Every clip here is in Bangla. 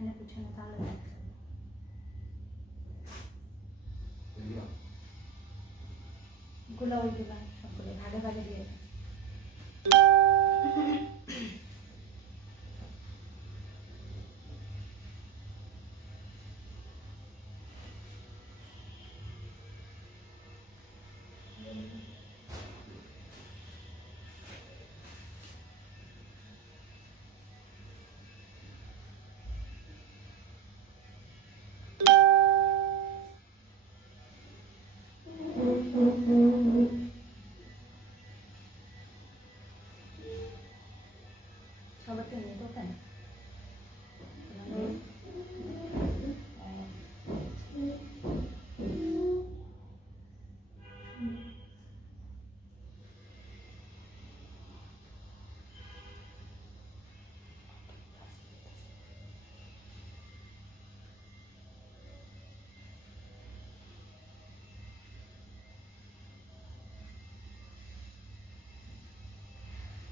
এখানে পিছনে ভালো লাগছে। গুলো ওইগুলো সবগুলো ভাগে ভাগে দিয়ে সবাইকে নিয়ে দোকান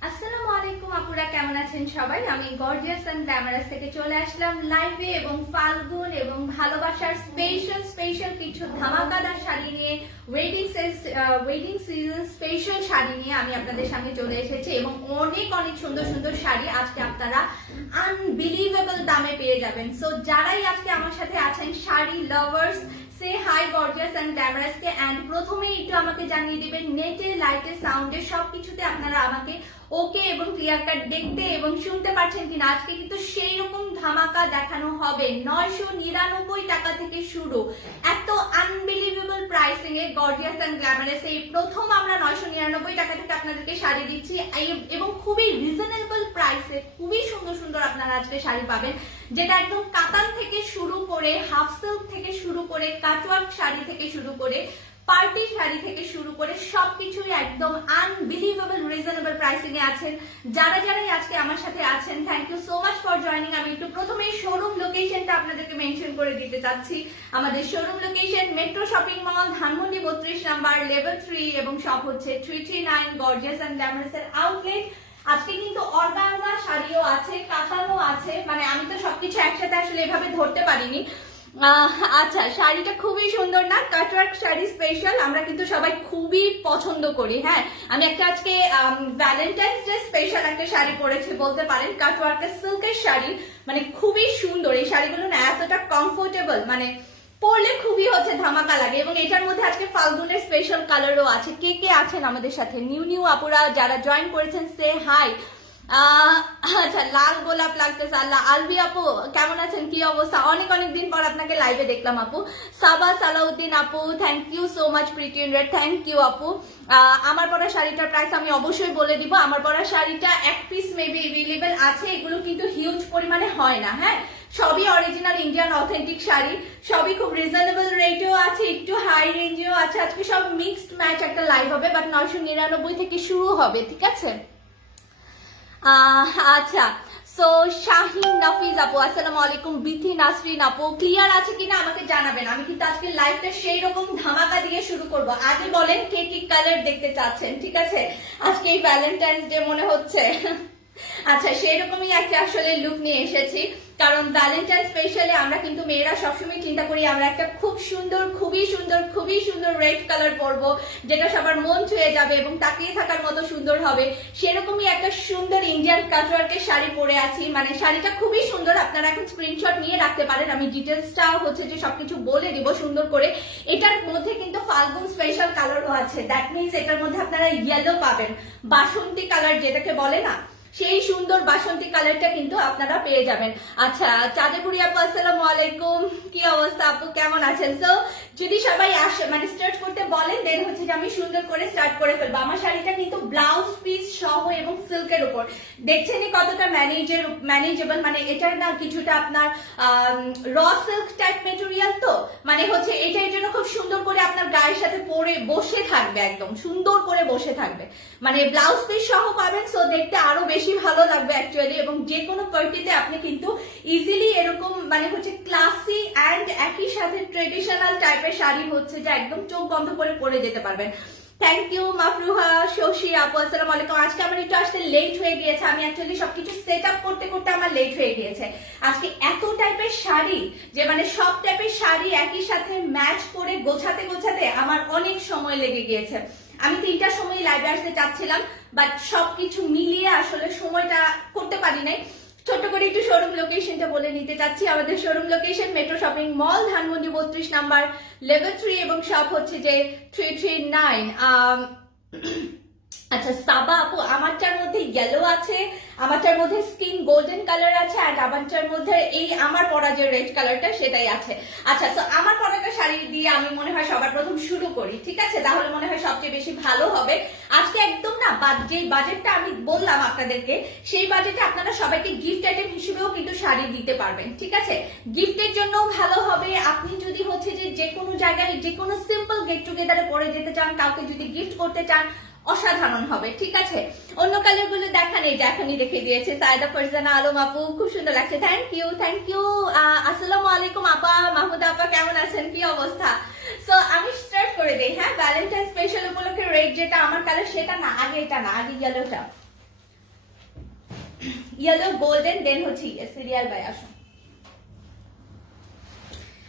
আসসালামু আলাইকুম আপুরা, কেমন আছেন সবাই? আমি গর্জিয়াস এন্ড গ্ল্যামারাস থেকে চলে আসলাম লাইভে এবং ফাল্গুন এবং ভালোবাসার স্পেশাল কিছু ধামাকাদার শাড়ি নিয়ে, ওয়েডিং সিজন স্পেশাল শাড়ি নিয়ে আমি আপনাদের সামনে চলে এসেছি এবং অনেক সুন্দর শাড়ি আজকে আপনারা আনবিলিভেবল দামে পেয়ে যাবেন। সো যারাই আজকে আমার সাথে আছেন sari lovers, say hi gorgeous and glamorous কে, এন্ড প্রথমেই একটু আমাকে জানিয়ে দিবেন নেটে, লাইটে, সাউন্ডে সবকিছুতে আপনারা আমাকে ওকে এবং ক্লিয়ার কাট দেখতে এবং শুনতে পাচ্ছেন কিনা। আজকে কিন্তু সেই রকম ধামাকা দেখানো হবে। 999 টাকা থেকে শুরু, এত আনবিলিভেবল প্রাইসিং এ গর্জিয়াস এন্ড গ্ল্যামারাস এই প্রথম আমরা 999 টাকা থেকে আপনাদেরকে শাড়ি দিচ্ছি এবং খুবই রিজনেবল প্রাইসে খুবই সুন্দর আপনারা আজকে শাড়ি পাবেন, যেটা একদম কাতান থেকে শুরু করে, হাফ সিল্ক থেকে শুরু করে, কাটওয়ার্ক শাড়ি থেকে শুরু করে, পার্টি শাড়ি থেকে শুরু করে সবকিছুই একদম আনবিলিভেবল রিজনেবল প্রাইসিং এ আছেন। যারাই আজকে আমার সাথে আছেন, thank you so much for joining. আমি একটু প্রথমেই শোরুম লোকেশনটা আপনাদেরকে মেনশন করে দিতে চাচ্ছি। আমাদের showroom location metro shopping mall, Dhanmondi 32 number, level 3 এবং শপ হচ্ছে 339 গর্জিয়াস এন্ড গ্ল্যামারাস এর আউটলেট। আজকে কিন্তু অর্গানজা শাড়িও আছে, কাতানও আছে, মানে আমি তো সবকিছু একসাথে আসলে এভাবে ধরতে পারিনি। আচ্ছা, শাড়িটা খুবই সুন্দর না? কাটওয়ার্ক শাড়ি স্পেশাল, আমরা কিন্তু সবাই খুবই পছন্দ করি। হ্যাঁ, আমি একটা আজকে ভ্যালেন্টাইন্স ডে স্পেশাল একটা শাড়ি পরেছি বলতে পারেন, কাটওয়ার্কের সিল্কের শাড়ি, মানে খুবই সুন্দর। এই শাড়িগুলো না এতটা কমফোর্টেবল, মানে পরলে খুবই হচ্ছে ধামাকা লাগে। এবং এটার মধ্যে আজকে ফাল্গুনের স্পেশাল কালারও আছে। কে আছেন আমাদের সাথে? নিউ আপুরা যারা জয়েন করেছেন, সে হাই। আচ্ছা, লাল গোলাপ লাগতেছে। আল্লাহ, আলবি আপু কেমন আছেন, কি অবস্থা? অনেক দিন পর আপনাকে লাইভে দেখলাম আপু। সাবা সালাউদ্দিন আপু, thank you so much pretty red, thank you আপু। আমার পরা শাড়িটার প্রাইস আমি অবশ্যই বলে দিব। আমার পরা শাড়িটা এক পিস মেবি এভেলেবেল আছে, এগুলো কিন্তু হিউজ পরিমাণে হয় না। হ্যাঁ, সবই অরিজিনাল ইন্ডিয়ান অথেন্টিক শাড়ি, সবই খুব রিজনেবল রেটেও আছে, একটু হাই রেঞ্জেও আছে। আজকে সব মিক্সড ম্যাচ একটা লাইভ হবে, বাট 999 থেকে শুরু হবে, ঠিক আছে? আচ্ছা, সো শাহিন নাফিজ আপু, আসসালামু আলাইকুম। বিথি নাসরিন আপু, ক্লিয়ার আছে কিনা আমাকে জানাবেন। আমি কিন্তু আজকে লাইভটা সেই রকম ধামাকা দিয়ে শুরু করব। আগে বলেন কে কি কালার দেখতে চাচ্ছেন, ঠিক আছে? আজকে এই ভ্যালেন্টাইন্স ডে মনে হচ্ছে। আচ্ছা, সেই রকমই একটা আসলে লুক নিয়ে এসেছি, কারণ ভ্যালেন্টাইন স্পেশালে আমরা কিন্তু মেয়েরা সবসময় চিন্তা করি আমরা একটা খুবই সুন্দর রেড কালার পরবো, যেটা সবার মন ছুঁয়ে যাবে এবং তাকিয়ে থাকার মতো সুন্দর হবে। সেরকমই একটা সুন্দর ইন্ডিয়ান কাটওয়ার্কের শাড়ি পরে আছি, মানে শাড়িটা খুবই সুন্দর। আপনারা এখন স্ক্রিনশট নিয়ে রাখতে পারেন, আমি ডিটেলসটা হচ্ছে যে সবকিছু বলে দিব সুন্দর করে। এটার মধ্যে কিন্তু ফাল্গুন স্পেশাল কালারও আছে, দ্যাট মিনস এটার মধ্যে আপনারা ইয়েলো পাবেন, বাসন্তী কালার যেটাকে বলে না, সেই সুন্দর বাসন্তী কালারটা কিন্তু আপনারা পেয়ে যাবেন। আচ্ছা, চাঁদেপুরি আপু, আসসালামু আলাইকুম, কি অবস্থা আপু, কেমন আছেন? তো যদি সবাই আসে মানে স্টার্ট করতে বলেন, দেন হচ্ছে যে আমি সুন্দর করে স্টার্ট করে ফেলবো। আমার শাড়িটা কিন্তু ব্লাউজ পিস সহ এবং সিল্কের উপর, দেখছেনই কতটা ম্যানেজেবল, মানে এটার না কিছুটা আপনার র সিল্ক টাইপ মেটেরিয়াল, তো মানে হচ্ছে এটা এর জন্য খুব সুন্দর করে আপনার গায়ের সাথে পরে বসে থাকবে, একদম সুন্দর করে বসে থাকবে, মানে ব্লাউজ পিস সহ পাবেন। সো দেখতে আরো বেশি ভালো লাগবে অ্যাকচুয়ালি, এবং যে কোনো পার্টিতে আপনি কিন্তু ইজিলি এরকম মানে হচ্ছে ক্লাসি অ্যান্ড একই সাথে ট্রেডিশনাল টাইপের শাড়ি হচ্ছে যে একদম চোখ বন্ধ করে পরে যেতে পারবেন। থ্যাংক ইউ মাফরুহা শশী আপু, আসসালামু আলাইকুম। আজকে আমার একটু আসতে লেট হয়ে গিয়েছে, আমি অ্যাকচুয়ালি সবকিছু সেট আপ করতে করতে আমার লেট হয়ে গিয়েছে। আজকে এত টাইপের শাড়ি, যে মানে সব টাইপের শাড়ি একই সাথে ম্যাচ করে গোছাতে গোছাতে আমার অনেক সময় লেগে গিয়েছে। আমি 3টার সময় লাইভে আসতে চাচ্ছিলাম, বাট সবকিছু মিলিয়ে আসলে সময়টা করতে পারি নাই। ছোট্ট করে একটু শোরুম লোকেশনটা বলে নিতে চাচ্ছি। আমাদের showroom location metro shopping mall, Dhanmondi 32 number, level 3, এবং শপ হচ্ছে যে 339। আচ্ছা সাবা আপু, আমারটার মধ্যে ইয়েলো আছে, আমারটার মধ্যে স্কিন গোল্ডেন কালার আছে, আর আমারটার মধ্যে এই আমার পরা যে রেড কালারটা সেটাই আছে। আচ্ছা, তো আমার পরাটা শাড়ি দিয়ে আমি মনে হয় সবার প্রথম শুরু করি, ঠিক আছে? তাহলে মনে হয় সবচেয়ে বেশি ভালো হবে। আজকে একদম না যেই বাজেটটা আমি বললাম আপনাদেরকে, সেই বাজেটে আপনারা সবাইকে গিফট আইটেম হিসেবেও কিন্তু শাড়ি দিতে পারবেন, ঠিক আছে? গিফটের জন্য ভালো হবে। আপনি যদি হচ্ছে যে কোনো জায়গায় যে কোনো সিম্পল গেট টুগেদারে পরে যেতে চান, কাউকে যদি গিফট করতে চান, অসাধারণ হবে, ঠিক আছে? অন্য কালার গুলো দেখা নেই, এখনই দেখে দিয়েছে। সায়দা ফারজানা আলম আপু, খুব সুন্দর লাগছে, থ্যাংক ইউ থ্যাংক ইউ। আসসালামু আলাইকুম আপা, মাহমুদ আপা কেমন আছেন, কি অবস্থা? সো আমি স্টার্ট করে দিই। হ্যাঁ, ভ্যালেন্টাইন স্পেশাল উপলক্ষে রেড যেটা আমার কালার, সেটা না, আগে এটা না, আগে ইয়েলোটা, ইয়েলো গোল্ডেন, দেন হচ্ছে সিরিয়াল বাই আসুন।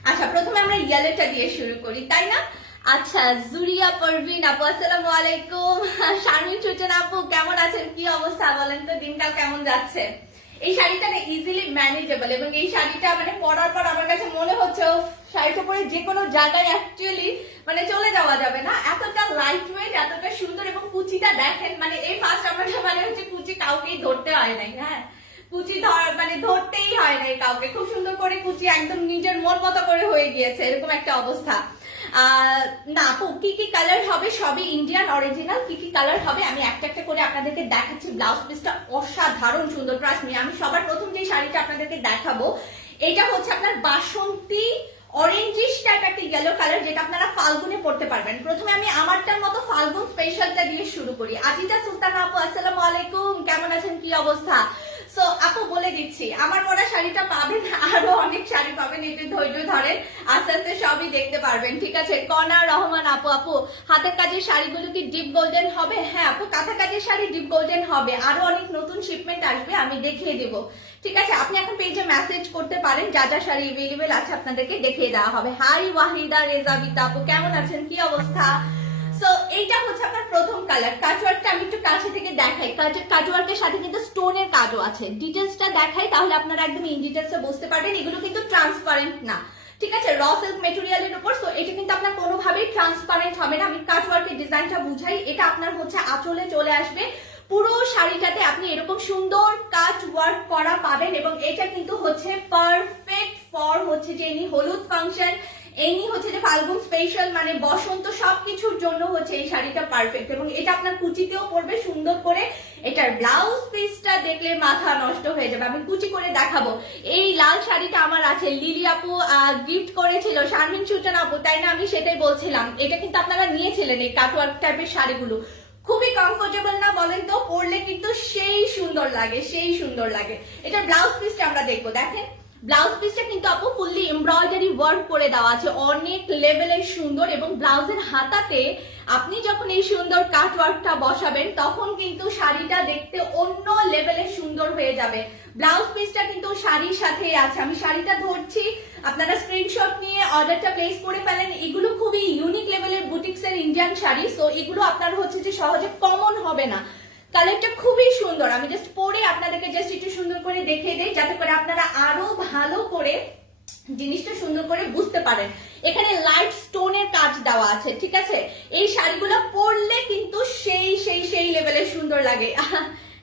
আচ্ছা, প্রথমে আমরা ইয়েলোটা দিয়ে শুরু করি, তাই না? আচ্ছা, জুরিয়া পারভিন আপু, আসসালামু আলাইকুম। শারমিন সূচনা আপু কেমন আছেন, কি অবস্থা বলেন তো, দিনকাল কেমন যাচ্ছে? এই শাড়িটা না ইজিলি ম্যানেজেবল, এবং এই শাড়িটা মানে পরার পর আমার কাছে মনে হচ্ছে শাড়িটা পরে যে কোনো জায়গায় অ্যাকচুয়ালি মানে চলে যাওয়া যাবে না, এতটা লাইট ওয়েট, এতটা সুন্দর। এবং কুচিটা দেখেন, মানে এই ফার্স্ট আমার মানে হচ্ছে কুচি কাউকেই ধরতে হয় নাই। হ্যাঁ, কুচি মানে ধরতেই হয় নাই কাউকে, খুব সুন্দর করে কুচি একদম নিজের মন মতো করে হয়ে গিয়েছে, এরকম একটা অবস্থা। না আপু, কি কি কালার হবে সবই ইন্ডিয়ান অরিজিনাল। কি কি কালার হবে আমি একটা একটা করে আপনাদেরকে দেখাচ্ছি। ব্লাউজ পিসটা অসাধারণ সুন্দর, ট্রাস্ট মি। আমি সবার প্রথম যে শাড়িটা আপনাদেরকে দেখাবো, এটা হচ্ছে আপনার বাসন্তী অরেঞ্জিশ টাইপ একটা ইয়েলো কালার, যেটা আপনারা ফাল্গুনে পড়তে পারবেন। প্রথমে আমি আমারটার মতো ফাল্গুন স্পেশালটা দিয়ে শুরু করি। আজিজা সুলতানা আপু, আসসালামু আলাইকুম, কেমন আছেন, কি অবস্থা? সো আপু বলে দিচ্ছি, আমার পরা শাড়িটা পাবেন, আরো অনেক শাড়ি পাবেন, একটু ধৈর্য ধরেন, আস্তে আস্তে সবই দেখতে পারবেন, ঠিক আছে? কনা রহমান আপু, আপু হাতের কাজের শাড়িগুলো কি ডিপ গোল্ডেন হবে? হ্যাঁ আপু, কাঁথা কাজের শাড়ি ডিপ গোল্ডেন হবে, আরো অনেক নতুন শিপমেন্ট আসবে, আমি দেখিয়ে দিব, ঠিক আছে? আপনি এখন পেজে মেসেজ করতে পারেন, যা যা শাড়ি এভেলেবেল আছে আপনাদেরকে দেখিয়ে দেওয়া হবে। হাই ওয়াহিদা রেজাবিতা আপু, কেমন আছেন, কি অবস্থা? সো এইটা হচ্ছে আপনার প্রথম কালার। কাজওয়ার্কটা আমি একটু কাছে থেকে দেখাই। কাজওয়ার্কের সাথে কিন্তু স্টোনের কাজও আছে। ডিটেলসটা দেখাই, তাহলে আপনারা একদম ইন ডিটেলসে বুঝতে পারবেন। এগুলো কিন্তু ট্রান্সপারেন্ট না, ঠিক আছে? র সিল্ক মেটেরিয়ালের উপর, সো এটা কিন্তু আপনার কোনোভাবেই ট্রান্সপারেন্ট হবে না। আমি কাজওয়ার্কের ডিজাইনটা বুঝাই। এটা আপনার হচ্ছে আঁচলে চলে আসবে, পুরো শাড়িটাতে আপনি এরকম সুন্দর কাজ ওয়ার্ক করা পাবেন। এবং এটা কিন্তু হচ্ছে পারফেক্ট ফর হচ্ছে যে এনি হলুদ ফাংশন, এনি হচ্ছে যে ফাল্গুন স্পেশাল, মানে বসন্ত, সবকিছুর জন্য হচ্ছে এই শাড়িটা পারফেক্ট। এবং এটা আপনার কুচিতেও পড়বে সুন্দর করে। এটার ব্লাউজ পিসটা দেখলে মাথা নষ্ট হয়ে যাবে, আমি কুচি করে দেখাবো। এই লাল শাড়িটা আমার আছে, লিলি আপু গিফট করেছিল, শারমিন সূচনা আপু, তাই না? আমি সেটাই বলছিলাম, এটা কিন্তু আপনারা নিয়েছিলেন এই কাটওয়ার্ক টাইপের শাড়িগুলো। খুবই কমফোর্টেবল না বলেন তো? পরলে কিন্তু সেই সুন্দর লাগে, সেই সুন্দর লাগে। এটার ব্লাউজ পিসটা আমরা দেখবো, দেখেন। ব্লাউজ পিসটা কিন্তু আপু ফুললি এমব্রয়ডারি ওয়ার্ক করে দেওয়া আছে, অনেক লেভেলের সুন্দর। এবং ব্লাউজের হাতাতে আপনি যখন এই সুন্দর কাট ওয়ার্কটা বসাবেন, তখন কিন্তু শাড়িটা দেখতে অন্য লেভেলের সুন্দর হয়ে যাবে। ব্লাউজ পিসটা কিন্তু শাড়ির সাথে আছে, আমি শাড়িটা ধরছি, আপনারা স্ক্রিনশট নিয়ে অর্ডারটা প্লেস করে ফেলেন। এগুলো খুবই ইউনিক লেভেলের বুটিক্স এর ইন্ডিয়ান শাড়ি, সো এগুলো আপনার হচ্ছে যে সহজে কমন হবে না। কালারটা খুবই সুন্দর, আমি জাস্ট পরে আপনাদেরকে জাস্ট একটু সুন্দর করে দেখিয়ে দেই, যাতে করে আপনারা আরো ভালো করে জিনিসটা সুন্দর করে বুঝতে পারেন। এখানে লাইট স্টোনের কাজ দেওয়া আছে, ঠিক আছে? এই শাড়িগুলো পরলে কিন্তু সেই সেই সেই লেভেলের সুন্দর লাগে।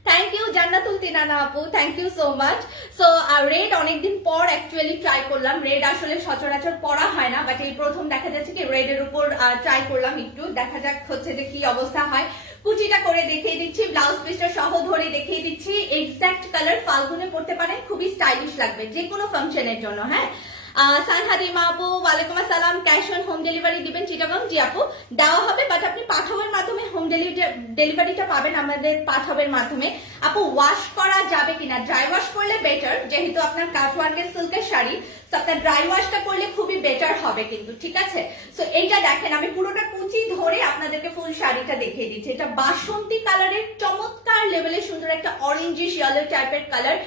থ্যাংক ইউ জান্নাতুল তিনানা আপু, thank you so much. So red অনেকদিন পর অ্যাকচুয়ালি ট্রাই করলাম। রেড আসলে সচরাচর পরা হয় না, বাট এই প্রথম দেখা যাচ্ছে কি রেড এর উপর ট্রাই করলাম, একটু দেখা যাক হচ্ছে যে কি অবস্থা হয়। কুচিটা করে দেখিয়ে দিচ্ছি, ব্লাউজ পিসটা সহ ধরে দেখিয়ে দিচ্ছি। এক্সাক্ট কালার, ফাল্গুনে পড়তে পারেন, খুবই স্টাইলিশ লাগবে যে কোনো ফাংশনের জন্য। হ্যাঁ, সানহাদিমা আপু ওয়ালাইকুম আসসালাম, ক্যাশ অন হোম ডেলিভারি দিবেন চিটাগং? জি আপু দেওয়া হবে, বাট আপনি পাঠাবের মাধ্যমে হোম ডেলিভারিটা পাবেন আমাদের পাঠাবের মাধ্যমে। আপু ওয়াশ করা যাবে কিনা? ড্রাই ওয়াশ করলে বেটার, যেহেতু আপনার কাটওয়ার্কের সিল্কের শাড়ি, তো আপনার ড্রাই ওয়াশটা করলে খুবই বেটার হবে কিন্তু, ঠিক আছে? সো এইটা দেখেন, আমি পুরোটা কুচি ধরে আপনাদেরকে ফুল শাড়িটা দেখিয়ে দিচ্ছি। এটা বাসন্তী কালারের চমৎকার লেভেলের সুন্দর একটা অরেঞ্জিশ ইয়েলো টাইপের colour,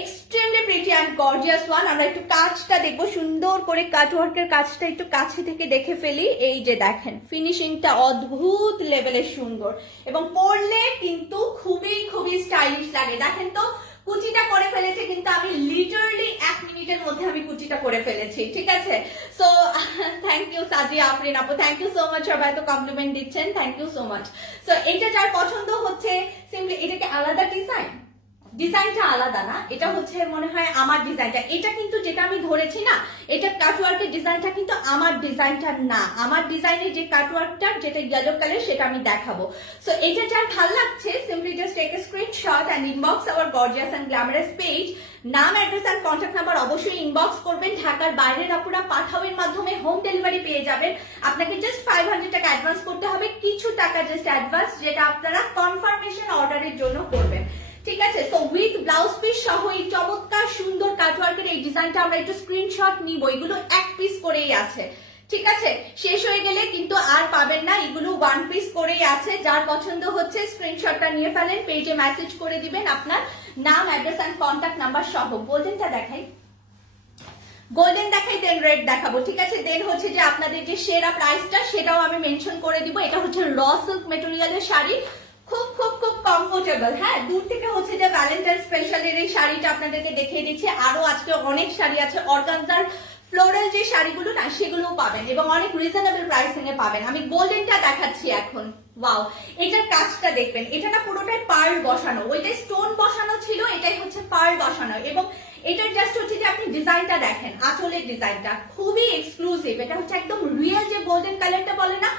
extremely pretty and gorgeous one. আমরা একটু কাজটা দেখবো, সুন্দর করে কাটওয়ার্কের কাজটা একটু কাছে থেকে দেখে ফেলি। এই যে দেখেন ফিনিশিংটা অদ্ভুত লেভেলের সুন্দর, এবং পরলে কিন্তু খুবই খুবই স্টাইলিশ লাগে। দেখেন তো কুচিটা করে ফেলেছে, কিন্তু আমি লিটারালি 1 মিনিটের মধ্যে আমি কুচিটা করে ফেলেছি, ঠিক আছে? So thank you Sajia Afrin আপু, থ্যাংক ইউ সো মাচ। সবাই তো কমপ্লিমেন্ট দিচ্ছেন, thank you so much. So এটা যার পছন্দ হচ্ছে, সিম্পলি এটাকে আলাদা ডিজাইনটা আলাদা না, এটা হচ্ছে মনে হয় আমার ডিজাইনটা। এটা কিন্তু যেটা আমি ধরেছি না, এটা কাটওয়ার্কের ডিজাইনটা কিন্তু আমার ডিজাইনটা না। আমার ডিজাইনের যে কাটওয়ার্কটা যেটা ইয়েলো কালার, সেটা আমি দেখাবো। সো এটা যার ভালো লাগছে, simply just take a screenshot and inbox our gorgeous and glamorous page. নাম, অ্যাড্রেস এন্ড কন্ট্যাক্ট নাম্বার অবশ্যই ইনবক্স করবেন। ঢাকার বাইরের আপুরা পাঠাওয়ের মাধ্যমে হোম ডেলিভারি পেয়ে যাবেন। আপনাকে জাস্ট 500 টাকা অ্যাডভান্স করতে হবে, কিছু টাকা জাস্ট অ্যাডভান্স, যেটা আপনারা কনফার্মেশন অর্ডারের জন্য করবেন, ঠিক আছে? সো উইথ ব্লাউজ পিস সহ এই চমৎকার সুন্দর কাটওয়ার্কের এই ডিজাইনটা আমরা একটু স্ক্রিনশট নিব। এগুলো এক পিস করেই আছে, ঠিক আছে? শেষ হয়ে গেলে কিন্তু আর পাবেন না, এগুলো 1 পিস করেই আছে। যার পছন্দ হচ্ছে স্ক্রিনশটটা নিয়ে ফেলেন, পেজে মেসেজ করে দিবেন আপনার নাম, অ্যাড্রেস এন্ড কন্ট্যাক্ট নাম্বার সহ। গোল্ডেনটা দেখাই, গোল্ডেন দেখাই, দেন রেড দেখাবো, ঠিক আছে? দেন হচ্ছে যে আপনাদের যে সেরা প্রাইসটা সেটাও আমি মেনশন করে দিব। এটা হচ্ছে র সিল্ক মেটেরিয়ালের শাড়ি, খুব খুব খুব কমফোর্টেবল। হ্যাঁ, দূর থেকে হচ্ছে যে ভ্যালেন্টাইন স্পেশালের এই শাড়িটা আপনাদেরকে দেখিয়ে দিচ্ছি। আরো আজকে অনেক শাড়ি আছে, অর্গানজার ফ্লোরাল যে শাড়িগুলো না, সেগুলোও পাবেন এবং অনেক রিজনেবল প্রাইসিং এ পাবেন। আমি গোল্ডেনটা দেখাচ্ছি এখন। ওয়াও, এটার কাজটা দেখবেন, এটা না পুরোটাই পার্ল বসানো, ওইটাই স্টোন বসানো ছিল, এটাই হচ্ছে পার্ল বসানো। এবং এটার জাস্ট হচ্ছে যে আপনি ডিজাইনটা দেখেন, আঁচলের ডিজাইনটা খুবই এক্সক্লুসিভ। এটা হচ্ছে একদম রিয়েল যে গোল্ডেন কালারটা বলে না,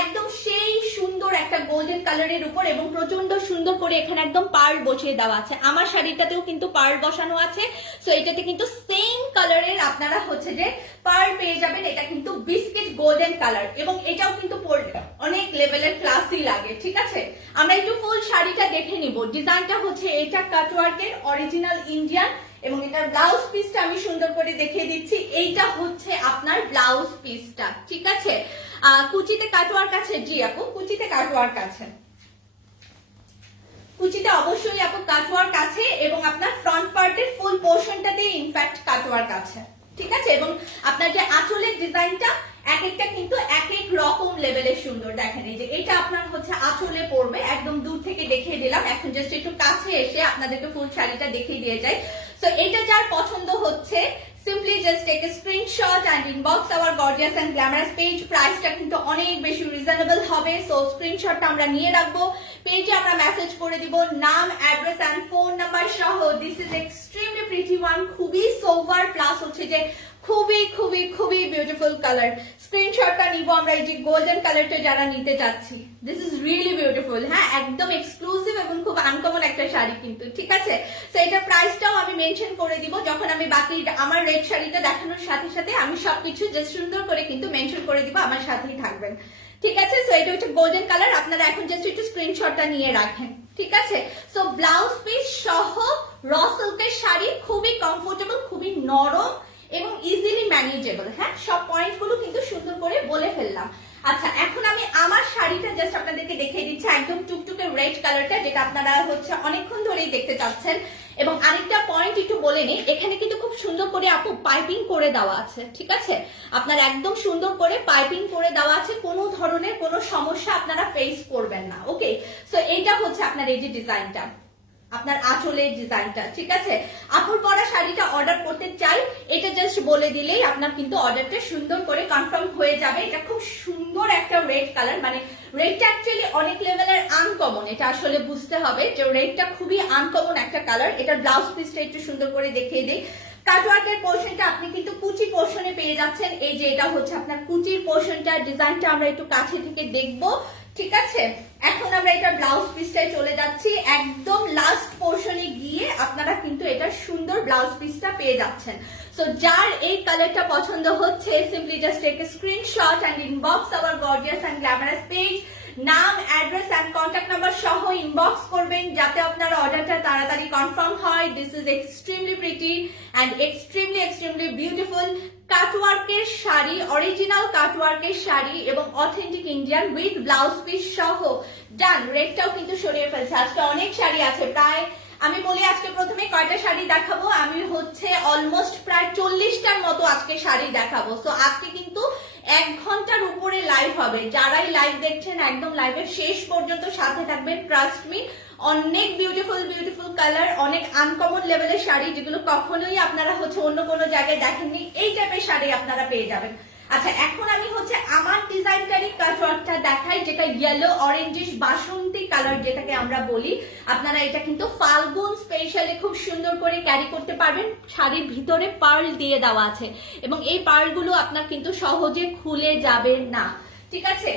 একদম সেই সুন্দর একটা গোল্ডেন কালারের উপর, এবং প্রচন্ড সুন্দর করে এখানে একদম পার্ল বসিয়ে দেওয়া আছে। আমার শাড়িটাতেও কিন্তু পার্ল বসানো আছে। সো এটাতে কিন্তু সেম কালারের আপনারা হচ্ছে যে পার্ল পেয়ে যাবেন। এটা কিন্তু বিস্কিট গোল্ডেন কালার, এবং এটাও কিন্তু পরলে অনেক লেভেলের ক্লাসি লাগে, ঠিক আছে? আমরা একটু ফুল শাড়িটা দেখে নিব। ডিজাইনটা হচ্ছে এটা কাটওয়ার্কের অরিজিনাল ইন্ডিয়ান, এবং এটার ব্লাউজ পিসটা আমি সুন্দর করে দেখিয়ে দিচ্ছি। এইটা হচ্ছে আপনার ব্লাউজ পিসটা, ঠিক আছে? কুচিতে কাটওয়ার্ক আছে? জি আপু, কুচিতে কাটওয়ার্ক আছে, কুচিতে অবশ্যই আপু কাটওয়ার্ক আছে, এবং আপনার ফ্রন্ট পার্টের ফুল পোর্শনটাতে ইনফ্যাক্ট কাটওয়ার্ক আছে, ঠিক আছে? এবং আপনার যে আঁচলের ডিজাইনটা এক একটা কিন্তু এক এক রকম লেভেলের সুন্দর। দেখেন এই যে এটা আপনার হচ্ছে আঁচলে পড়বে, একদম দূর থেকে দেখিয়ে দিলাম। এখন জাস্ট একটু কাছে এসে আপনাদেরকে ফুল শাড়িটা দেখিয়ে দিয়ে যাই। সো এটা যার পছন্দ হচ্ছে, simply just take a screenshot and inbox our gorgeous and glamorous page. প্রাইসটা কিন্তু অনেক বেশি রিজনেবল হবে। সো স্ক্রিনশটটা আমরা নিয়ে রাখবো, পেজে আমরা মেসেজ করে দিব নাম, অ্যাড্রেস এন্ড ফোন নাম্বার সহ। This is extremely pretty one, খুবই সোভার, প্লাস হচ্ছে যে খুবই খুবই খুবই বিউটিফুল কালার। স্ক্রিনশটটা নিব আমরা এই যে গোল্ডেন কালারটা যারা নিতে চাচ্ছি। This is really beautiful. হ্যাঁ, একদম এক্সক্লুসিভ এবং খুব আনকমন একটা শাড়ি কিন্তু, ঠিক আছে? সো এটা প্রাইসটাও আমি মেনশন করে দিব যখন আমি বাকি আমার রেড শাড়িটা দেখানোর সাথে সাথে আমি সবকিছু জাস্ট সুন্দর করে কিন্তু মেনশন করে দিব, আমার সাথেই থাকবেন, ঠিক আছে? সো এটা হচ্ছে গোল্ডেন কালার, আপনারা এখন জাস্ট একটু স্ক্রিনশটটা নিয়ে রাখেন, ঠিক আছে? সো ব্লাউজ পিস সহ র সিল্কের শাড়ি, খুবই কমফোর্টেবল, খুবই নরম এবং ইজিলি ম্যানেজেবল। হ্যাঁ, সব পয়েন্টগুলো কিন্তু সুন্দর করে বলে ফেললাম। আচ্ছা, এখন আমি আমার শাড়িটা জাস্ট আপনাদেরকে দেখিয়ে দিচ্ছি, একদম টুকটুকে রেড কালারটা, যেটা আপনারা হচ্ছে অনেকক্ষণ ধরেই দেখতে চাচ্ছেন। এবং আরেকটা পয়েন্ট একটু বলে নিই, এখানে কিন্তু খুব সুন্দর করে আপু পাইপিং করে দেওয়া আছে, ঠিক আছে? আপনার একদম সুন্দর করে পাইপিং করে দেওয়া আছে, কোনো ধরনের কোনো সমস্যা আপনারা ফেস করবেন না। ওকে, সো এইটা হচ্ছে আপনার এই যে ডিজাইনটা, আপনার আঁচলের ডিজাইনটা, ঠিক আছে? আপুর পরা শাড়িটা অর্ডার করতে চাই, এটা জাস্ট বলে দিলেই আপনার কিন্তু অর্ডারটা সুন্দর করে কনফার্ম হয়ে যাবে। এটা খুব সুন্দর একটা রেড কালার, মানে রেডটা অ্যাকচুয়ালি অনেক লেভেলের আনকমন, এটা আসলে বুঝতে হবে যে রেডটা খুবই আনকমন একটা কালার। এটার ব্লাউজ পিসটা একটু সুন্দর করে দেখিয়ে দিই। কাটওয়ার্কের পোর্শনটা আপনি কিন্তু কুচি পোর্শনে পেয়ে যাচ্ছেন। এই যে এটা হচ্ছে আপনার কুচির পোর্শনটা, ডিজাইনটা আমরা একটু কাছে থেকে দেখবো, ঠিক আছে? এখন আমরা এটা ব্লাউজ পিসটায় চলে যাচ্ছি, একদম লাস্ট পোর্শনে গিয়ে আপনারা কিন্তু এটা সুন্দর ব্লাউজ পিসটা পেয়ে যাচ্ছেন। সো যার এই কালারটা পছন্দ হচ্ছে simply just take a screenshot and inbox our gorgeous and glamorous page. নাম, অ্যাড্রেস এন্ড কন্ট্যাক্ট নাম্বার সহ ইনবক্স করবেন যাতে আপনার অর্ডারটা তাড়াতাড়ি কনফার্ম হয়। This is extremely pretty and extremely beautiful কাটওয়ার্কের শাড়ি, অরিজিনাল কাটওয়ার্কের শাড়ি এবং authentic Indian with blouse piece সহ। ডান, রেটটাও কিন্তু সরিয়ে ফেলছে। আজকে অনেক শাড়ি আছে, প্রায় আমি বলি আজকে প্রথমে কয়টা শাড়ি দেখাবো, আমি হচ্ছে অলমোস্ট প্রায় 40টার মতো আজকে শাড়ি দেখাবো। সো আজকে কিন্তু 1 ঘন্টার উপরে লাইভ হবে। যারাই লাইভ দেখছেন একদম লাইভের শেষ পর্যন্ত সাথে থাকবেন। ট্রাস্ট মি, অনেক বিউটিফুল কালার, অনেক আনকমন লেভেলের শাড়ি যেগুলো কখনোই আপনারা হচ্ছে অন্য কোনো জায়গায় দেখেননি, এই টাইপের শাড়ি আপনারা পেয়ে যাবেন। আচ্ছা, এখন আমি হচ্ছে আমার ডিজাইনটারই কাটওয়ার্কটা দেখাই, যেটা ইয়েলো অরেঞ্জিশ বাসন্তী কালার যেটাকে আমরা বলি। আপনারা এটা কিন্তু ফাল্গুন স্পেশালি খুব সুন্দর করে ক্যারি করতে পারবেন। শাড়ির ভিতরে পার্ল দিয়ে দেওয়া আছে এবং এই পার্লগুলো আপনার কিন্তু সহজে খুলে যাবে না, ঠিক আছে?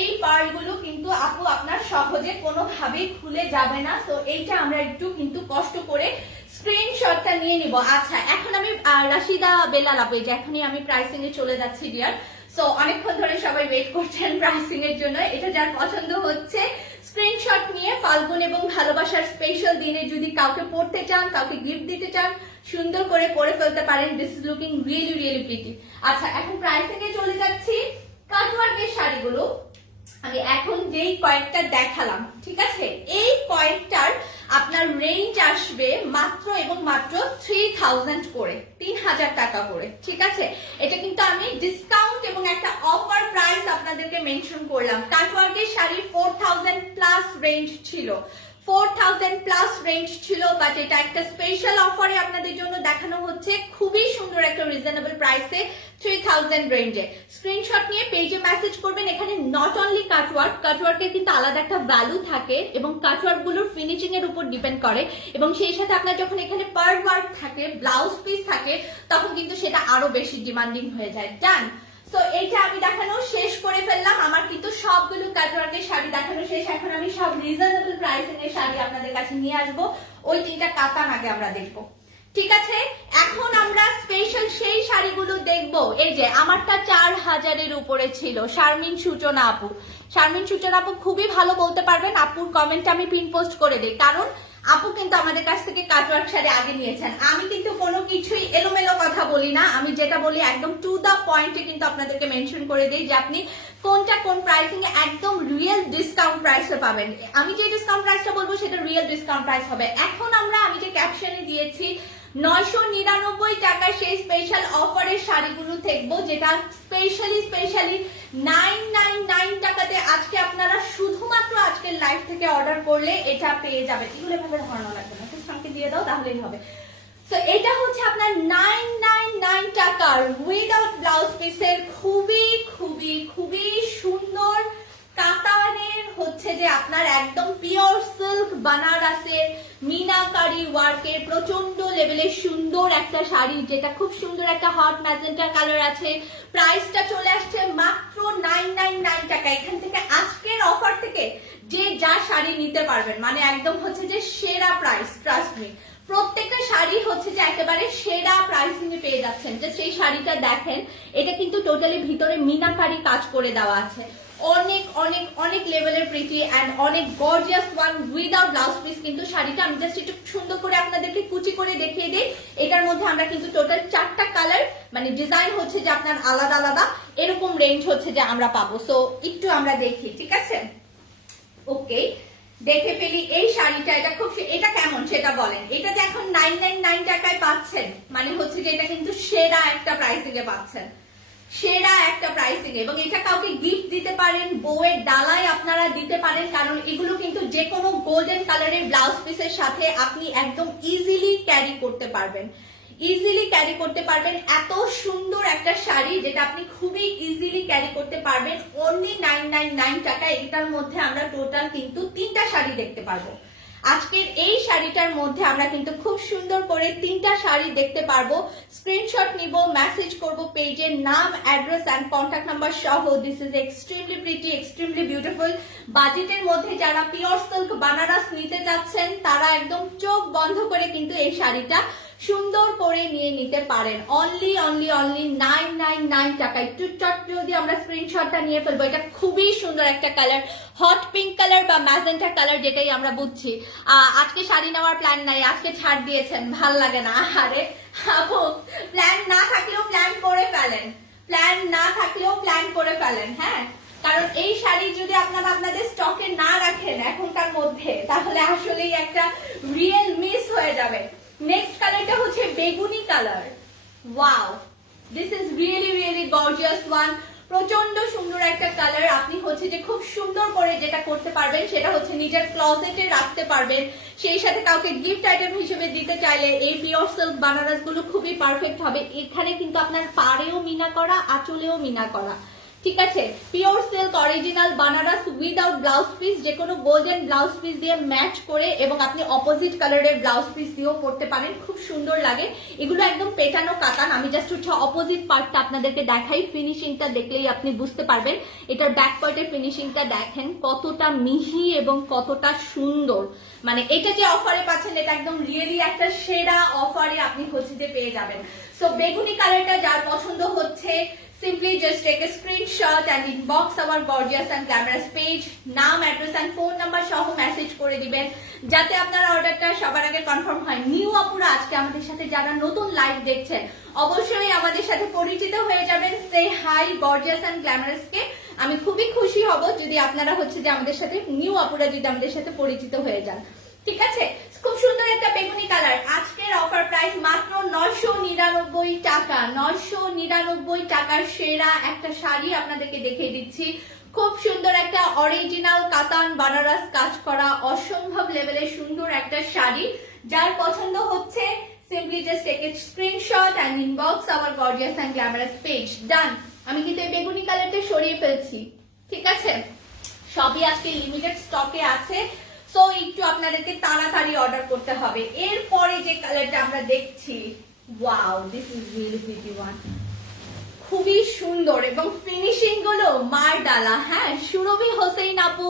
এই পার্লগুলো কিন্তু আপু আপনার সহজে কোনোভাবেই খুলে যাবে না। তো এইটা আমরা একটু কিন্তু কষ্ট করে স্ক্রিনশটটা নিয়ে নিব। আচ্ছা, এখন আমি রাশিদা বেলাল আপু, যে এখনই আমি প্রাইসিং এ চলে যাচ্ছি ডিয়ার। সো অনেকক্ষণ ধরে সবাই ওয়েট করছেন প্রাইসিং এর জন্য। এটা যার পছন্দ হচ্ছে স্ক্রিনশট নিয়ে ফাল্গুন এবং ভালোবাসার স্পেশাল দিনে যদি কাউকে পড়তে চান, কাউকে গিফট দিতে চান, সুন্দর করে পরে ফেলতে পারেন। This is looking really pretty. আচ্ছা, এখন প্রাইসিং এ চলে যাচ্ছি। কাটওয়ার্কের শাড়িগুলো আমি এখন যেই কয়েকটা দেখালাম, ঠিক আছে, এই কয়েকটার আপনার রেঞ্জ আসবে মাত্র এবং মাত্র 3000 করে, 3000 টাকা করে, ঠিক আছে? এটা কিন্তু আমি ডিসকাউন্ট এবং একটা অফার প্রাইস আপনাদেরকে মেনশন করলাম। কাটওয়ার্কের শাড়ি 4000 প্লাস রেঞ্জ ছিল, 4000 প্লাস রেঞ্জ ছিল, বাট এটা একটা স্পেশাল অফারে আপনাদের জন্য দেখানো হচ্ছে খুবই সুন্দর একটা রিজনেবল প্রাইসে 3000 রেঞ্জে। স্ক্রিনশট নিয়ে পেজে মেসেজ করবেন। এখানে নট অনলি কাটওয়ার্কের কিন্তু আলাদা একটা ভ্যালু থাকে এবং কাটওয়ার্ক গুলোর ফিনিশিং এর উপর ডিপেন্ড করে এবং সেই সাথে আপনার যখন এখানে পার্ল ওয়ার্ক থাকে, ব্লাউজ পিস থাকে, তখন কিন্তু সেটা আরো বেশি ডিমান্ডিং হয়ে যায়। ডান। তো এইটা আমি দেখানো শেষ করে ফেললাম। আমার কিন্তু সবগুলো কাটওয়ার্কের শাড়ি দেখানো শেষ। এখন আমি সব রিজনেবল প্রাইসিং এর শাড়ি আপনাদের কাছে নিয়ে আসবো। ওই 3টা কাতান আগে আমরা দেখবো, ঠিক আছে? এখন আমরা স্পেশাল সেই শাড়িগুলো দেখবো। এই যে আমারটা 4000-এর উপরে ছিল, শারমিন সূচনা আপু। শারমিন সূচনা আপু খুবই ভালো বলতে পারবেন। আপুর কমেন্ট আমি পিন পোস্ট করে দিই, কারণ আপু কিন্তু আমাদের কাছ থেকে কাটওয়ার্ক শাড়ি আগে নিয়েছেন। আমি কিন্তু কোনো কিছুই এলোমেলো কথা বলি না, আমি যেটা বলি একদম টু দা পয়েন্টে কিন্তু আপনাদেরকে মেনশন করে দিই যে আপনি কোনটা কোন প্রাইসিং এ একদম রিয়েল ডিসকাউন্ট প্রাইসে পাবেন। আমি যে ডিসকাউন্ট প্রাইসটা বলবো সেটা রিয়েল ডিসকাউন্ট প্রাইস হবে। এখন আমি যে ক্যাপশনে দিয়েছি 999 টাকার সেই স্পেশাল অফারের শাড়িগুলো দেখবো, যেটা স্পেশালি 999 টাকাতে আজকে আপনারা শুধুমাত্র আজকের লাইভ থেকে অর্ডার করলে এটা পেয়ে যাবেন। এগুলো এভাবে ধরানো লাগবে না, সঙ্গে দিয়ে দাও তাহলেই হবে। তো এটা হচ্ছে আপনার 999 টাকার উইদাউট ব্লাউজ পিসের খুবই সুন্দর কাতানের হচ্ছে যে আপনার একদম পিওর সিল্ক বানারসের মিনাকারি ওয়ার্কের প্রচন্ড লেভেলের সুন্দর একটা শাড়ি, যেটা খুব সুন্দর একটা হট ম্যাজেন্টা কালার আছে। প্রাইসটা চলে আসছে মাত্র 999 টাকা। এখান থেকে আজকের অফার থেকে যে যা শাড়ি নিতে পারবেন, মানে একদম হচ্ছে যে সেরা প্রাইস। ট্রাস্ট মি, প্রত্যেকটা শাড়ি হচ্ছে যে একেবারে সেরা প্রাইসিং এ পেয়ে যাচ্ছেন। যে সেই শাড়িটা দেখেন, এটা কিন্তু টোটালি ভিতরে মিনাকারি কাজ করে দেওয়া আছে। অনেক লেভেলের প্রিটি এন্ড অনেক gorgeous one without blouse piece কিন্তু শাড়িটা। আমি জাস্ট একটু সুন্দর করে আপনাদেরকে কুচি করে দেখিয়ে দিই। এটার মধ্যে আমরা কিন্তু টোটাল 4টা কালার, মানে ডিজাইন হচ্ছে যে আপনার আলাদা এরকম রেঞ্জ হচ্ছে যে আমরা পাবো। সো একটু আমরা দেখি, ঠিক আছে? ওকে, দেখে ফেলি এই শাড়িটা। এটা কেমন সেটা বলেন। এটা যে এখন 999 টাকায় পাচ্ছেন, মানে হচ্ছে যে এটা কিন্তু সেরা একটা প্রাইসিং এ পাচ্ছেন, সেরা একটা প্রাইসিং। এবং এটা কাউকে গিফট দিতে পারেন, বউয়ের ডালায় আপনারা দিতে পারেন, কারণ এগুলো কিন্তু যে কোনো গোল্ডেন কালারের ব্লাউজ পিসের সাথে আপনি একদম ইজিলি ক্যারি করতে পারবেন। এত সুন্দর একটা শাড়ি যেটা আপনি খুবই ইজিলি ক্যারি করতে পারবেন অনলি 999 টাকায়। এটার মধ্যে আমরা টোটাল কিন্তু 3টা শাড়ি দেখতে পারবো। আজকের এই শাড়িটার মধ্যে আমরা কিন্তু খুব সুন্দর করে 3টা শাড়ি দেখতে পারবো। স্ক্রিনশট নিব, মেসেজ করব পেজের নাম, অ্যাড্রেস এন্ড কন্ট্যাক্ট নাম্বার সহ। This is extremely pretty, extremely beautiful. বাজেটের মধ্যে যারা পিওর সিল্ক বানারস নিতে চাচ্ছেন, তারা একদম চোখ বন্ধ করে কিন্তু এই শাড়িটা সুন্দর করে নিয়ে নিতে পারেন। অনলি 999 টাকা। একটু চট যদি আমরা স্ক্রিনশটটা নিয়ে ফেলবো। এটা খুবই সুন্দর একটা কালার, হট পিঙ্ক কালার বা ম্যাজেন্টা কালার, যেটাই আমরা বুঝছি। আজকে শাড়ি নেওয়ার প্ল্যান নাই, আজকে ছাড় দিয়েছেন, ভাল লাগে না। আরে আপু, প্ল্যান না থাকলেও প্ল্যান করে ফেলেন, প্ল্যান না থাকলেও প্ল্যান করে ফেলেন। হ্যাঁ, কারণ এই শাড়ি যদি আপনারা আপনাদের স্টকে না রাখেন এখনকার মধ্যে, তাহলে আসলেই একটা রিয়েল মিস হয়ে যাবে। নেক্সট কালারটা হচ্ছে বেগুনি colour. Wow, this is really gorgeous one. প্রচন্ড সুন্দর একটা কালার। আপনি হচ্ছে যে খুব সুন্দর করে যেটা করতে পারবেন সেটা হচ্ছে নিজের ক্লজেটে রাখতে পারবেন, সেই সাথে কাউকে গিফট আইটেম হিসেবে দিতে চাইলে এই পিওর সিল্ক বানারস গুলো খুবই পারফেক্ট হবে। এখানে কিন্তু আপনার পাড়েও মিনা করা, আঁচলেও মিনা করা, ঠিক আছে। Pure silk original Banaras without blouse piece, যে কোনো গোল্ডেন ব্লাউজ পিস দিয়ে ম্যাচ করে, এবং আপনি অপোজিট কালারের ব্লাউজ পিস দিয়েও পরতে পারেন, খুব সুন্দর লাগে। এগুলো একদম পেটানো কাতান। আমি জাস্ট হচ্ছে অপোজিট পার্টটা আপনাদেরকে দেখাই, ফিনিশিংটা দেখলেই আপনি বুঝতে পারবেন। এটার ব্যাক পার্টের ফিনিশিংটা দেখেন কতটা মিহি এবং কতটা সুন্দর। মানে এটা যে অফারে পাচ্ছেন, এটা একদম রিয়েলি একটা সেরা অফারে আপনি হচ্ছে যে পেয়ে যাবেন। সো বেগুনি কালারটা যার পছন্দ হচ্ছে, simply just take a screenshot and inbox our gorgeous and glamorous page, নাম, অ্যাড্রেস এন্ড ফোন নাম্বার সহ মেসেজ করে দিবেন, যাতে আপনার অর্ডারটা সবার আগে কনফার্ম হয়। নিউ আপুরা আজকে আমাদের সাথে যারা নতুন লাইভ দেখছেন, অবশ্যই আমাদের সাথে পরিচিত হয়ে যাবেন। সে হাই গর্জিয়াস এন্ড গ্ল্যামারাস কে। আমি খুবই খুশি হব যদি আপনারা হচ্ছে যে আমাদের সাথে, নিউ আপুরা যদি আমাদের সাথে পরিচিত হয়ে যান, ঠিক আছে। খুব সুন্দর একটা বেগুনি কালার। আজকের অফার প্রাইস মাত্র 999 টাকা। 999 টাকার সেরা একটা শাড়ি আপনাদেরকে দেখিয়ে দিচ্ছি। খুব সুন্দর একটা অরিজিনাল কাতান বানারস কাজ করা অসম্ভব লেভেলের সুন্দর একটা শাড়ি। যার পছন্দ হচ্ছে simply just take a screenshot and inbox our gorgeous and glamorous page. Done. আমি কিন্তু এই বেগুনি কালারটা সরিয়ে ফেলছি, ঠিক আছে। সবই আজকে লিমিটেড স্টকে আছে, সো একটু আপনাদেরকে তাড়াতাড়ি অর্ডার করতে হবে। এরপরে যে কালারটা আমরা দেখছি, wow, this is really pretty one. খুবই সুন্দর এবং ফিনিশিং গুলো মার ডালা। হ্যাঁ, সুরভি হোসেন আপু,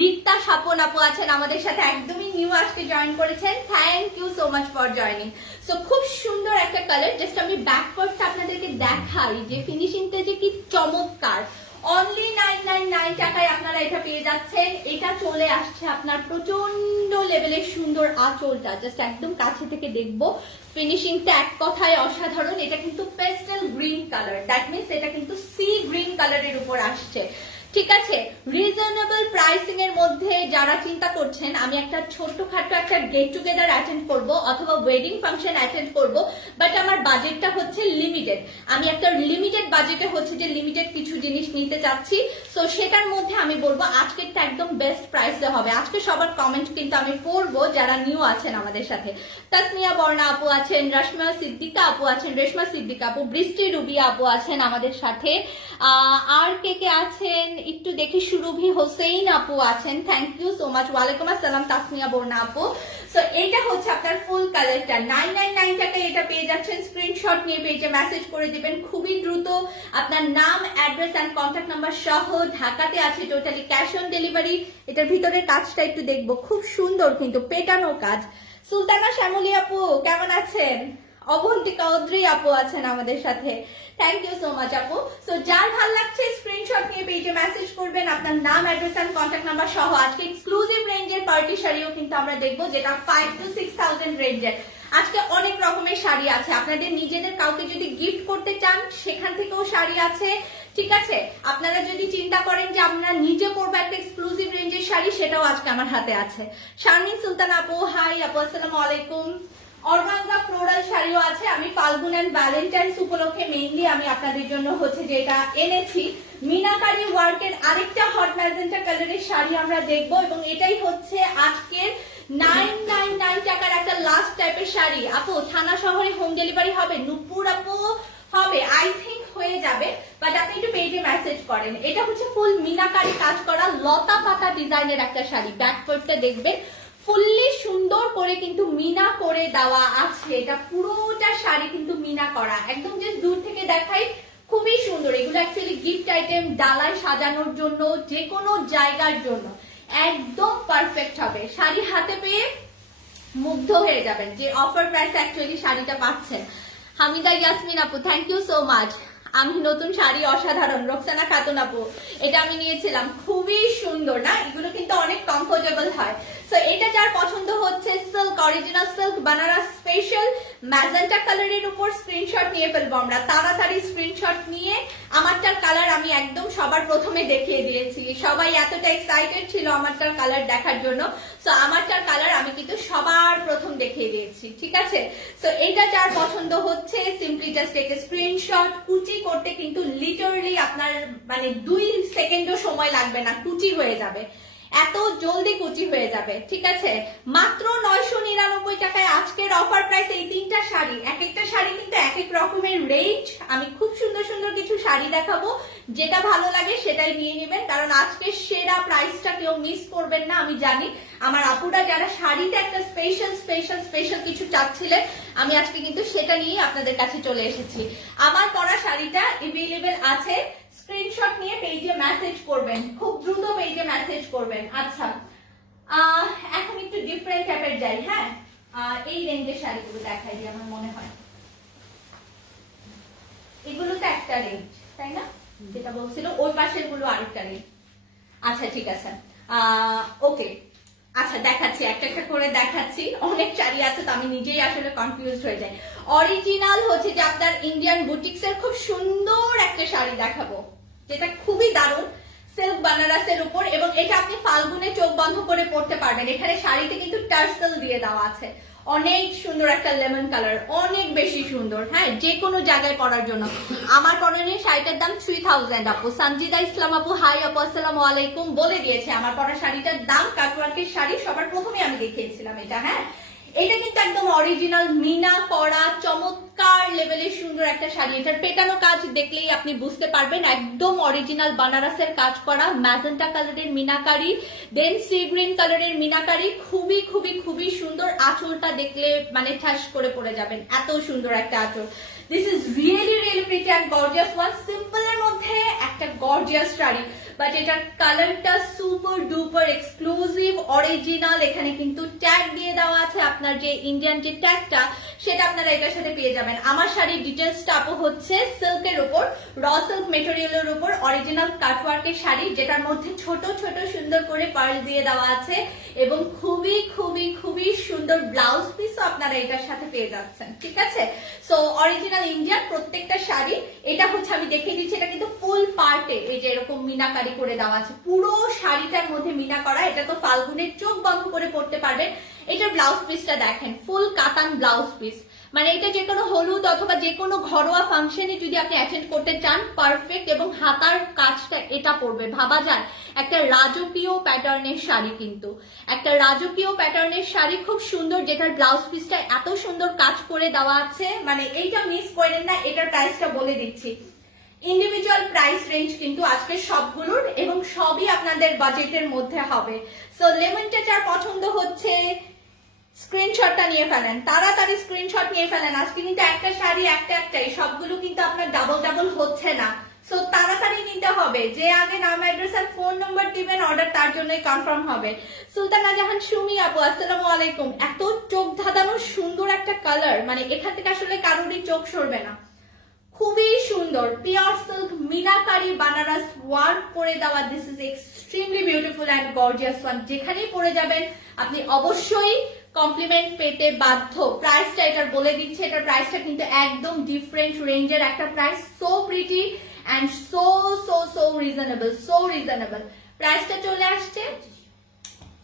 রিক্তা স্বপন আপু আছেন আমাদের সাথে, একদমই নিউ আজকে জয়েন করেছেন। Thank you so much for joining. So খুব সুন্দর একটা কালার। জাস্ট আমি ব্যাক পার্টটা আপনাদেরকে দেখাই যে ফিনিশিংটা যে কি চমৎকার। অনলি 999 টাকায় আপনারা এটা পেয়ে যাচ্ছেন। এটা চলে আসছে আপনার প্রচন্ড লেভেলের সুন্দর আঁচলটা, জাস্ট একদম কাছে থেকে দেখবো। ফিনিশিংটা এক কথায় অসাধারণ। এটা কিন্তু pastel green colour, that means এটা কিন্তু সি গ্রিন কালারের উপর আসছে, ঠিক আছে। রিজনেবল প্রাইসিং এর মধ্যে যারা চিন্তা করছেন আমি একটা ছোট্টখাটো একটা গেট টুগেদার অ্যাটেন্ড করব অথবা ওয়েডিং ফাংশন অ্যাটেন্ড করব, বাট আমার বাজেটটা হচ্ছে লিমিটেড, আমি একটা লিমিটেড বাজেটে হচ্ছে যে লিমিটেড কিছু জিনিস নিতে চাচ্ছি, সো সেটার মধ্যে আমি বলবো আজকেরটা একদম বেস্ট প্রাইসে হবে। আজকে সবার কমেন্ট কিন্তু আমি পড়বো যারা নিউ আছেন আমাদের সাথে। তাসমিয়া বর্ণা আপু আছেন, রেশমা সিদ্দিকা আপু আছেন, রেশমা সিদ্দিকা আপু, বৃষ্টি রুবিয়া আপু আছেন আমাদের সাথে। আর কে কে আছেন একটু দেখি, সুরভি হোসেন আপু আছেন, থ্যাংক ইউ সো মাচ। ওয়ালাইকুম আসসালাম তাসমিয়া বর্ণা আপু। সো এটা হচ্ছে আপনার ফুল কালারটা, 999 টাকায় এটা পেয়ে যাচ্ছেন। স্ক্রিনশট নিয়ে পেজে মেসেজ করে দিবেন খুবই দ্রুত, আপনার নাম, অ্যাড্রেস এন্ড কন্ট্যাক্ট নাম্বার সহ। ঢাকাতে আছে টোটালি ক্যাশ অন ডেলিভারি। এটার ভিতরের কাজটা একটু দেখবো, খুব সুন্দর কিন্তু পেটানো কাজ। সুলতানা শ্যামলী আপু কেমন আছেন? অবন্তিকা অদ্রি আপু আছেন আমাদের সাথে, থ্যাংক ইউ সো মাচ আপু। সো যার ভালো লাগছে স্ক্রিনশট নিয়ে পেজে মেসেজ করবেন আপনার নাম, অ্যাড্রেস এন্ড কন্ট্যাক্ট নাম্বার সহ। আজকে এক্সক্লুসিভ রেঞ্জের পার্টি শাড়িও কিন্তু আমরা দেখবো, যেটা 5 to 6,000 রেঞ্জের। আজকে অনেক রকমের শাড়ি আছে, আপনাদের নিজেদের কাউকে যদি গিফট করতে চান সেখান থেকেও শাড়ি আছে, ঠিক আছে। আপনারা যদি চিন্তা করেন যে আপনারা নিজে পরবো একটা এক্সক্লুসিভ রেঞ্জের শাড়ি, সেটাও আজকে আমার হাতে আছে। শারমিন সুলতান আপু, হাই আপু, আসসালামু আলাইকুম। অর্গানজা ফ্লোরাল শাড়িও আছে। আমি ফাল্গুন এন্ড ভ্যালেন্টাইন্স উপলক্ষে মেইনলি আমি আপনাদের জন্য হচ্ছে যে এটা এনেছি। মিনাকারি ওয়ার্কের আরেকটা হট ম্যাজেন্টা কালারের শাড়ি আমরা দেখবো, এবং এটাই হচ্ছে আজকের 999 টাকার একটা লাস্ট টাইপের শাড়ি। আপু থানা শহরে হোম ডেলিভারি হবে? নুপুর আপু হবে, আই থিঙ্ক হয়ে যাবে, বাট আপনি একটু পেজে মেসেজ করেন। এটা হচ্ছে ফুল মিনাকারি কাজ করা লতা পাতা ডিজাইনের একটা শাড়ি। ব্যাক পার্টটা দেখবেন ফুললি সুন্দর করে কিন্তু মিনা করে দেওয়া আছে। এটা পুরোটা শাড়ি কিন্তু মিনা করা, একদম জাস্ট দূর থেকে দেখাই, খুবই সুন্দর। এগুলো অ্যাকচুয়ালি গিফট আইটেম, ডালায় সাজানোর জন্য, যে কোনো জায়গার জন্য একদম পারফেক্ট হবে। শাড়ি হাতে পেয়ে মুগ্ধ হয়ে যাবেন যে অফার প্রাইস অ্যাকচুয়ালি শাড়িটা পাচ্ছেন। হামিদা ইয়াসমিন আপু, থ্যাংক ইউ সো মাচ। আমি নতুন শাড়ি অসাধারণ, রোকসানা খাতুন আপু, এটা আমি নিয়েছিলাম, খুবই সুন্দর না? এগুলো কিন্তু অনেক কমফোর্টেবল হয়। সো এটা যার পছন্দ হচ্ছে silk, original silk Banaras special magenta কালারের উপর স্ক্রিনশট নিয়ে ফেলবো আমরা, তাড়াতাড়ি স্ক্রিনশট নিয়ে। আমারটার কালার আমি একদম সবার প্রথমে দেখিয়ে দিয়েছি, সবাই এতটা এক্সাইটেড ছিল আমারটার কালার দেখার জন্য। সো আমারটার কালার আমি কিন্তু সবার প্রথম দেখিয়ে দিয়েছি, ঠিক আছে? সো এটা যার পছন্দ হচ্ছে simply just take a screenshot. কুচি করতে কিন্তু লিটারালি আপনার মানে 2 সেকেন্ডও সময় লাগবে না, কুচি হয়ে যাবে, এত জলদি কুচি হয়ে যাবে, ঠিক আছে? মাত্র 999 টাকায় আজকের অফার প্রাইস এই 3টা শাড়ি। এক একটা শাড়ি কিন্তু এক এক রকমের রেঞ্জ। আমি খুব সুন্দর সুন্দর কিছু শাড়ি দেখাবো, যেটা ভালো লাগে সেটাই নিয়ে নেবেন, কারণ আজকে সেরা প্রাইসটা কেউ মিস করবেন না। আমি জানি আমার আপুরা যারা শাড়িতে একটা স্পেশাল স্পেশাল স্পেশাল কিছু চাচ্ছিলেন, আমি আজকে কিন্তু সেটা নিয়ে আপনাদের কাছে চলে এসেছি। আমার পরা শাড়িটা এভেলেবেল আছে, স্ক্রিনশট নিয়ে পেজে মেসেজ করবেন, খুব দ্রুত পেজে মেসেজ করবেন। আচ্ছা, এখন একটু ডিফারেন্ট টাইপের যাই। হ্যাঁ, এই রেঞ্জের শাড়িগুলো দেখাই যে আমার মনে হয় এগুলো তো একটা রেঞ্জ, তাই না? যেটা বলছিল ওই পাশের গুলো আরেকটা রেঞ্জ। আচ্ছা ঠিক আছে, ওকে। আচ্ছা দেখাচ্ছি, একটা একটা করে দেখাচ্ছি, অনেক শাড়ি আছে তো আমি নিজেই আসলে কনফিউজড হয়ে যাই। অরিজিনাল হচ্ছে যে আপনার ইন্ডিয়ান বুটিক্স এর খুব সুন্দর একটা শাড়ি দেখাবো, যেটা খুবই দারুণ, সিল্ক বানারসের উপর, এবং এটা আপনি ফাল্গুনে চোখ বন্ধ করে পরতে পারবেন। এখানে শাড়িতে কিন্তু টার্সেল দিয়ে দেওয়া আছে, অনেক সুন্দর একটা লেমন কালার, অনেক বেশি সুন্দর। হ্যাঁ, যে কোনো জায়গায় পরার জন্য। আমার পরনের শাড়িটার দাম 3000 আপু। সঞ্জিদা ইসলাম আপু, হাই আপু, আসসালামু আলাইকুম, বলে দিয়েছে আমার পরা শাড়িটার দাম। কাটওয়ার্কের শাড়ি সবার প্রথমে আমি দেখিয়েছিলাম এটা। হ্যাঁ, এটা কিন্তু একদম অরিজিনাল মিনা করা চমৎকার লেভেলের সুন্দর একটা শাড়ি। এটার পেটানো কাজ দেখলেই আপনি বুঝতে পারবেন, একদম অরিজিনাল বানারসের কাজ করা, ম্যাজেন্টা কালারের মিনাকারি, দেন সি গ্রিন কালারের মিনাকারি, খুবই খুবই খুবই সুন্দর। আঁচলটা দেখলে মানে ঠাস করে পড়ে যাবেন, এত সুন্দর একটা আঁচল। This is really really pretty and gorgeous one. Simple এর মধ্যে একটা গর্জিয়াস শাড়ি, বাট এটার কালারটা সুপার ডুপার এক্সক্লুসিভ অরিজিনাল। এখানে কিন্তু ট্যাগ দিয়ে দেওয়া আছে, আপনার যে ইন্ডিয়ান যে ট্যাগটা সেটা আপনারা এটার সাথে পেয়ে যাবেন। আমার শাড়ির ডিটেলসটা আপু হচ্ছে সিল্কের উপর, র সিল্ক মেটেরিয়ালের উপর অরিজিনাল কাটওয়ার্কের শাড়ি, যেটার মধ্যে ছোট ছোট সুন্দর করে পার্ল দিয়ে দেওয়া আছে, এবং খুবই খুবই খুবই সুন্দর ব্লাউজ পিসও আপনারা এটার সাথে পেয়ে যাচ্ছেন, ঠিক আছে? সো অরিজিনাল ইন্ডিয়ান প্রত্যেকটা শাড়ি। এটা হচ্ছে আমি দেখিয়ে দিচ্ছি, এটা কিন্তু ফুল পার্টে এই যে এরকম মিনাকারি করে দেওয়া আছে, পুরো শাড়িটার মধ্যে মিনা করা। এটা তো ফাল্গুনের চোখ বন্ধ করে পড়তে পারবেন। এটার ব্লাউজ পিসটা দেখেন, ফুল কাতান ব্লাউজ পিস, মানে এটা যে কোনো হলুদ অথবা যে কোনো ঘরোয়া ফাংশনে যদি আপনি অ্যাটেন্ড করতে চান পারফেক্ট। এবং হাতার কাজটা এটা পড়বে, ভাবা যায় একটা রাজকীয় প্যাটার্নের শাড়ি, কিন্তু একটা রাজকীয় প্যাটার্নের শাড়ি, খুব সুন্দর, যেটার ব্লাউজ পিসটা এত সুন্দর কাজ করে দেওয়া আছে, মানে এইটা মিস করেন না। এটার প্রাইসটা বলে দিচ্ছি, ইন্ডিভিজুয়াল প্রাইস রেঞ্জ কিন্তু আজকে সবগুলোর, এবং সবই আপনাদের বাজেটের মধ্যে হবে। সো লেমনটা যার পছন্দ হচ্ছে স্ক্রিনশটটা নিয়ে ফেলেন, তাড়াতাড়ি স্ক্রিনশট নিয়ে ফেলেন। আজকে কিন্তু একটা শাড়ি একটাই, সবগুলো কিন্তু আপনার ডাবল ডাবল হচ্ছে না। সো তাড়াতাড়ি নিতে হবে, যে আগে নাম অ্যাড্রেস আর ফোন নাম্বার দিবেন, অর্ডার তার জন্যই কনফার্ম হবে। সুলতানা জাহান সুমি আপু, আসসালামু আলাইকুম। এত চোখ ধাঁধানো সুন্দর একটা কালার, মানে এখান থেকে আসলে কারোরই চোখ সরবে না, খুবই সুন্দর। Pure silk meenakari Banaras work করে দেওয়া, this is extremely beautiful and gorgeous one. যেখানেই পরে যাবেন আপনি অবশ্যই কমপ্লিমেন্ট পেতে বাধ্য। প্রাইসটা এটার বলে দিচ্ছে, এটার প্রাইসটা কিন্তু একদম ডিফারেন্ট রেঞ্জের একটা price, so pretty and so so so reasonable, so reasonable. প্রাইসটা চলে আসছে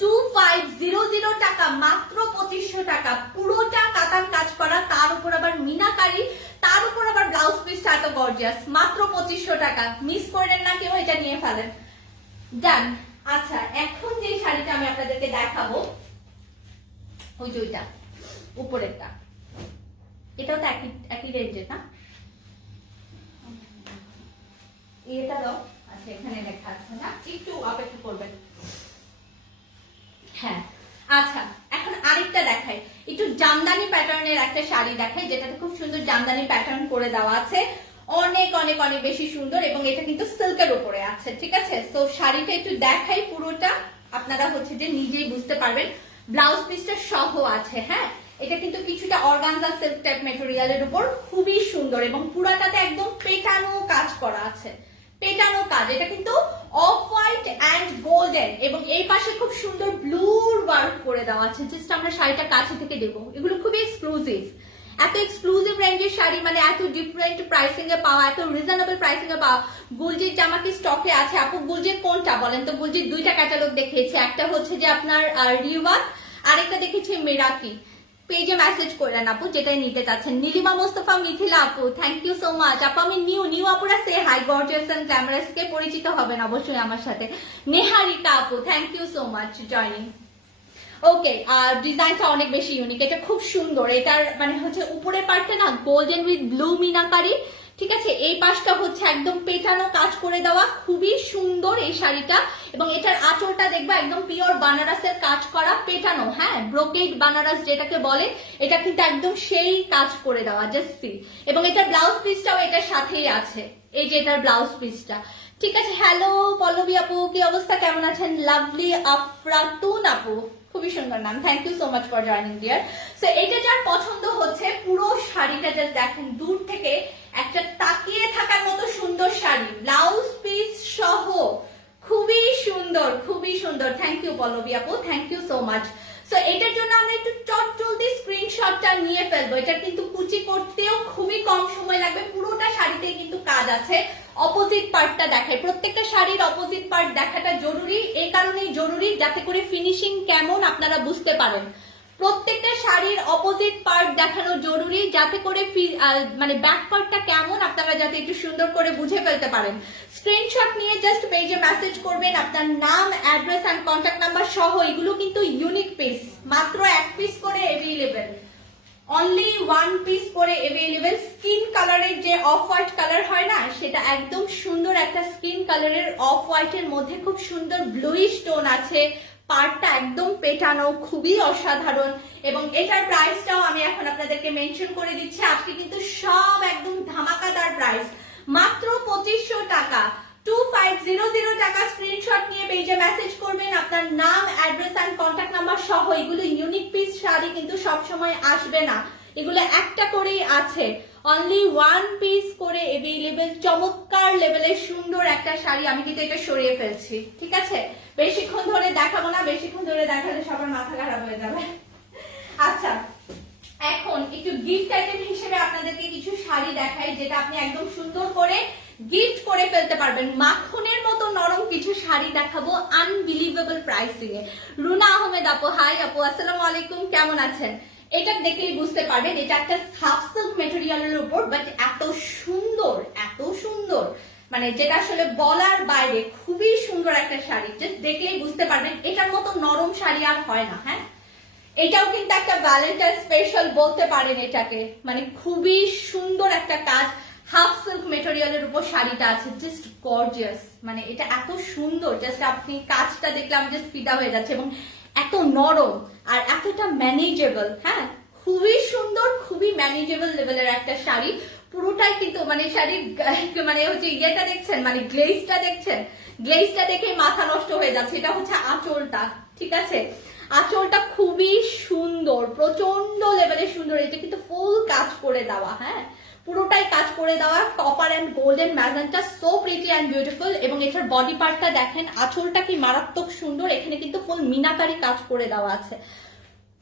2500 টাকা, মাত্র 2500 টাকা, পুরোটা কাতান কাজ করা, তার উপর আবার মিনাকারি, তার উপর আবার ব্লাউজ পিসটা এত গর্জিয়াস, মাত্র 2500 টাকা। মিস করেন না কেউ, এটা নিয়ে ফেলেন। ডান। আচ্ছা, এখন যে শাড়িটা আমি আপনাদেরকে দেখাবো, ওই যে ওইটা উপরেরটা, এটাও তো একই রেঞ্জের না? এটা দাও। আচ্ছা, এখানে লেখা আছে না, একটু অপেক্ষা করবেন। হ্যাঁ, আচ্ছা, এখন আরেকটা দেখাই, একটু জামদানি প্যাটার্নের একটা শাড়ি দেখাই, যেটাতে খুব সুন্দর জামদানি প্যাটার্ন করে দেওয়া আছে, অনেক অনেক অনেক বেশি সুন্দর, এবং এটা কিন্তু সিল্কের উপরে আছে, ঠিক আছে? তো শাড়িটা একটু দেখাই পুরোটা, আপনারা হচ্ছে যে নিজেই বুঝতে পারবেন। ব্লাউজ পিসটা সহ আছে। হ্যাঁ, এটা কিন্তু কিছুটা অর্গানজা সিল্ক টাইপ ম্যাটেরিয়ালের উপর, খুবই সুন্দর এবং পুরাটাতে একদম পেটানো কাজ করা আছে, পেটানো কাজ। এটা কিন্তু অফ হোয়াইট অ্যান্ড গোল্ডেন এবং এই পাশে খুব সুন্দর ব্লুর ওয়ার্ক করে দেওয়া আছে। জাস্ট আমরা শাড়িটা কাছে থেকে দেবো, এগুলো খুবই এক্সক্লুসিভ। এত এক্সক্লুসিভ রেঞ্জের শাড়ি, মানে এত ডিফারেন্ট প্রাইসিং এ পাওয়া, এত রিজনেবল প্রাইসিং এ পাওয়া। গুলজির জামা কি স্টকে আছে আপু? গুলজির কোনটা বলেন তো? গুলজির দুইটা ক্যাটালগ দেখিয়েছে, একটা হচ্ছে যে আপনার রিওয়াক, আরেকটা দেখেছি মিরাকি। পেজে মেসেজ করলেন আপু যেটাই নিতে চাচ্ছেন। নীলিমা মোস্তফা মিথিলা আপু, থ্যাংক ইউ সো মাচ আপু। আমি নিউ আপুরা say hi, gorgeous and glamorous কে পরিচিত হবেন অবশ্যই আমার সাথে। নেহারিকা আপু, thank you so much joining. Okay, আর ডিজাইনটা অনেক বেশি ইউনিক, এটা খুব সুন্দর। এটার মানে হচ্ছে উপরের পার্টটা না গোল্ডেন উইথ ব্লু মিনাকারি, ঠিক আছে। এই পাশটা হচ্ছে একদম পেটানো কাজ করে দেওয়া, খুবই সুন্দর এই শাড়িটা। এবং এটার আঁচলটা দেখবা একদম পিওর বানারসের কাজ করা, পেটানো। হ্যাঁ, ব্রোকেড বানারস যেটাকে বলে, এটা কিন্তু একদম সেই কাজ করে দেওয়া, জাস্ট সি। এবং এটার ব্লাউজ পিসটাও এটার সাথেই আছে, এই যে এটার ব্লাউজ পিসটা, ঠিক আছে। হ্যালো পল্লবী আপু, কি অবস্থা, কেমন আছেন? লাভলি আফরাতুন আপু, খুবই সুন্দর নাম, thank you so much for joining dear. So এটা যার পছন্দ হচ্ছে, পুরো শাড়িটা জাস্ট দেখেন দূর থেকে, একটা তাকিয়ে থাকার মতো সুন্দর শাড়ি, ব্লাউজ পিস সহ, খুবই সুন্দর, খুবই সুন্দর। থ্যাংক ইউ পল্লবী আপু, thank you so much. So এটার জন্য আমরা একটু চট জলদি স্ক্রিনশটটা নিয়ে ফেলবো। এটা কিন্তু কুচি করতেও খুবই কম সময় লাগবে, পুরোটা শাড়িতে কিন্তু কাজ আছে। অপোজিট পার্টটা দেখায়, প্রত্যেকটা শাড়ির অপোজিট পার্ট দেখাটা জরুরি, এই কারণেই জরুরি যাতে করে ফিনিশিং কেমন আপনারা বুঝতে পারেন। প্রত্যেকটা শাড়ির অপোজিট পার্ট দেখানো জরুরি, যাতে করে মানে ব্যাক পার্টটা কেমন আপনারা যাতে একটু সুন্দর করে বুঝে ফেলতে পারেন। স্ক্রিনশট নিয়ে জাস্ট পেজে মেসেজ করবেন, আপনার নাম, অ্যাড্রেস এন্ড কন্ট্যাক্ট নাম্বার সহ। এগুলো কিন্তু ইউনিক পিস, মাত্র এক পিস করে অ্যাভেলেবেল, অনলি ওয়ান পিস করে অ্যাভেলেবেল। স্কিন কালারের যে অফ হোয়াইট কালার হয় না, সেটা একদম সুন্দর একটা স্কিন কালারের অফ হোয়াইটের মধ্যে খুব সুন্দর ব্লুইশ টোন আছে, পার্টটা একদম পেটানো, খুবই অসাধারণ। এবং এটার প্রাইসটাও আমি এখন আপনাদেরকে মেনশন করে দিচ্ছি। আজকে কিন্তু সব একদম ধামাকাদার প্রাইস, মাত্র 2500 টাকা, 2500 টাকা। স্ক্রিনশট নিয়ে পেজে মেসেজ করবেন, আপনার নাম, অ্যাড্রেস এন্ড কন্ট্যাক্ট নাম্বার সহ। এগুলো ইউনিক পিস শাড়ি কিন্তু সব সময় আসবে না, এগুলো একটা করেই আছে, অনলি ওয়ান পিস করে অ্যাভেলেবেল। চমৎকার লেভেলের সুন্দর একটা শাড়ি, আমি কিন্তু এটা সরিয়ে ফেলছি, ঠিক আছে। বেশিক্ষণ ধরে দেখাবো না, বেশিক্ষণ ধরে দেখালে সবার মাথা খারাপ হয়ে যাবে। আচ্ছা, এখন একটু গিফট আইটেম হিসেবে আপনাদেরকে কিছু শাড়ি দেখাই, যেটা আপনি একদম সুন্দর করে গিফট করে ফেলতে পারবেন। মাখনের মতো নরম কিছু শাড়ি দেখাবো আনবিলিভেবল প্রাইসিং এ। রুনা আহমেদ আপু, হাই আপু, আসসালামু আলাইকুম, কেমন আছেন? এটা দেখলেই বুঝতে পারবেন এটা একটা হাফ সিল্ক ম্যাটেরিয়ালের উপর, বাট এত সুন্দর, এত সুন্দর, মানে যেটা আসলে বলার বাইরে, খুবই সুন্দর একটা শাড়ি। জাস্ট দেখলেই বুঝতে পারবেন এটার মতো নরম শাড়ি আর হয় না। হ্যাঁ, এটাও কিন্তু একটা ভ্যালেন্টাইন স্পেশাল বলতে পারেন এটাকে, মানে খুবই সুন্দর একটা কাজ, হাফ সিল্ক মেটেরিয়ালের উপর শাড়িটা আছে, জাস্ট গর্জিয়াস। মানে এটা এত সুন্দর, জাস্ট আপনি কাজটা দেখলে আমি জাস্ট ফিদা হয়ে যাচ্ছে, এবং এত নরম আর এতটা ম্যানেজেবল। হ্যাঁ, খুবই সুন্দর, খুবই ম্যানেজেবল লেভেলের একটা শাড়ি। পুরোটাই কিন্তু মানে শাড়ির মানে হচ্ছে ইয়েটা দেখছেন, মানে গ্লেজটা দেখছেন, গ্লেজটা দেখে মাথা নষ্ট হয়ে যাচ্ছে। এটা হচ্ছে আঁচলটা, ঠিক আছে। আঁচলটা খুবই সুন্দর, প্রচন্ড লেভেলের সুন্দর। এটা কিন্তু ফুল কাজ করে দেওয়া, হ্যাঁ, পুরোটাই কাজ করে দেওয়া, copper and golden magenta, so pretty and beautiful. এবং এটার বডি পার্টটা দেখেন, আঁচলটা কি মারাত্মক সুন্দর, এখানে কিন্তু ফুল মিনাকারি কাজ করে দেওয়া আছে,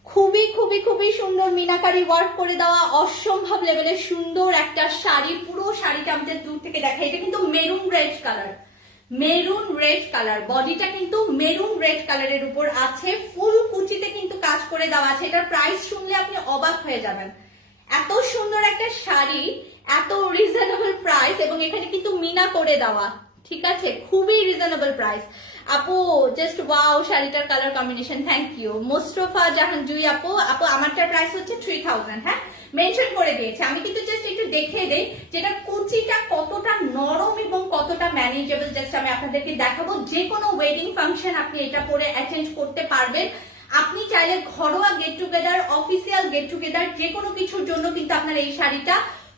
খুবই খুবই খুবই সুন্দর মিনাকারি ওয়ার্ক করে দেওয়া, অসম্ভব লেভেলের সুন্দর একটা শাড়ি। পুরো শাড়িটা আমাদের দূর থেকে দেখাই। এটা কিন্তু maroon red colour, maroon red colour, বডিটা কিন্তু মেরুন রেড কালারের উপর আছে, ফুল কুচিতে কিন্তু কাজ করে দেওয়া আছে। এটার প্রাইস শুনলে আপনি অবাক হয়ে যাবেন, এত সুন্দর একটা শাড়ি, এত রিজনেবল প্রাইস, এবং এখানে কিন্তু মিনা করে দেওয়া, ঠিক আছে, খুবই রিজনেবল প্রাইস। আপু জাস্ট ওয়াও, শাড়িটার colour combination, thank you. Mostafa Jahan Jui আপু, আপু আমারটার প্রাইস হচ্ছে 3000, হ্যাঁ, মেনশন করে দিয়েছে। আমি কিন্তু জাস্ট একটু দেখিয়ে দেই যেটা কুচিটা কতটা নরম এবং কতটা ম্যানেজেবল, জাস্ট আমি আপনাদেরকে দেখাবো। যে কোনো ওয়েডিং ফাংশন আপনি এটা পরে অ্যাটেন্ড করতে পারবেন। আপনি চাইলে ঘরোয়া get together, official get together, যে কোনো কিছুর জন্য কিন্তু আপনার এই শাড়িটা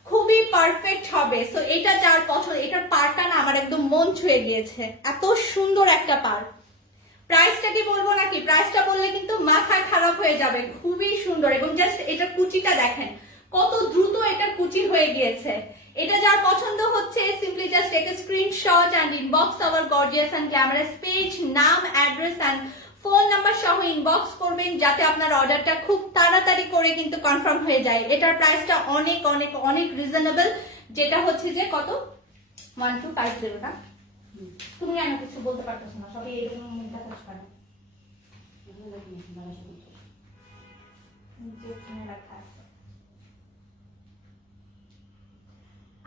খুবই পারফেক্ট হবে। সো এটা যার পছন্দ, এটার পাড়টা না আমার একদম মন ছুঁয়ে গিয়েছে, এত সুন্দর একটা পাড়। প্রাইসটা কি বলবো নাকি? প্রাইসটা বললে কিন্তু মাথা খারাপ হয়ে যাবে। খুবই সুন্দর এবং জাস্ট এটা কুচিটা দেখেন কত দ্রুত এটা কুচি হয়ে গিয়েছে। এটা যার পছন্দ হচ্ছে simply just take a screenshot and inbox our gorgeous and glamorous page, নাম, অ্যাড্রেস এন্ড ফোন নাম্বার সহ ইনবক্স করবেন যাতে আপনার অর্ডারটা খুব তাড়াতাড়ি করে কিন্তু কনফার্ম হয়ে যায়। এটার প্রাইসটা অনেক অনেক অনেক রিজনেবল, যেটা হচ্ছে যে কত 1250 না? তুমি কেন কিছু বলতে পারতেছ না, সবই এরকম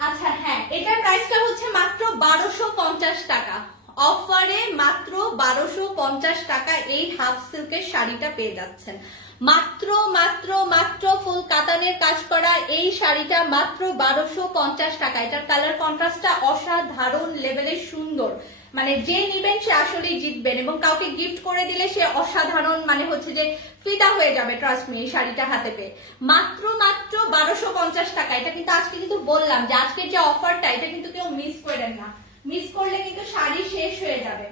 আচ্ছা হ্যাঁ, এটার প্রাইসটা হচ্ছে মাত্র 1250 টাকা। অফারে মাত্র 1250 টাকা এই হাফ সিল্কের শাড়িটা পেয়ে যাচ্ছেন। মাত্র মাত্র মাত্র ফুল কাতানের কাজ করা এই শাড়িটা মাত্র 1250 টাকা। এটার কালার কন্ট্রাস্টটা অসাধারণ লেভেলের সুন্দর, মানে যে নিবেন সে আসলেই জিতবেন এবং কাউকে গিফট করে দিলে সে অসাধারণ মানে হচ্ছে যে ফিদা হয়ে যাবে, ট্রাস্ট মি, এই শাড়িটা হাতে পেয়ে। মাত্র মাত্র 1250 টাকা। এটা কিন্তু আজকে কিন্তু বললাম যে আজকের যে অফারটা এটা কিন্তু কেউ মিস করেন না, মিস করলে কিন্তু শাড়ি শেষ হয়ে যাবে।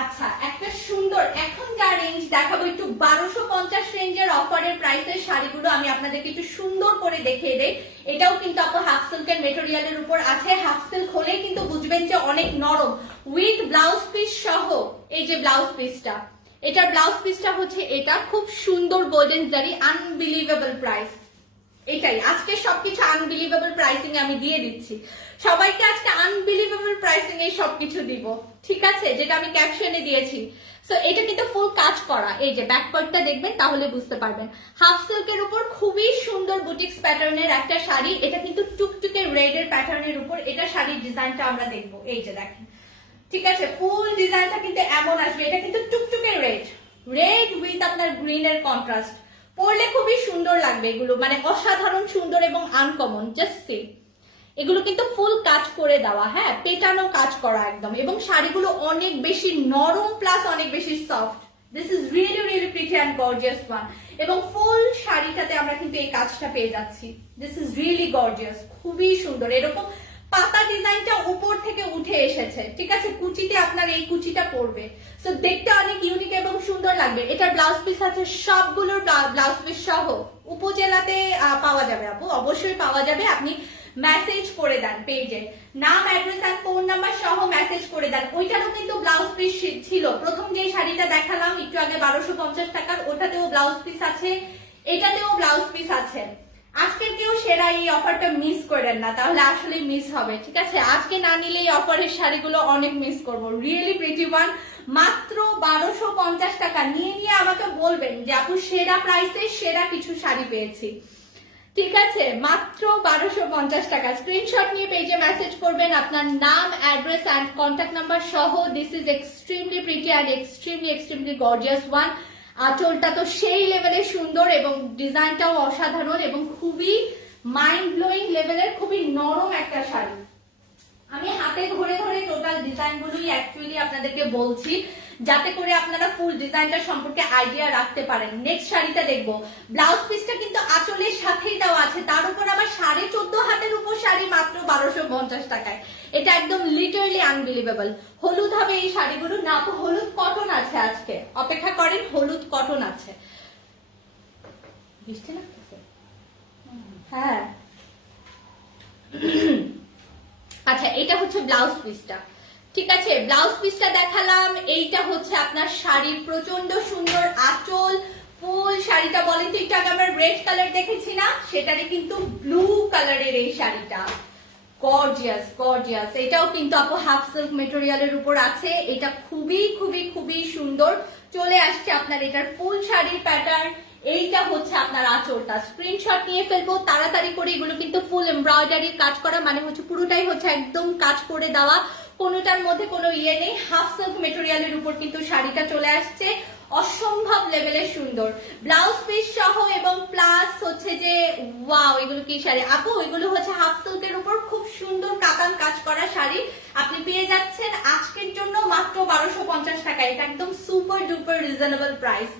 আচ্ছা, একটা সুন্দর এখন যা রেঞ্জ দেখাবো একটু 1250 রেঞ্জের অফারের প্রাইসের শাড়িগুলো আমি আপনাদেরকে একটু সুন্দর করে দেখিয়ে দেই। এটাও কিন্তু আপু হাফ সিল্কের মেটেরিয়ালের উপর আছে। হাফ সিল্ক হলেই কিন্তু বুঝবেন যে অনেক নরম, উইথ ব্লাউজ পিস সহ। এই যে ব্লাউজ পিসটা, এটার ব্লাউজ পিসটা হচ্ছে এটা খুব সুন্দর গোল্ডেন জারি, আনবিলিভেবল প্রাইস। এটাই আজকে সবকিছু আনবিলিভেবল প্রাইসিং আমি দিয়ে দিচ্ছি সবাইকে। আজকে আনবিলিভেবল প্রাইসিং এই সবকিছু দিব, ঠিক আছে, যেটা আমি ক্যাপশনে দিয়েছি। সো এটা কিন্তু ফুল কাজ করা, এই যে ব্যাক পার্টটা দেখবেন তাহলে বুঝতে পারবেন। হাফ সিল্কের উপর খুবই সুন্দর বুটিক্স প্যাটার্নের একটা শাড়ি। এটা কিন্তু টুকটুকে রেড এর প্যাটার্নের উপর এটা শাড়ির ডিজাইনটা আমরা দেখবো। এই যে দেখেন, ঠিক আছে, ফুল ডিজাইনটা কিন্তু এমন আসবে। এটা কিন্তু টুকটুকে রেড, রেড উইথ আপনার গ্রিন এর কন্ট্রাস্ট। পরলে খুবই সুন্দর লাগবে এগুলো, মানে অসাধারণ সুন্দর এবং আনকমন। জাস্ট সি, এগুলো কিন্তু ফুল কাজ করে দেওয়া, হ্যাঁ, পেটানো কাজ করা একদম, এবং শাড়িগুলো অনেক বেশি নরম প্লাস অনেক বেশি soft. This is really really pretty and gorgeous one. এবং ফুল শাড়িটাতে আমরা কিন্তু এই কাজটা পেয়ে যাচ্ছি। দিস ইজ রিয়েলি গর্জিয়াস, খুবই সুন্দর। এরকম পাতা ডিজাইনটা উপর থেকে উঠে এসেছে, ঠিক আছে, কুচিতে আপনার এই কুচিটা পড়বে, সো দেখতে অনেক ইউনিক এবং সুন্দর লাগবে। এটার ব্লাউজ পিস আছে, সবগুলোর ব্লাউজ পিস সহ উপজেলাতে পাওয়া যাবে আপু, অবশ্যই পাওয়া যাবে। আপনি মেসেজ করে দেন পেজে, নাম, অ্যাড্রেস আর ফোন নাম্বার সহ মেসেজ করে দেন। ওইটারও কিন্তু ব্লাউজ পিস ছিল, প্রথম যে শাড়িটা দেখালাম একটু আগে 1250 টাকার, ওটাতেও ব্লাউজ পিস আছে, এটাতেও ব্লাউজ পিস আছে। আজকের কেউ সেরা এই অফারটা মিস করেন না, তাহলে আসলে মিস হবে, ঠিক আছে। আজকে না নিলে এই অফারের শাড়িগুলো অনেক মিস করবো। রিয়েলি প্রিটি ওয়ান, মাত্র 1250 টাকা। নিয়ে নিয়ে আমাকে বলবেন যে আপু সেরা প্রাইসে সেরা কিছু শাড়ি পেয়েছি, ঠিক আছে, মাত্র 1250 টাকা। স্ক্রিনশট নিয়ে পেজে মেসেজ করবেন আপনার নাম, অ্যাড্রেস অ্যান্ড কন্ট্যাক্ট নাম্বার সহ। This is extremely pretty and extremely gorgeous one. আঁচলটা তো সেই লেভেলের সুন্দর এবং ডিজাইনটাও অসাধারণ এবং খুবই মাইন্ড ব্লোয়িং লেভেলের, খুবই নরম একটা শাড়ি। আমি হাতে ধরে ধরে টোটাল ডিজাইনগুলোই অ্যাকচুয়ালি আপনাদেরকে বলছি যাতে করে আপনারা ফুল ডিজাইনটা সম্পর্কে আইডিয়া রাখতে পারেন। নেক্সট শাড়িটা দেখবো, ব্লাউজ পিসটা কিন্তু আঁচলের সাথেই দেওয়া আছে, তার উপর আবার 14.5 হাতের উপর শাড়ি মাত্র 1250 টাকায়। এটা একদম লিটারালি আনবিলিভেবল। হলুদ হবে এই শাড়িগুলো না, তো হলুদ কটন আছে আজকে, অপেক্ষা করেন, হলুদ কটন আছে। বৃষ্টি লাগতেছে, হ্যাঁ। আচ্ছা, এটা হচ্ছে ব্লাউজ পিসটা, ঠিক আছে, ব্লাউজ পিসটা দেখালাম। এইটা হচ্ছে আপনার শাড়ির প্রচন্ড সুন্দর আঁচল, ফুল শাড়িটা বলেন তো, একটু আগে আমরা রেড কালার দেখেছি না, সেটারে কিন্তু ব্লু কালারের এই শাড়িটা, গর্জিয়াস গর্জিয়াস। এটাও কিন্তু আপু হাফ সিল্ক মেটেরিয়ালের উপর আছে। এটা খুবই খুবই খুবই সুন্দর। চলে আসছে আপনার এটার ফুল শাড়ির প্যাটার্ন। এইটা হচ্ছে আপনার আঁচলটা। স্ক্রিনশট নিয়ে ফেলবো তাড়াতাড়ি করে। এগুলো কিন্তু ফুল এমব্রয়ডারির কাজ করা, মানে হচ্ছে পুরোটাই হচ্ছে একদম কাজ করে দেওয়া, কোনোটার মধ্যে কোনো ইয়ে নেই। হাফ সিল্ক মেটেরিয়ালের উপর কিন্তু শাড়িটা চলে আসছে, অসম্ভব লেভেলের সুন্দর ব্লাউজ পিস সহ এবং প্লাস হচ্ছে যে ওয়াও, এগুলো কি শাড়ি আপু? এগুলো হচ্ছে হাফ সিল্কের উপর খুব সুন্দর কাতান কাজ করা শাড়ি আপনি পেয়ে যাচ্ছেন আজকের জন্য মাত্র 1250 টাকা। এটা একদম সুপার ডুপার রিজনেবল প্রাইস,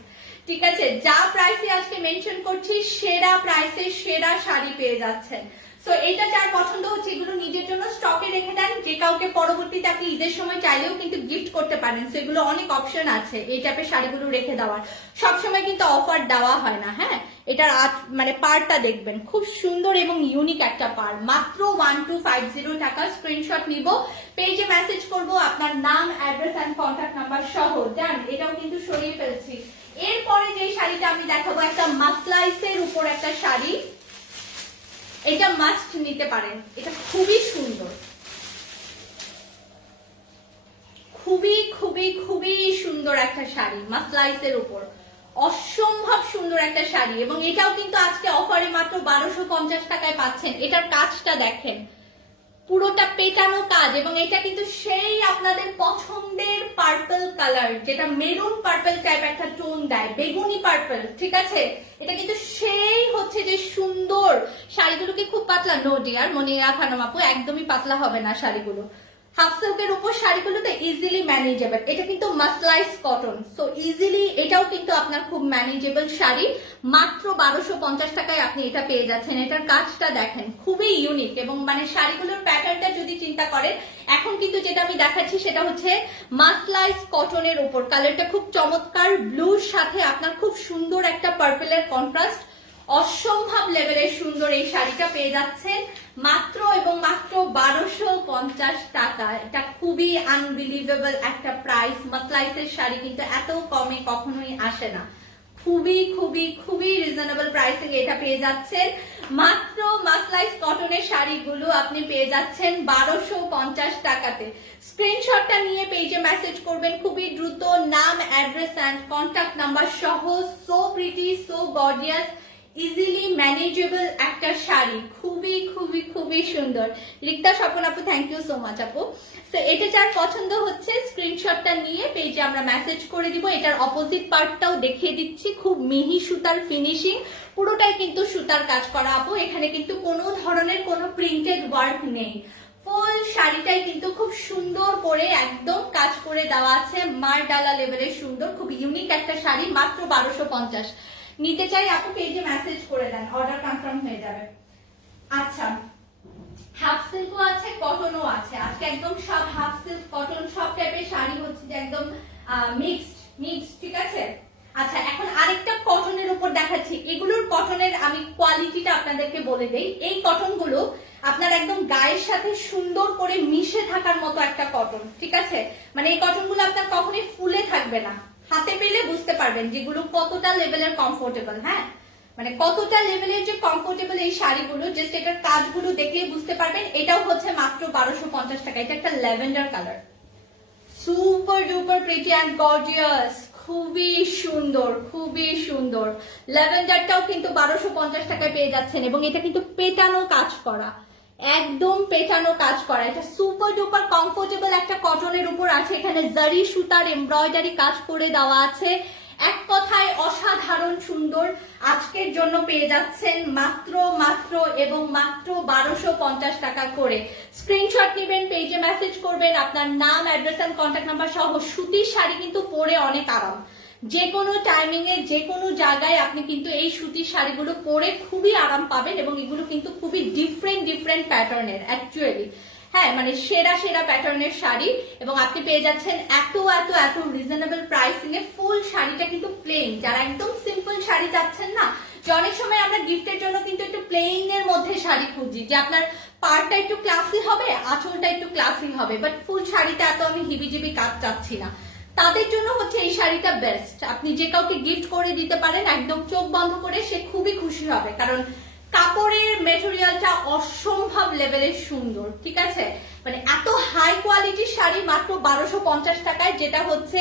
ঠিক আছে। যা প্রাইসে আজকে মেনশন করছি সেরা প্রাইসে সেরা শাড়ি পেয়ে যাচ্ছেন। সো এটা যার পছন্দ হচ্ছে এগুলো নিজের জন্য স্টকে রেখে দেন, যে কাউকে কাউকে পরবর্তীতে আপনি ঈদের সময় চাইলেও কিন্তু গিফট করতে পারেন। সো এগুলো অনেক অপশন আছে এই টাইপের শাড়িগুলো রেখে দেওয়ার। সবসময় কিন্তু অফার দেওয়া হয় না। হ্যাঁ, এটার মানে পারটা দেখবেন খুব সুন্দর এবং ইউনিক একটা পার। মাত্র 1250 টাকা। স্ক্রিনশট নিব, পেজে মেসেজ করব আপনার নাম, অ্যাড্রেস এন্ড কন্ট্যাক্ট নাম্বার সহ। ডান, এটাও কিন্তু সরিয়ে ফেলছি। এরপরে যে শাড়িটা আমি দেখাবো একটা মাসলাইসের উপর একটা শাড়ি, এটা মাস্ট নিতে পারেন। এটা খুবই সুন্দর, খুবই খুবই খুবই সুন্দর একটা শাড়ি, মাসলাইসের উপর অসম্ভব সুন্দর একটা শাড়ি। এবং এটাও কিন্তু আজকে অফারে মাত্র 1250 টাকায় পাচ্ছেন। এটার কাজটা দেখেন, পুরোটা পেটানো কাজ। এবং এটা কিন্তু সেই আপনাদের পছন্দের পার্পল কালার, যেটা মেরুন পার্পল টাইপ একটা টোন দেয়, বেগুনি পার্পল, ঠিক আছে। এটা কিন্তু সেই হচ্ছে যে সুন্দর। শাড়িগুলোকে খুব পাতলা, নো ডিয়ার, মনে রাখানো আপু, একদমই পাতলা হবে না শাড়িগুলো। হাফ সিল্কের উপর শাড়িগুলোতে ইজিলি ম্যানেজেবল। এটা কিন্তু মাসলাইস কটন, সো ইজিলি এটাও কিন্তু আপনার খুব ম্যানেজেবল শাড়ি। মাত্র 1250 টাকায় আপনি এটা পেয়ে যাচ্ছেন। এটার কাজটা দেখেন, খুবই ইউনিক। এবং মানে শাড়িগুলোর প্যাটার্নটা যদি চিন্তা করেন, এখন কিন্তু যেটা আমি দেখাচ্ছি সেটা হচ্ছে মাসলাইস কটনের উপর। কালারটা খুব চমৎকার, ব্লুর সাথে আপনার খুব সুন্দর একটা পার্পলের কন্ট্রাস্ট। অসম্ভব লেভেলের সুন্দর এই শাড়িটা পেয়ে যাচ্ছেন মাত্র এবং মাত্র 1250 টাকা। এটা খুবই আনবিলিভেবল একটা প্রাইস। মাসলাইসের শাড়ি কিন্তু এত কমে কখনোই আসে না। খুবই খুবই খুবই রিজনেবল প্রাইসিং এটা পেয়ে যাচ্ছেন। মাত্র মাসলাইস কটনের শাড়িগুলো আপনি পেয়ে যাচ্ছেন 1250 টাকাতে। স্ক্রিনশটটা নিয়ে পেজে মেসেজ করবেন খুবই দ্রুত, নাম, অ্যাড্রেস এন্ড কন্ট্যাক্ট নাম্বার সহ। So pretty, so gorgeous, easily manageable একটা শাড়ি, খুবই খুবই খুবই সুন্দর। রিক্তা স্বপন আপু, থ্যাংক ইউ সো মাচ আপু। তো এটা যার পছন্দ হচ্ছে স্ক্রিনশটটা নিয়ে পেজে আমরা মেসেজ করে দিব। এটার অপোজিট পার্টটাও দেখিয়ে দিচ্ছি, খুব মিহি সুতার ফিনিশিং, পুরোটাই কিন্তু সুতার কাজ করা আপু। এখানে কিন্তু কোনো ধরনের কোনো প্রিন্টেড ওয়ার্ক নেই। ফুল শাড়িটাই কিন্তু খুব সুন্দর করে একদম কাজ করে দেওয়া আছে, মার ডালা লেভেলের সুন্দর, খুব ইউনিক একটা শাড়ি। মাত্র 1250 নিতে চাই আপু, পেজে মেসেজ করে দেন, অর্ডার কনফার্ম হয়ে যাবে। আচ্ছা, হাফ সিল্কও আছে, কটনও আছে। আজকে একদম সব হাফ সিল্ক, কটন সব টাইপের শাড়ি হচ্ছে যে একদম মিক্সড, ঠিক আছে। আচ্ছা, এখন আরেকটা কটনের উপর দেখাচ্ছি। এগুলোর কটনের আমি কোয়ালিটিটা আপনাদেরকে বলে দেই। এই কটনগুলো আপনার একদম গায়ের সাথে সুন্দর করে মিশে থাকার মতো একটা কটন, ঠিক আছে। মানে এই কটনগুলো আপনার কখনোই ফুলে থাকবে না। হাতে পেলে বুঝতে পারবেন যেগুলো কতটা লেভেলের কমফোর্টেবল। হ্যাঁ, মানে কতটা লেভেলের যে কমফোর্টেবল এই শাড়িগুলো, জাস্ট এটার কাজগুলো দেখলেই বুঝতে পারবেন। এটাও হচ্ছে মাত্র 1250 টাকা। এটা একটা lavender colour, super duper pretty and gorgeous, খুবই সুন্দর, খুবই সুন্দর। ল্যাভেন্ডারটাও কিন্তু 1250 টাকায় পেয়ে যাচ্ছেন। এবং এটা কিন্তু পেটানো কাজ করা, একদম পেটানো কাজ করা। এটা সুপার ডুপার কমফোর্টেবল একটা কটনের উপর আছে। এখানে জারি সুতার এমব্রয়ডারি কাজ করে দেওয়া আছে। এক কথায় অসাধারণ সুন্দর। আজকের জন্য পেয়ে যাচ্ছেন মাত্র মাত্র এবং মাত্র 1250 টাকা করে। স্ক্রিনশট নেবেন, পেজে মেসেজ করবেন আপনার নাম, অ্যাড্রেস এন্ড কন্ট্যাক্ট নাম্বার সহ। সুতির শাড়ি কিন্তু পরে অনেক আরাম, যে কোনো টাইমিং এ যে কোনো জায়গায় আপনি কিন্তু এই সুতির শাড়িগুলো পরে খুবই আরাম পাবেন। এবং এগুলো কিন্তু খুবই ডিফারেন্ট প্যাটার্নের অ্যাকচুয়ালি। হ্যাঁ, মানে সেরা সেরা প্যাটার্নের শাড়ি। এবং আপনি পেয়ে যাচ্ছেন এত এত এত রিজনেবল প্রাইসিং এ। ফুল শাড়িটা কিন্তু প্লেন, যারা একদম সিম্পল শাড়ি চাচ্ছেন না, যে অনেক সময় আমরা গিফটের জন্য কিন্তু একটু প্লেন এর মধ্যে শাড়ি খুঁজি, যে আপনার পাড়টা একটু ক্লাসি হবে, আঁচলটা একটু ক্লাসি হবে, বাট ফুল শাড়িটা এত আমি হিবিজিবি কাজ চাচ্ছি না, তাদের জন্য হচ্ছে এই শাড়িটা বেস্ট। আপনি যে কাউকে গিফট করে দিতে পারেন একদম চোখ বন্ধ করে, সে খুবই খুশি হবে। কারণ কাপড়ের মেটেরিয়ালটা অসম্ভব লেভেলের সুন্দর, ঠিক আছে। মানে এত হাই কোয়ালিটির শাড়ি মাত্র 1250 টাকায়, যেটা হচ্ছে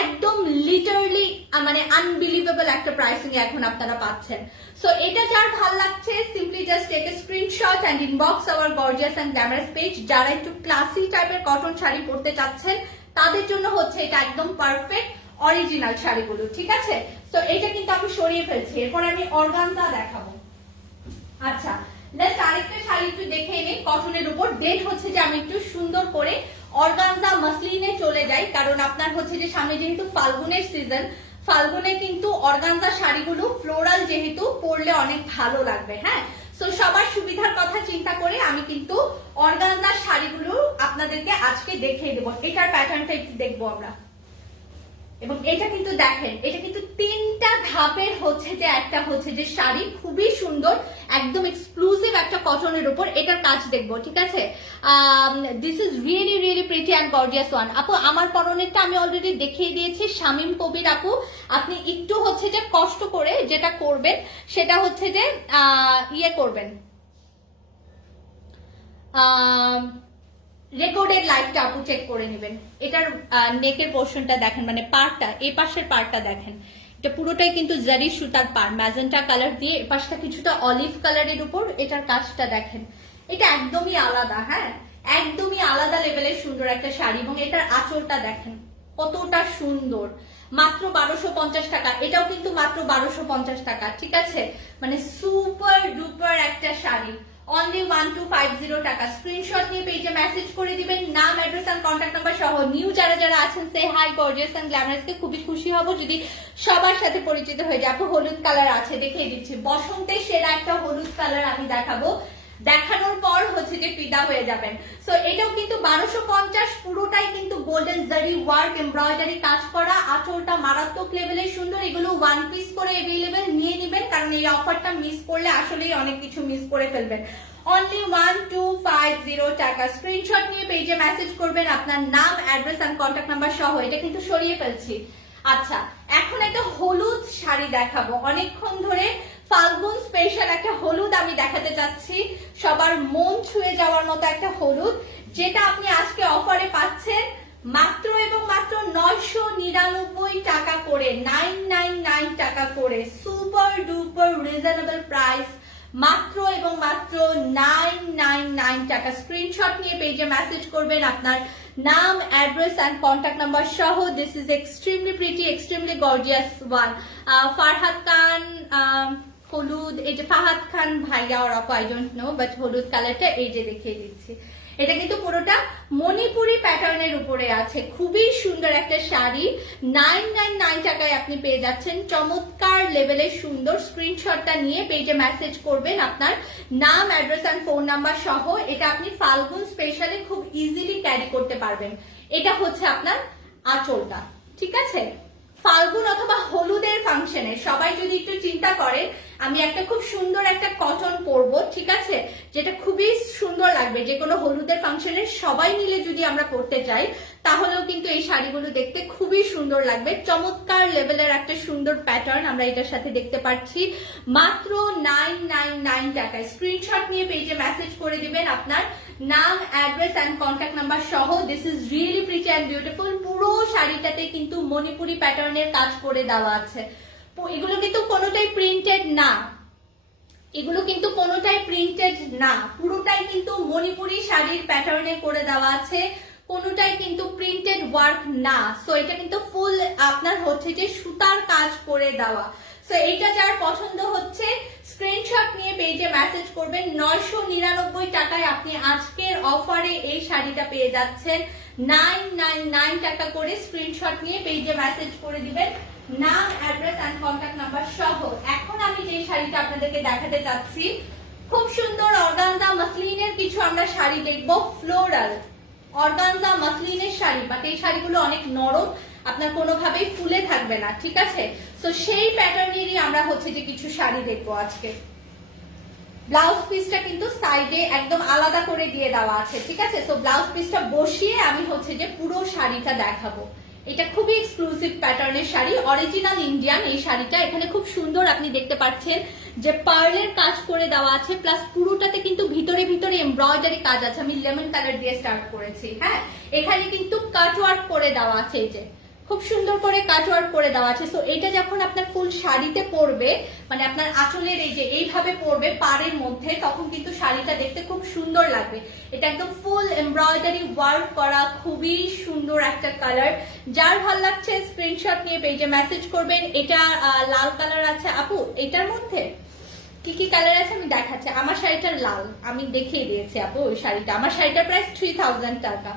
একদম লিটারলি মানে আনবিলিভেবল একটা প্রাইসিং এখন আপনারা পাচ্ছেন। সো এটা যার ভাল লাগছে, simply just take a screenshot and inbox our gorgeous and glamorous page. যারা একটু ক্লাসি টাইপের কটন শাড়ি পরতে চাচ্ছেন তাদের জন্য হচ্ছে এটা একদম পারফেক্ট অরিজিনাল শাড়িগুলো, ঠিক আছে। তো এটা কিন্তু আমি সরিয়ে ফেলছি, এরপর আমি অর্গানজা দেখাবো। আচ্ছা, নেক্সট আরেকটা শাড়ি একটু দেখে নেই কটনের উপর। দেন হচ্ছে যে আমি একটু সুন্দর করে অর্গানজা মাসলিনে চলে যাই, কারণ আপনার হচ্ছে যে সামনে যেহেতু ফাল্গুনের সিজন, ফাল্গুনে কিন্তু অর্গানজা শাড়িগুলো ফ্লোরাল যেহেতু পরলে অনেক ভালো লাগবে। হ্যাঁ, সো সবার সুবিধার কথা চিন্তা করে আমি কিন্তু অর্গানজার শাড়িগুলো আপনাদেরকে আজকে দেখিয়ে দেবো। এটার প্যাটার্নটা একটু দেখবো আমরা। এবং এটা কিন্তু দেখেন, এটা কিন্তু 3টা ধাপের হচ্ছে যে একটা হচ্ছে যে শাড়ি, খুবই সুন্দর, একদম এক্সক্লুসিভ একটা কটনের উপর এটার কাজ দেখবো, ঠিক আছে। This is really really pretty and gorgeous one. আপু আমার পরনেরটা আমি অলরেডি দেখিয়ে দিয়েছি, শামিম কবির আপু। আপনি একটু হচ্ছে যে কষ্ট করে যেটা করবেন সেটা হচ্ছে যে ইয়ে করবেন, রেকর্ডেড লাইভটা আপু চেক করে নেবেন। এটার নেকের পোর্শনটা দেখেন, মানে পার্টটা, এই পাশের পার্টটা দেখেন, এটা পুরোটাই কিন্তু জারি সুতার পার, ম্যাজেন্টা কালার দিয়ে, এই পাশটা কিছুটা অলিভ কালারের উপর। এটার কাজটা দেখেন, এটা একদমই আলাদা, হ্যাঁ একদমই আলাদা লেভেলের সুন্দর একটা শাড়ি। এবং এটার আঁচলটা দেখেন কতটা সুন্দর, মাত্র 1250 টাকা। এটাও কিন্তু মাত্র 1250 টাকা, ঠিক আছে। মানে সুপার ডুপার একটা শাড়ি, অনলি 1250 টাকা। স্ক্রিনশট নিয়ে পেজে মেসেজ করে দিবেন, নাম, অ্যাড্রেস এন্ড কন্ট্যাক্ট নাম্বার সহ। নিউ যারা যারা আছেন সে হাই গর্জিয়াস এন্ড গ্ল্যামারাসকে খুবই খুশি হব যদি সবার সাথে পরিচিত হয়ে যায়। আপু হলুদ কালার আছে, দেখিয়ে দিচ্ছি, বসন্তের সেরা একটা হলুদ কালার আমি দেখাবো, দেখানোর পর হচ্ছে যে ফিদা হয়ে যাবেন। সো এটাও কিন্তু 1250, পুরোটাই কিন্তু গোল্ডেন জারি ওয়ার্ক এমব্রয়ডারি কাজ করা, আঁচলটা মারাত্মক লেভেলের সুন্দর। এগুলো 1 পিস করে अवेलेबल, নিয়ে নেবেন, কারণ এই অফারটা মিস করলে আসলেই অনেক কিছু মিস করে ফেলবেন। অনলি 1250 টাকা। স্ক্রিনশট নিয়ে পেজে মেসেজ করবেন আপনার নাম, অ্যাড্রেস এন্ড কন্ট্যাক্ট নাম্বার সহ। এটা কিন্তু সরিয়ে ফেলছি। আচ্ছা, এখন একটা হলুদ শাড়ি দেখাবো, অনেকক্ষণ ধরে ফাল্গুন স্পেশাল একটা হলুদ আমি দেখাতে চাচ্ছি, সবার মন ছুঁয়ে যাওয়ার মতো একটা হলুদ, যেটা আপনি আজকে অফারে পাচ্ছেন মাত্র এবং মাত্র 999 টাকা করে, 999 টাকা করে, সুপার ডুপার রিজনেবল প্রাইস, মাত্র এবং মাত্র 999 টাকা। স্ক্রিনশট নিয়ে পেজে মেসেজ করবেন আপনার নাম, অ্যাড্রেস এন্ড কন্ট্যাক্ট নাম্বার সহ। This is extremely pretty, extremely gorgeous one. Farhad Khan হলুদ, এই যে ফাহাদ খান ভাইয়া ওর আপু, আই ডোন্ট নো, বাট হলুদ কালারটা এই যে দেখিয়ে দিচ্ছি। এটা কিন্তু পুরোটা মণিপুরি প্যাটার্নের উপরে আছে, খুবই সুন্দর একটা শাড়ি, 999 টাকায় আপনি পেয়ে যাচ্ছেন, চমৎকার লেভেলের সুন্দর। স্ক্রিনশটটা নিয়ে পেজে মেসেজ করবেন আপনার নাম, অ্যাড্রেস এন্ড ফোন নাম্বার সহ। এটা আপনি ফাল্গুন স্পেশালে খুব ইজিলি ক্যারি করতে পারবেন। এটা হচ্ছে আপনার আঁচলটা, ঠিক আছে। ফাল্গুন অথবা হলুদের ফাংশনে সবাই যদি একটু চিন্তা করেন, আমি একটা খুব সুন্দর একটা কটন পরবো, ঠিক আছে, যেটা খুবই সুন্দর লাগবে, যে কোনো হলুদের ফাংশনে সবাই মিলে যদি আমরা পরতে চাই, তাহলেও কিন্তু এই শাড়িগুলো দেখতে খুবই সুন্দর লাগবে। চমৎকার লেভেলের একটা সুন্দর প্যাটার্ন আমরা এটার সাথে দেখতে পাচ্ছি, মাত্র 999 টাকায়। স্ক্রিনশট নিয়ে পেজে মেসেজ করে দিবেন আপনার নাম, অ্যাড্রেস এন্ড কন্ট্যাক্ট নাম্বার সহ। This is really pretty and beautiful. পুরো শাড়িটাতে কিন্তু মণিপুরি প্যাটার্নের কাজ করে দেওয়া আছে। এগুলো কিন্তু কোনোটাই প্রিন্টেড না, এগুলো কিন্তু কোনোটাই প্রিন্টেড না, পুরোটাই কিন্তু মণিপুরি শাড়ির প্যাটার্নে করে দেওয়া আছে, কোনোটাই কিন্তু প্রিন্টেড ওয়ার্ক না। সো এটা কিন্তু ফুল আপনার হচ্ছে যে সুতার কাজ করে দেওয়া। সো এইটা যার পছন্দ হচ্ছে স্ক্রিনশট নিয়ে পেজে মেসেজ করবেন। 999 টাকায় আপনি আজকের অফারে এই শাড়িটা পেয়ে যাচ্ছেন 999 টাকা করে। স্ক্রিনশট নিয়ে পেজে মেসেজ করে দিবেন নাম, অ্যাড্রেস এন্ড কন্ট্যাক্ট নাম্বার সহ। এখন আমি যে শাড়িটা আপনাদেরকে দেখাতে চাচ্ছি, খুব সুন্দর অর্গানজা মাসলিনের কিছু আমরা শাড়ি দেখবো, ফ্লোরাল অর্গানজা মাসলিনের শাড়ি, বাট এই শাড়িগুলো অনেক নরম, আপনার কোনোভাবেই ফুলে থাকবে না, ঠিক আছে। তো সেই প্যাটার্নেরই আমরা হচ্ছে যে কিছু শাড়ি দেখবো আজকে। ব্লাউজ পিসটা কিন্তু সাইডে একদম আলাদা করে দিয়ে দেওয়া আছে, ঠিক আছে। তো ব্লাউজ পিসটা বসিয়ে আমি হচ্ছে যে পুরো শাড়িটা দেখাবো। এটা খুবই এক্সক্লুসিভ প্যাটার্নের শাড়ি, অরিজিনাল ইন্ডিয়ান এই শাড়িটা। এখানে খুব সুন্দর আপনি দেখতে পাচ্ছেন যে পার্লের কাজ করে দেওয়া আছে, প্লাস পুরোটাতে কিন্তু ভিতরে ভিতরে এমব্রয়ডারি কাজ আছে। আমি লেমন কালার দিয়ে স্টার্ট করেছি, হ্যাঁ। এখানে কিন্তু কাট ওয়ার্ক করে দেওয়া আছে, এই যে খুব সুন্দর করে কাট ওয়ার্ক করে দেওয়া আছে। সো এটা যখন আপনার ফুল শাড়িতে পরবে, মানে আপনার আঁচলের এই যে এইভাবে পরবে পাড়ের মধ্যে, তখন কিন্তু শাড়িটা দেখতে খুব সুন্দর লাগবে। এটা একদম ফুল এমব্রয়ডারি ওয়ার্ক করা, খুবই সুন্দর একটা কালার। যার ভাল লাগছে স্ক্রিনশট নিয়ে পেজে মেসেজ করবেন। এটা লাল কালার আছে আপু, এটার মধ্যে কি কি কালার আছে আমি দেখাচ্ছি। আমার শাড়িটা লাল, আমি দেখিয়ে দিয়েছি আপু ওই শাড়িটা। আমার শাড়িটার প্রাইস 3000 টাকা,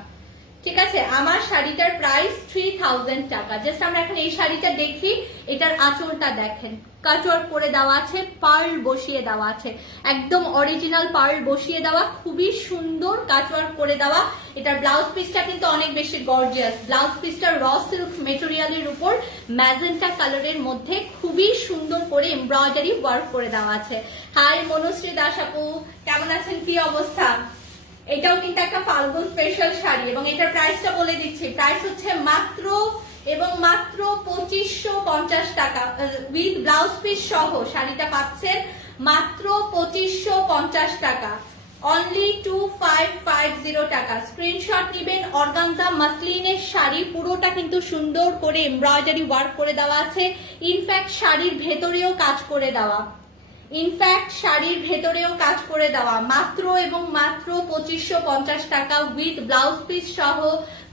ঠিক আছে, আমার শাড়িটার প্রাইস 3000 টাকা। জাস্ট আমরা এখন এই শাড়িটা দেখি, এটার আঁচলটা দেখেন, কাটওয়ার্ক করে দেওয়া আছে, পার্ল বসিয়ে দেওয়া আছে, একদম অরিজিনাল পার্ল বসিয়ে দেওয়া, খুবই সুন্দর কাটওয়ার্ক করে দেওয়া। এটার ব্লাউজ পিসটা কিন্তু অনেক বেশি গর্জিয়াস। ব্লাউজ পিসটা র সিল্ক মেটেরিয়ালের উপর ম্যাজেন্টা কালারের মধ্যে খুবই সুন্দর করে এমব্রয়ডারি ওয়ার্ক করে দেওয়া আছে। হাই মনুশ্রী দাস আপু, কেমন আছেন, কি অবস্থা? এটাও কিন্তু একটা ফাল্গুন স্পেশাল শাড়ি এবং এটার প্রাইসটা বলে দিচ্ছি। প্রাইস হচ্ছে মাত্র এবং মাত্র 2550 টাকা, উইথ ব্লাউজ পিস সহ শাড়িটা পাচ্ছেন মাত্র 2550 টাকা, অনলি 2550 টাকা। স্ক্রিনশট নিবেন। অর্গানজা মাসলিনের শাড়ি, পুরোটা কিন্তু সুন্দর করে এমব্রয়ডারি ওয়ার্ক করে দেওয়া আছে। ইনফ্যাক্ট শাড়ির ভেতরেও কাজ করে দেওয়া, কাজ করে দেওয়া, মাত্র এবং মাত্র 2550 টাকা উইথ ব্লাউজ পিস সহ।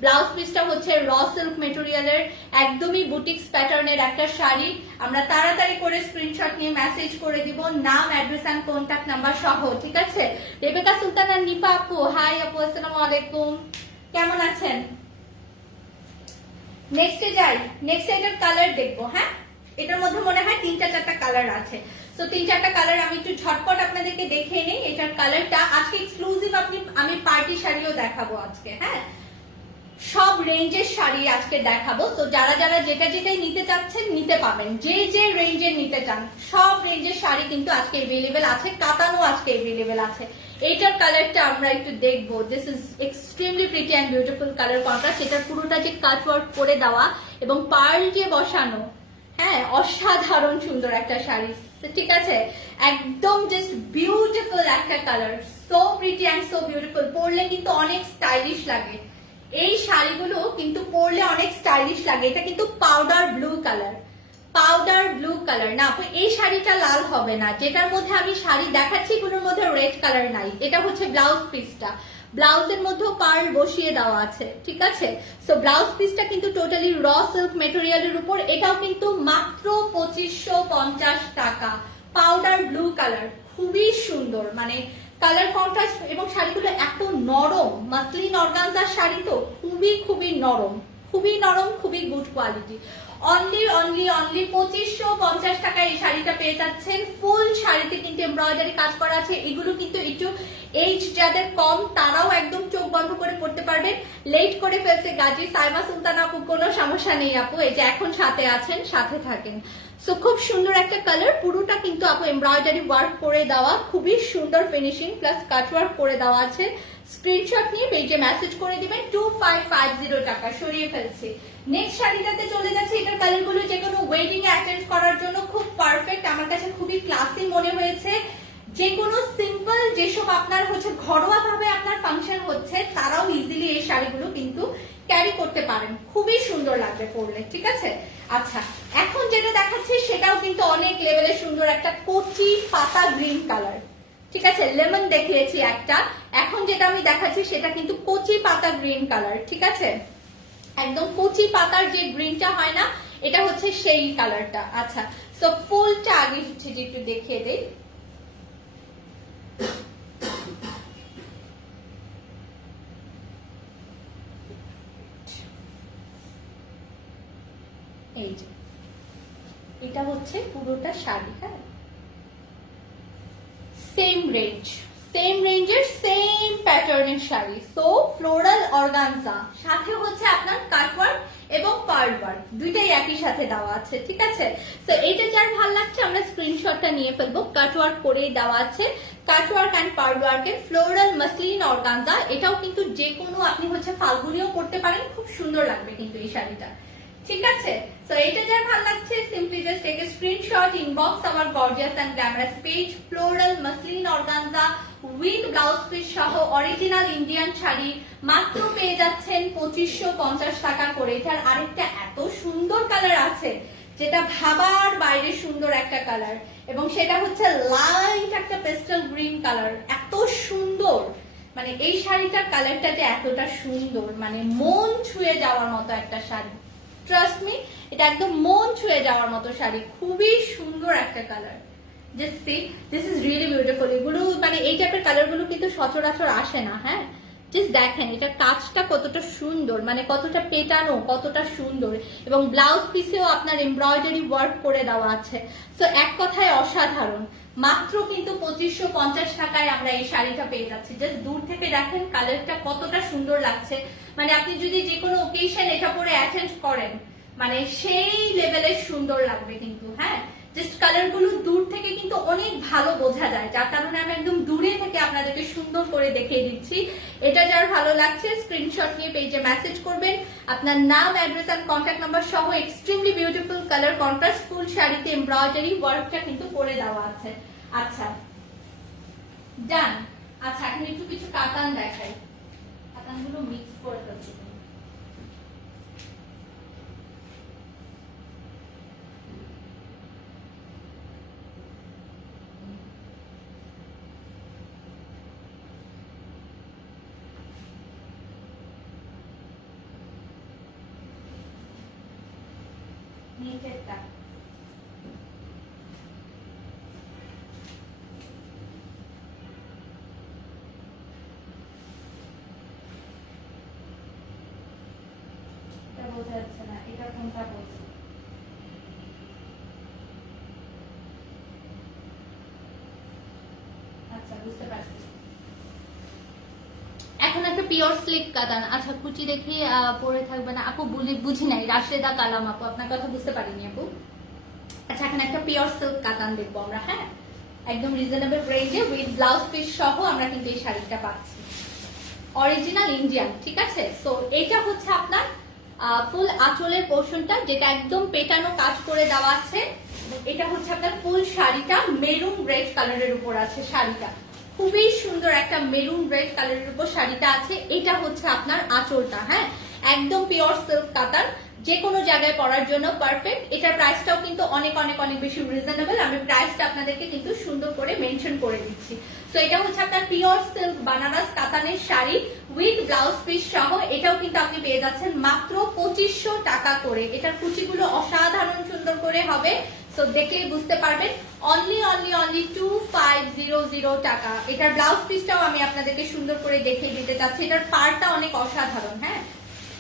ব্লাউজ পিসটা হচ্ছে র সিল্ক মেটেরিয়ালের, একদমই বুটিক্স প্যাটার্নের একটা শাড়ি। আমরা তাড়াতাড়ি করে স্ক্রিনশট নিয়ে মেসেজ করে দিব, নাম, অ্যাড্রেস এন্ড কন্ট্যাক্ট নাম্বার সহ। ঠিক আছে, রেবেকা সুলতান আর নিপা আপু, হাই আপু, আসসালামু আলাইকুম, কেমন আছেন? নেক্সটে যাই। নেক্সট এটার কালার দেখবো। হ্যাঁ, এটার মধ্যে মনে হয় 3-4টা কালার আছে। তো 3-4টা কালার আমি একটু ঝটপট আপনাদেরকে দেখে নিই। এটার কালারটা আজকে এক্সক্লুসিভ আমি পার্টি শাড়িও দেখাবো আজকে। হ্যাঁ, সব রেঞ্জের শাড়ি আজকে দেখাবো। তো যারা যারা যেটাই নিতে চাচ্ছেন নিতে পাবেন, যে রেঞ্জের নিতে চান সব রেঞ্জের শাড়ি কিন্তু আজকে এভেলেবেল আছে, কাতানো আজকে এভেলেবেল আছে। এইটার কালারটা আমরা একটু দেখবো। This is extremely pretty and beautiful colour contrast. এটার পুরোটা যে কাট ওয়ার্ক করে দেওয়া এবং পার্ল দিয়ে বসানো, হ্যাঁ, অসাধারণ সুন্দর একটা শাড়ি। ঠিক আছে, একদম জাস্ট বিউটিফুল একটা colour, so pretty and so beautiful. পরলে কিন্তু অনেক স্টাইলিশ লাগে, এই শাড়িগুলো কিন্তু পরলে অনেক স্টাইলিশ লাগে। এটা কিন্তু পাউডার ব্লু কালার, না আপু এই শাড়িটা লাল হবে না। যেটার মধ্যে আমি শাড়ি দেখাচ্ছি এগুলোর মধ্যে রেড কালার নাই। এটা হচ্ছে ব্লাউজ পিসটা, ব্লাউজের মধ্যেও পার্ল বসিয়ে দেওয়া আছে। ঠিক আছে, সো ব্লাউজ পিসটা কিন্তু টোটালি র সিল্ক মেটেরিয়ালের উপর। এটাও কিন্তু মাত্র 2550 টাকা, পাউডার ব্লু কালার, খুবই সুন্দর, মানে কালার কন্ট্রাস্ট এবং শাড়িগুলো এত নরম, মাসলিন অর্গানজার শাড়ি তো খুবই নরম, খুবই গুড কোয়ালিটি। অনলি 2550 টাকায় এই শাড়িটা পেয়ে যাচ্ছেন। ফুল শাড়িতে কিন্তু এমব্রয়ডারি কাজ করা আছে। এগুলো কিন্তু একটু এইজ যাদের কম তারাও একদম চোখ বন্ধ করে পড়তে পারবেন। লেট করে ফেলছে গাজী সাইমা সুলতান আপু, কোনো সমস্যা নেই আপু, এই যে এখন সাথে আছেন, সাথে থাকেন। সো খুব সুন্দর একটা কালার, পুরোটা কিন্তু আপু এমব্রয়ডারি ওয়ার্ক করে দেওয়া, খুবই সুন্দর ফিনিশিং প্লাস কাট ওয়ার্ক করে দেওয়া আছে। স্ক্রিনশট নিয়ে পেজে মেসেজ করে দিবেন। 2550 টাকা, সরিয়ে ফেলছি। নেক্সট শাড়িটাতে চলে যাচ্ছে। এটার কালারগুলো যে কোনো ওয়েডিং এ অ্যাটেন্ড করার জন্য খুব পারফেক্ট, আমার কাছে খুবই ক্লাসি মনে হয়েছে। যে কোনো সিম্পল, যেসব আপনার হচ্ছে ঘরোয়া ভাবে আপনার ফাংশন হচ্ছে, তারাও ইজিলি এই শাড়িগুলো কিন্তু ক্যারি করতে পারেন, খুবই সুন্দর লাগবে পরলে। ঠিক আছে, আচ্ছা এখন যেটা দেখাচ্ছি সেটাও কিন্তু অনেক লেভেলের সুন্দর, একটা কচি পাতা গ্রিন কালার। ঠিক আছে, লেমন দেখিয়েছি একটা, এখন যেটা আমি দেখাচ্ছি সেটা কিন্তু কচি পাতা গ্রিন কালার। ঠিক আছে, একদম কচি পাতার যে গ্রিনটা হয় না, এটা হচ্ছে সেই কালারটা। আচ্ছা, সো ফুলটা আগে হচ্ছে যে একটু দেখিয়ে দেই। এই যে এটা হচ্ছে পুরোটা শাড়ি। হ্যাঁ, সেম রেঞ্জের সেম প্যাটার্নের শাড়ি। সো ফ্লোরাল অর্গানজা, সাথে হচ্ছে আপনার কাটওয়ার্ক এবং পার্ল ওয়ার্ক, দুইটাই একই সাথে দেওয়া আছে। ঠিক আছে, সো এইটা যার ভালো লাগছে আমরা স্ক্রিনশটটা নিয়ে ফেলবো। কাটওয়ার্ক করেই দেওয়া আছে, কাটওয়ার্ক অ্যান্ড পার্ল ওয়ার্কের ফ্লোরাল মাসলিন অর্গানজা। এটাও কিন্তু যে কোনো আপনি হচ্ছে ফাল্গুনিও করতে পারেন, খুব সুন্দর লাগবে কিন্তু এই শাড়িটা। ঠিক আছে, সো এটা যার ভালো লাগছে simply just take a screenshot, inbox our gorgeous and glamorous page. Floral muslin organza with blouse piece সহ অরিজিনাল ইন্ডিয়ান শাড়ি মাত্র পেয়ে যাচ্ছেন 2550 টাকা করে। এটার আরেকটা এত সুন্দর কালার আছে যেটা ভাবার বাইরে সুন্দর একটা কালার, এবং সেটা হচ্ছে লাইট একটা পেস্টেল গ্রিন কালার, এত সুন্দর, মানে এই শাড়িটার কালারটা যে এতটা সুন্দর, মানে মন ছুঁয়ে যাওয়ার মতো একটা শাড়ি। ট্রাস্ট মি, এটা একদম মন ছুঁয়ে যাওয়ার মতো শাড়ি, খুবই সুন্দর একটা colour. Just see, this is really beautiful. এগুলো মানে এই টাইপের কালার গুলো কিন্তু সচরাচর আসে না। হ্যাঁ, জাস্ট দেখেন এটার কাজটা কতটা সুন্দর, মানে কতটা পেটানো, কতটা সুন্দর, এবং ব্লাউজ পিসেও আপনার এমব্রয়ডারি ওয়ার্ক করে দেওয়া আছে। তো এক কথায় অসাধারণ। মাত্র কিন্তু 2550 টাকায় আমরা এই শাড়িটা পেয়ে যাচ্ছি। জাস্ট দূর থেকে দেখেন কালারটা কতটা সুন্দর লাগছে, মানে আপনি যদি যে কোনো ওকেশন এটা পরে অ্যাটেন্ড করেন মানে সেই লেভেলের সুন্দর লাগবে কিন্তু। হ্যাঁ, জাস্ট কালার গুলো দূর থেকে কিন্তু অনেক ভালো বোঝা যায়, যার কারণে আমি একদম দূরে থেকে আপনাদেরকে সুন্দর করে দেখিয়ে দিচ্ছি। এটা যার ভালো লাগছে স্ক্রিনশট নিয়ে পেজে মেসেজ করবেন, আপনার নাম, অ্যাড্রেস এন্ড কন্ট্যাক্ট নাম্বার সহ। এক্সট্রিমলি বিউটিফুল কালার কন্ট্রাস্ট ফুল শাড়িতে এমব্রয়ডারি ওয়ার্কটা কিন্তু করে দেওয়া আছে। আচ্ছা ডান। আচ্ছা এখন একটু কিছু কাতান দেখাই, কাতানগুলো মিক্স করে দিচ্ছি। নিচেরটা এটা বোঝা যাচ্ছে না, এটা কোনটা বলছি? আচ্ছা বুঝতে পারছি। এখন একটা পিওর স্লিক কাতান। আচ্ছা কুচি দেখে পরে থাকবে না আপু, বুঝি নাই। রাশেদা কালাম আপু, আপনার কথা বুঝতে পারিনি আপু। আচ্ছা এখন একটা পিওর সিল্ক কাতান দেখবো আমরা। হ্যাঁ, একদম রিজনেবল রেঞ্জে উইথ ব্লাউজ পিস সহ আমরা কিন্তু এই শাড়িটা পাচ্ছি, অরিজিনাল ইন্ডিয়ান। ঠিক আছে, সো এটা হচ্ছে আপনার ফুল আঁচলের পোর্শনটা, যেটা একদম পেটানো কাজ করে দেওয়া আছে। এটা হচ্ছে আপনার ফুল শাড়িটা মেরুন রেড কালারের উপর আছে। শাড়িটা খুবই সুন্দর একটা মেরুন রেড কালারের উপর শাড়িটা আছে। এটা হচ্ছে আপনার আঁচলটা। হ্যাঁ, একদম পিওর সিল্ক কাতান, যে কোনো জায়গায় পরার জন্য পারফেক্ট। এটার প্রাইসটাও কিন্তু অনেক অনেক অনেক বেশি রিজনেবল। আমি প্রাইসটা আপনাদেরকে কিন্তু সুন্দর করে মেনশন করে দিচ্ছি। তো এটা হচ্ছে আপনার পিওর সিল্ক বানারস কাতানের শাড়ি উইথ ব্লাউজ পিস সহ। এটাও কিন্তু আপনি পেয়ে যাচ্ছেন মাত্র 2500 টাকা করে। এটার কুচিগুলো অসাধারণ সুন্দর করে হবে, সো দেখলেই বুঝতে পারবেন। অনলি 2500 টাকা। এটার ব্লাউজ পিসটাও আমি আপনাদেরকে সুন্দর করে দেখিয়ে দিতে চাচ্ছি। এটার পাড়টা অনেক অসাধারণ। হ্যাঁ,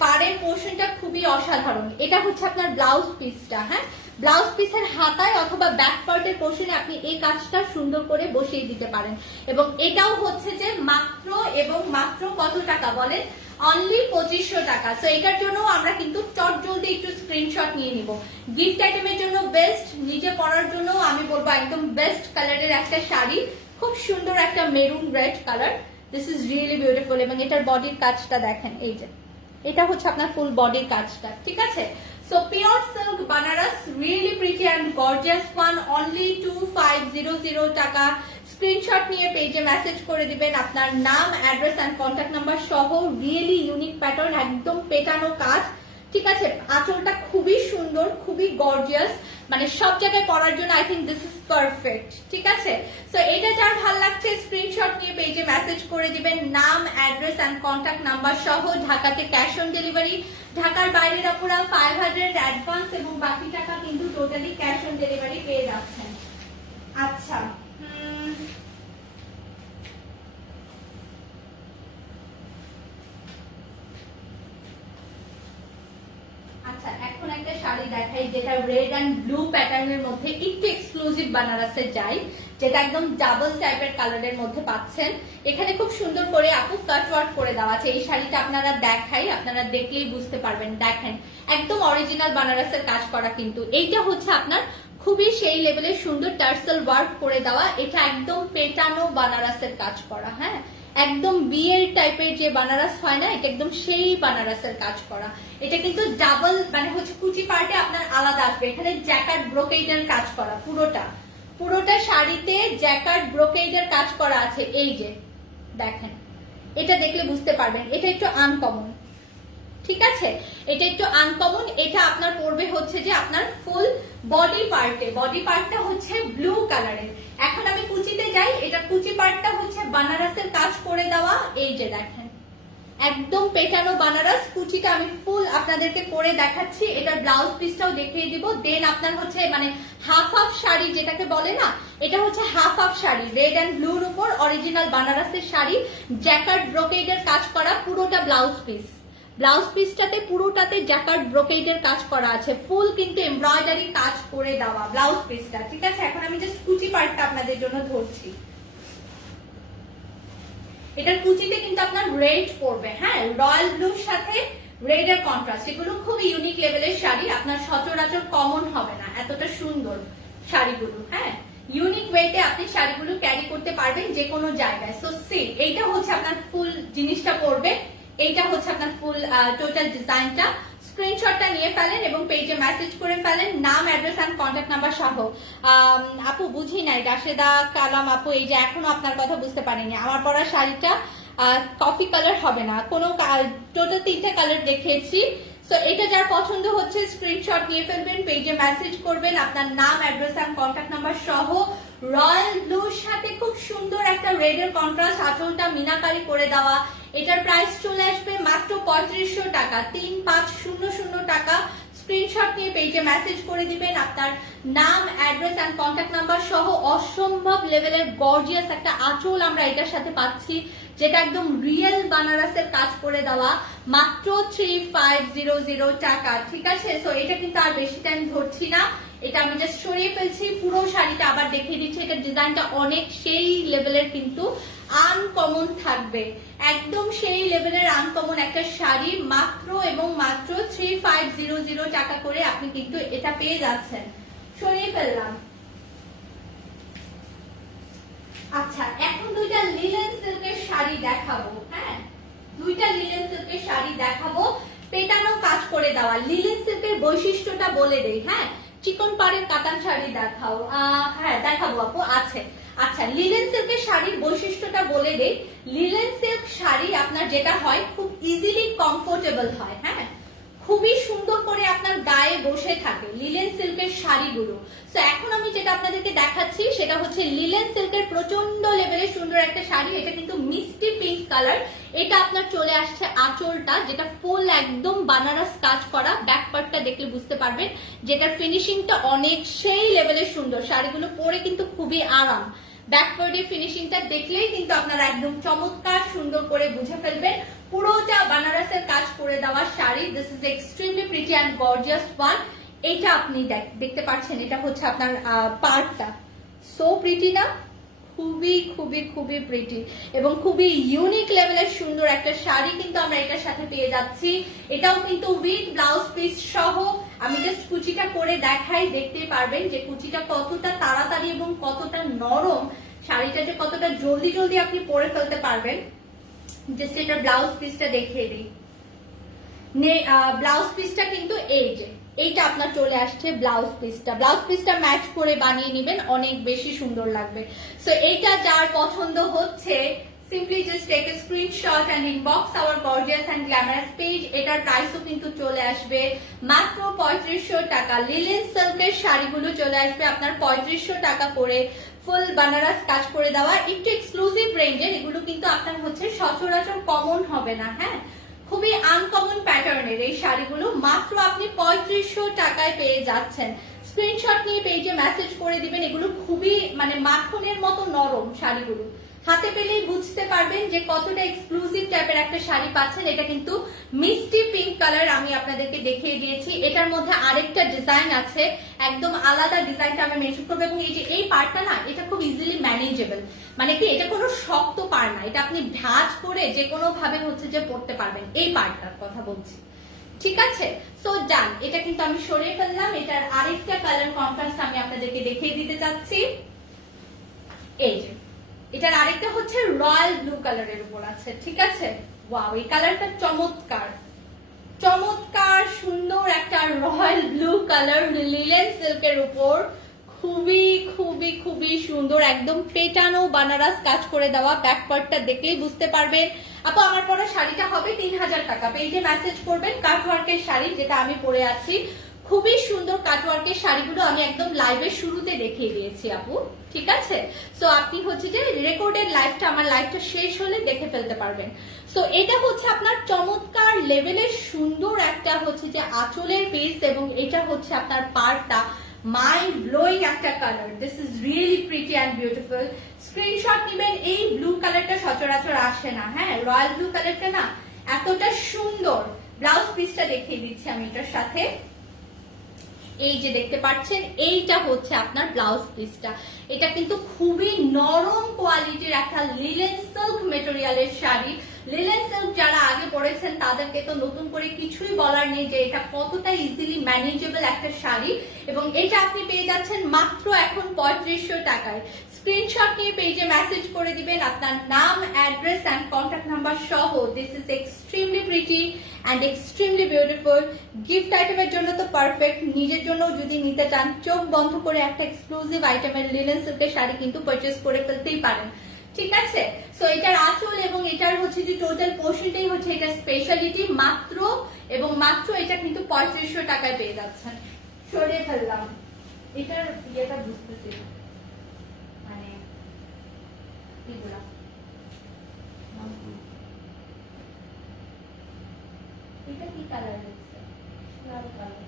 পাড়ের পোর্শনটা খুবই অসাধারণ। এটা হচ্ছে আপনার ব্লাউজ পিসটা। হ্যাঁ, ব্লাউজ পিসের হাতায় অথবা ব্যাক পার্টের পোর্শনে আপনি এই কাজটা সুন্দর করে বসিয়ে দিতে পারেন। এবং এটাও হচ্ছে যে মাত্র এবং মাত্র কত টাকা বলেন? অনলি 2500 টাকা। সো এটার জন্য আমরা কিন্তু চট জলদি একটু স্ক্রিনশট নিয়ে নিব। গিফট আইটেমের জন্য বেস্ট, নিজে পরার জন্য আমি বলবো একদম বেস্ট কালারের একটা শাড়ি, খুব সুন্দর একটা maroon red colour. This is really beautiful. এবং এটার বডির কাজটা দেখেন, এই যে এটা হচ্ছে আপনার ফুল বডির কাজটা। ঠিক আছে, so pure silk Banaras, really pretty and gorgeous one, only 2500 টাকা। স্ক্রিনশট নিয়ে পেজে মেসেজ করে দিবেন আপনার নাম, অ্যাড্রেস এন্ড কন্ট্যাক্ট নাম্বার সহ। রিয়েলি ইউনিক প্যাটার্ন, একদম পেটানো কাজ। ঠিক আছে, আঁচলটা খুবই সুন্দর, খুবই গর্জিয়াস, মানে সব জায়গায় পরার জন্য I think this is perfect. ঠিক আছে, সো এটা যার ভালো লাগছে স্ক্রিনশট নিয়ে পেজে মেসেজ করে দিবেন নাম, অ্যাড্রেস এন্ড কন্ট্যাক্ট নাম্বার সহ। ঢাকাতে ক্যাশ অন ডেলিভারি, ঢাকার বাইরের আপুরা 500 অ্যাডভান্স এবং বাকি টাকা কিন্তু টোটালি ক্যাশ অন ডেলিভারি পেয়ে যাচ্ছেন। আচ্ছা আচ্ছা এখন একটা শাড়ি দেখাই যেটা রেড এন্ড ব্লু প্যাটার্নের মধ্যে একটু এক্সক্লুসিভ বানারসে যাই, যেটা একদম ডাবল টাইপের কালারের মধ্যে পাচ্ছেন। এখানে খুব সুন্দর করে আপু কাট ওয়ার্ক করে দেওয়া আছে। এই শাড়িটা আপনারা দেখাই, আপনারা দেখলেই বুঝতে পারবেন। দেখেন একদম অরিজিনাল বানারসের কাজ করা, কিন্তু এইটা হচ্ছে আপনার খুবই সেই লেভেলের সুন্দর টার্সেল ওয়ার্ক করে দেওয়া। এটা একদম পেটানো বানারসের কাজ করা। হ্যাঁ, একদম বিয়ের টাইপের যে বানারস হয় না, এটা একদম সেই বানারসের কাজ করা। এটা কিন্তু ডাবল মানে হচ্ছে কুচি পার্টে আপনার আলাদা আসবে। এখানে জ্যাকার্ড ব্রোকেডের কাজ করা, পুরোটা শাড়িতে জ্যাকার্ড ব্রোকেডের কাজ করা আছে। এই যে দেখেন, এটা দেখলে বুঝতে পারবেন এটা একটু আনকমন। ঠিক আছে, এটা একটু আনকমন। এটা আপনার পড়বে হচ্ছে যে আপনার ফুল বডি পার্টটা হচ্ছে ব্লু কালারের। এখন আমি কুচিতে যাই, এটা কুচি পার্টটা হচ্ছে বানারসের কাজ করে দেওয়া। এই যে দেখেন একদম পেটানো বানারস। কুচিটা আমি ফুল আপনাদেরকে করে দেখাচ্ছি, এটার ব্লাউজ পিসটাও দেখিয়ে দিব। দেন আপনার হচ্ছে মানে হাফ হাফ শাড়ি যেটাকে বলে না, এটা হচ্ছে half half sari, red and ব্লুর উপর অরিজিনাল বানারসের শাড়ি, জ্যাকার্ড ব্রোকেডের কাজ করা পুরোটা ব্লাউজ পিস। ব্লাউজ পিসটাতে পুরোটাতে জ্যাকার্ড ব্রোকেডের কাজ করা আছে, ফুল কিন্তু এমব্রয়ডারি কাজ করে দেওয়া ব্লাউজ পিসটা। ঠিক আছে, এখন আমি জাস্ট কুচি পার্টটা আপনাদের জন্য ধরছি। এটার কুচিতে কিন্তু আপনার রেড পড়বে, হ্যাঁ, রয়্যাল ব্লুর সাথে রেড এর কন্ট্রাস্ট। এগুলো খুব ইউনিক লেভেলের শাড়ি, আপনার সচরাচর কমন হবে না এতটা সুন্দর শাড়িগুলো। হ্যাঁ, ইউনিক ওয়েতে আপনি শাড়িগুলো ক্যারি করতে পারবেন যে কোনো জায়গায়। সো সি এইটা হচ্ছে আপনার ফুল জিনিসটা পড়বে, এইটা হচ্ছে আপনার ফুল টোটাল ডিজাইনটা। স্ক্রিনশটটা নিয়ে ফেলেন এবং পেজে মেসেজ করে ফেলেন নাম, অ্যাড্রেস এন্ড কন্ট্যাক্ট নাম্বার সহ। আপু বুঝি নাই, রাশেদা কালাম আপু, এই যে এখনো আপনার কথা বুঝতে পারিনি। আমার পরা শাড়িটা কফি কালার হবে না, কোনো টোটাল 3টা কালার দেখিয়েছি। সো এটা যার পছন্দ হচ্ছে স্ক্রিনশট নিয়ে ফেলবেন, পেজে মেসেজ করবেন আপনার নাম, অ্যাড্রেস এন্ড কন্ট্যাক্ট নাম্বার সহ। রয়্যাল ব্লুর সাথে খুব সুন্দর একটা রেড এর কন্ট্রাস্ট, আঁচলটা মিনাকারি করে দেওয়া। এটার প্রাইস চলে আসবে মাত্র 3500 টাকা, 3500 টাকা। স্ক্রিনশট নিয়ে পেজে মেসেজ করে দিবেন আপনার নাম, অ্যাড্রেস এন্ড কন্ট্যাক্ট নাম্বার সহ। অসম্ভব লেভেলের গর্জিয়াস একটা আঁচল আমরা এটার সাথে পাচ্ছি, যেটা একদম রিয়েল বানারসের কাজ করে দেওয়া, মাত্র 3500 টাকা। ঠিক আছে, সো এটা কিন্তু আর বেশি টাইম ধরছি না, এটা আমি জাস্ট সরিয়ে ফেলছি। পুরো শাড়িটা আবার দেখিয়ে দিচ্ছি, এটার ডিজাইনটা অনেক সেই লেভেলের কিন্তু আনকমন থাকবে, একদম সেই লেভেলের আনকমন একটা শাড়ি। মাত্র এবং মাত্র 3500 টাকা করে আপনি কিন্তু এটা পেয়ে যাচ্ছেন। সরিয়ে ফেললাম। আচ্ছা, এখন দুইটা লিলেন সিল্কের শাড়ি দেখাবো। হ্যাঁ, দুইটা লিলেন সিল্কের শাড়ি দেখাবো, পেটানো কাজ করে দেওয়া। লিলেন সিল্কের বৈশিষ্ট্যটা বলে দেই। হ্যাঁ, চিকন পাড়ের কাতান শাড়ি দেখাও। হ্যাঁ দেখাবো আপু, আছে। আচ্ছা, লিলেন সিল্কের শাড়ির বৈশিষ্ট্যটা বলে দেই। লিলেন সিল্ক শাড়ি আপনার যেটা হয় খুব ইজিলি কমফোর্টেবল হয়, হ্যাঁ, খুবই সুন্দর করে আপনার গায়ে বসে থাকে লিলেন সিল্কের শাড়িগুলো। তো এখন আমি যেটা আপনাদেরকে দেখাচ্ছি সেটা হচ্ছে লিলেন সিল্কের প্রচন্ড লেভেলের সুন্দর একটা শাড়ি। এটা কিন্তু মিষ্টি পিঙ্ক কালার। এটা আপনার চলে আসছে আঁচলটা, যেটা ফুল একদম বানারস কাজ করা। ব্যাক পার্টটা দেখলে বুঝতে পারবেন যেটার ফিনিশিংটা অনেক সেই লেভেলের সুন্দর। শাড়িগুলো পরে কিন্তু খুবই আরাম। ব্যাক পার্টের ফিনিশিংটা দেখলেই কিন্তু আপনারা একদম চমৎকার সুন্দর করে বুঝে ফেলবেন। পুরোটা বানারসের কাজ করে দেওয়া sari. This is extremely pretty and gorgeous one. এইটা আপনি দেখতে পাচ্ছেন, এটা হচ্ছে আপনার পার্টটা। সো প্রিটি না, খুবই খুবই খুবই প্রিটি এবং খুবই ইউনিক লেভেলের সুন্দর একটা শাড়ি কিন্তু আমরা এটার সাথে পেয়ে যাচ্ছি। এটাও কিন্তু উইথ ব্লাউজ পিস সহ। আমি জাস্ট কুচিটা করে দেখাই, দেখতে পারবেন যে কুচিটা কতটা তাড়াতাড়ি এবং কতটা নরম, শাড়িটা যে কতটা জলদি জলদি আপনি পরে ফেলতে পারবেন। জাস্ট এটার ব্লাউজ পিসটা দেখিয়ে দিই। ব্লাউজ পিসটা কিন্তু এই যে এইটা আপনার চলে আসছে ব্লাউজ পিসটা। ব্লাউজ পিসটা ম্যাচ করে বানিয়ে নেবেন, অনেক বেশি সুন্দর লাগবে। সো এইটা যার পছন্দ হচ্ছে simply just take a screenshot and inbox our gorgeous and glamorous page. এটার প্রাইসও কিন্তু চলে আসবে মাত্র 3500 টাকা। লিলেন সিল্কের শাড়িগুলো চলে আসবে আপনার 3500 টাকা করে, ফুল বানারস কাজ করে দেওয়া, একটু এক্সক্লুসিভ রেঞ্জের। এগুলো কিন্তু আপনার হচ্ছে সচরাচর কমন হবে না, হ্যাঁ, খুবই আনকমন প্যাটার্নের এই শাড়িগুলো মাত্র আপনি 3500 টাকায় পেয়ে যাচ্ছেন। স্ক্রিনশট নিয়ে পেজে মেসেজ করে দিবেন। এগুলো খুবই মানে মাখনের মতো নরম শাড়িগুলো, হাতে পেলেই বুঝতে পারবেন যে কতটা এক্সক্লুসিভ টাইপের একটা শাড়ি পাচ্ছেন। এটা কিন্তু মিষ্টি পিঙ্ক কালার আমি আপনাদেরকে দেখিয়ে দিয়েছি। এটার মধ্যে আরেকটা ডিজাইন আছে, একদম আলাদা ডিজাইনটা আমি মেনশন করবো। এবং এই যে এই পার্টটা না, এটা খুব ইজিলি ম্যানেজেবল, মানে কি এটা কোনো শক্ত পার না, এটা আপনি ভাঁজ করে যে কোনো ভাবে হচ্ছে যে পরতে পারবেন, এই পার্টটার কথা বলছি। ঠিক আছে, সো ডান। এটা কিন্তু আমি সরিয়ে ফেললাম। এটার আরেকটা কালার কন্ট্রাস্ট আমি আপনাদেরকে দেখিয়ে দিতে চাচ্ছি। এই যে এটার আরেকটা হচ্ছে রয়্যাল ব্লু কালারের উপর আছে। ঠিক আছে, ওয়াও, এই কালারটা চমৎকার চমৎকার সুন্দর একটা রয়্যাল ব্লু কালার লিলেন সিল্কের উপর, খুবই খুবই খুবই সুন্দর, একদম পেটানো বানারস কাজ করে দেওয়া। ব্যাক পার্টটা দেখলেই বুঝতে পারবেন। আপু আমার পরা শাড়িটা হবে 3000 টাকা। পেজে মেসেজ করবেন। কাটওয়ার্কের শাড়ি যেটা আমি পরে আছি, খুবই সুন্দর কাটওয়ার্কের শাড়িগুলো আমি একদম লাইভের শুরুতে দেখিয়ে দিয়েছি আপু। ঠিক আছে, সো আপনি হচ্ছে যে রেকর্ডেড লাইভটা, আমার লাইভটা শেষ হলে দেখে ফেলতে পারবেন। সো এটা হচ্ছে আপনার চমৎকার লেভেলের সুন্দর একটা হচ্ছে যে আঁচলের পিস, এবং এটা হচ্ছে আপনার পাড়টা মাইন্ড ব্লোয়িং একটা colour. This is really pretty and beautiful. Screenshot নেবেন। এই ব্লু কালারটা সচরাচর আসে না, হ্যাঁ, রয়্যাল ব্লু কালারটা না এতটা সুন্দর। ব্লাউজ পিসটা দেখিয়ে দিচ্ছি আমি এটার সাথে। এই যে দেখতে পাচ্ছেন, এইটা হচ্ছে আপনার ব্লাউজ পিসটা। এটা কিন্তু খুবই নরম কোয়ালিটির একটা লিলেন সিল্ক মেটেরিয়ালের শাড়ি। লিলেন সিল্ক যারা আগে পরেছেন তাদেরকে তো নতুন করে কিছুই বলার নেই যে এটা কতটা ইজিলি ম্যানেজেবল একটা শাড়ি, এবং এটা আপনি পেয়ে যাচ্ছেন মাত্র এখন 3500 টাকায়। স্ক্রিনশট নিয়ে পেজে মেসেজ করে দিবেন আপনার নাম, অ্যাড্রেস অ্যান্ড কন্ট্যাক্ট নাম্বার সহ। This is extremely pretty and extremely beautiful. Gift আইটেমের জন্য তো পারফেক্ট, নিজের জন্য যদি নিতে চান চোখ বন্ধ করে একটা এক্সক্লুসিভ আইটেমের লিলেন সিল্কের শাড়ি কিন্তু পারচেজ করে ফেলতেই পারেন, ঠিক আছে। সো এটার আঁচল এবং এটার হচ্ছে যে টোটাল পোর্শনটাই হচ্ছে এটা স্পেশালিটি। মাত্র এবং মাত্র এটা কিন্তু 3500 টাকায় পেয়ে যাচ্ছেন। সরিয়ে ফেললাম, এটার ইয়েটা বুঝতেছি মানে এগুলা এটা কি কালার হচ্ছে? লাল কালার।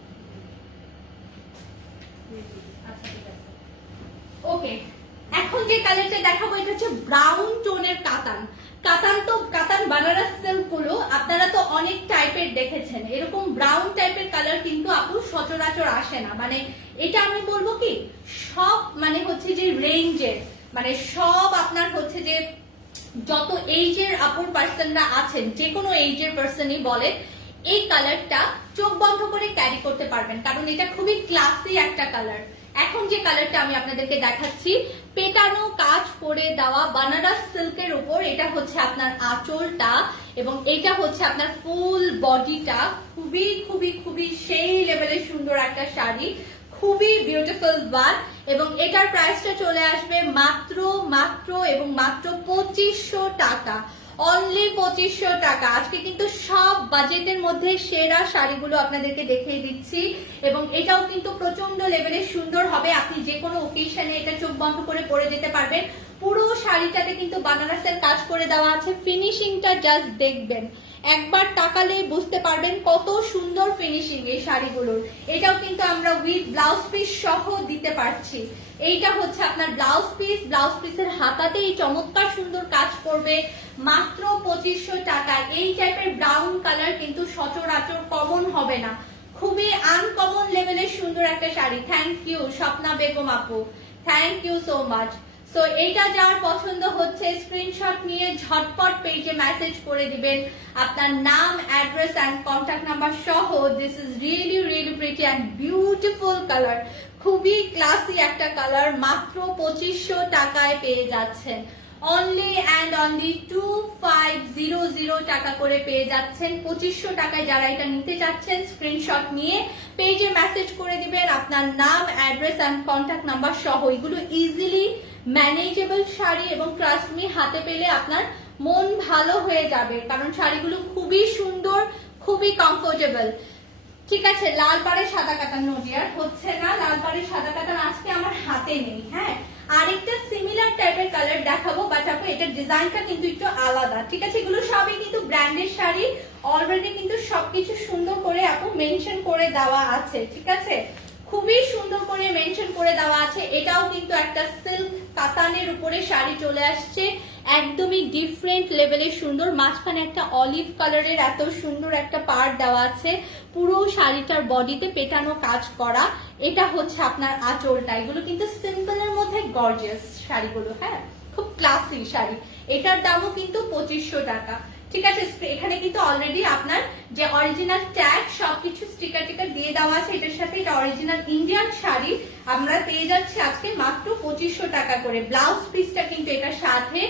আচ্ছা ঠিক আছে, ওকে। এখন যে কালারটা দেখাবো এটা হচ্ছে ব্রাউন টোনের কাতান। কাতান বানারস সিল্ক গুলো আপনারা তো অনেক টাইপের দেখেছেন, এরকম ব্রাউন টাইপের কালার কিন্তু আপু সচরাচর আসে না। মানে এটা আমি বলবো কি সব মানে হচ্ছে যে রেঞ্জের, মানে সব আপনার হচ্ছে যে যত এইজের আপুর পার্সনরা আছেন, যে কোনো এইজের পার্সনই বলে এই কালারটা চোখ বন্ধ করে ক্যারি করতে পারবেন, কারণ এটা খুবই ক্লাসি একটা কালার। এখন যে কালারটা আমি আপনাদেরকে দেখাচ্ছি, পেটানো কাজ করে দেওয়া বানারস সিল্কের উপর, এটা হচ্ছে আপনার আঁচলটা এবং এটা হচ্ছে আপনার ফুল বডিটা। খুবই খুবই খুবই সেই লেভেলের সুন্দর একটা শাড়ি, খুবই বিউটিফুল ওয়ান। এবং এটার প্রাইসটা চলে আসবে মাত্র মাত্র এবং মাত্র 2500 টাকা, অনলি 2500 টাকা। আজকে কিন্তু সব বাজেটের মধ্যে সেরা শাড়িগুলো আপনাদেরকে দেখিয়ে দিচ্ছি, এবং এটাও কিন্তু প্রচন্ড লেভেলের সুন্দর হবে। আপনি যে কোনো ওকেশনে এটা চোখ বন্ধ করে পরে যেতে পারবেন। পুরো শাড়িটাতে কিন্তু বানারসের কাজ করে দেওয়া আছে। ফিনিশিংটা জাস্ট দেখবেন, একবার তাকালে বুঝতে পারবেন কত সুন্দর ফিনিশিং এই শাড়িগুলোর। এটাও কিন্তু আমরা উইথ ব্লাউজ পিস সহ দিতে পারছি। এইটা হচ্ছে আপনার ব্লাউজ পিস, ব্লাউজ পিসের হাতাতে এই চমৎকার সুন্দর কাজ করবে মাত্র 2500 টাকা। এই টাইপের ব্রাউন কালার কিন্তু সচরাচর কমন হবে না, খুবই আনকমন লেভেলের সুন্দর একটা শাড়ি। থ্যাংক ইউ স্বপ্না বেগম আপু, thank you so much. So এইটা যার পছন্দ হচ্ছে স্ক্রিনশট নিয়ে ঝটপট পেজে মেসেজ করে দিবেন আপনার নাম, অ্যাড্রেস অ্যান্ড কন্ট্যাক্ট নাম্বার সহ। This is really really pretty and beautiful colour, খুবই ক্লাসি একটা কালার। মাত্র 2500 টাকায় পেয়ে যাচ্ছেন, অনলি অ্যান্ড অনলি 2500 টাকা করে পেয়ে যাচ্ছেন। 2500 টাকায় যারা এটা নিতে চাচ্ছেন স্ক্রিনশট নিয়ে পেজে মেসেজ করে দিবেন আপনার নাম, অ্যাড্রেস অ্যান্ড কন্ট্যাক্ট নাম্বার সহ। এগুলো ইজিলি ম্যানেজেবল শাড়ি, এবং ট্রাস্ট মি হাতে পেলে আপনার মন ভালো হয়ে যাবে, কারণ শাড়িগুলো খুবই সুন্দর, খুবই কমফোর্টেবল। ঠিক আছে, লাল পাড়ে সাদা কাটান নোডিয়ার হচ্ছে না, লাল পাড়ে সাদা কাটান আজকে আমার হাতে নেই। হ্যাঁ, আরেকটা সিমিলার টাইপের কালার দেখাবো, বাট আপু এটার ডিজাইনটা কিন্তু একটু আলাদা। ঠিক আছে, এগুলো সবই কিন্তু ব্র্যান্ডের শাড়ি, অলরেডি কিন্তু সবকিছু সুন্দর করে আপু মেনশন করে দেওয়া আছে। ঠিক আছে, খুবই সুন্দর করে মেনশন করে দেওয়া আছে। এটাও কিন্তু একটা সিল্ক কাতানের উপরে শাড়ি চলে আসছে, একদমই ডিফারেন্ট লেভেলের সুন্দর। মাঝখানে একটা অলিভ কালারের এত সুন্দর একটা পার্ট দেওয়া আছে, পুরো শাড়িটার বডিতে পেটানো কাজ করা। এটা হচ্ছে আপনার আঁচলটা। এগুলো কিন্তু সিম্পলের মধ্যে গর্জিয়াস শাড়িগুলো, হ্যাঁ, খুব ক্লাসি শাড়ি। এটার দামও কিন্তু 2500 টাকা। ঠিক আছে, এখানে কিন্তু অলরেডি আপনার যে অরিজিনাল ট্যাগ সবকিছু স্টিকার টিকার দিয়ে দেওয়া আছে। এটার সাথে এটা অরিজিনাল ইন্ডিয়ান শাড়ি আমরা পেয়ে যাচ্ছি আজকে মাত্র 2500 টাকা করে। ব্লাউজ পিসটা কিন্তু এটার সাথে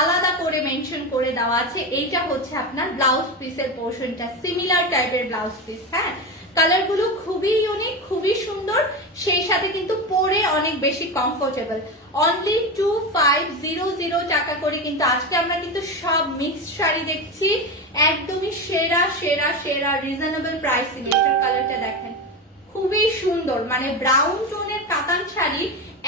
আলাদা করে মেনশন করে দেওয়া আছে। এইটা হচ্ছে আপনার ব্লাউজ পিসের পোর্শনটা, সিমিলার টাইপের ব্লাউজ পিস। হ্যাঁ, কালার গুলো খুবই ইউনিক, খুবই সুন্দর, সেই সাথে কিন্তু পরে অনেক বেশি কমফোর্টেবল। অনলি 2500 টাকা করে কিন্তু আজকে আমরা কিন্তু সব মিক্সড শাড়ি দেখছি, একদমই সেরা সেরা সেরা রিজনেবল প্রাইসিং। এটার কালারটা দেখেন, খুবই সুন্দর, মানে ব্রাউন টোনের কাতান শাড়ি,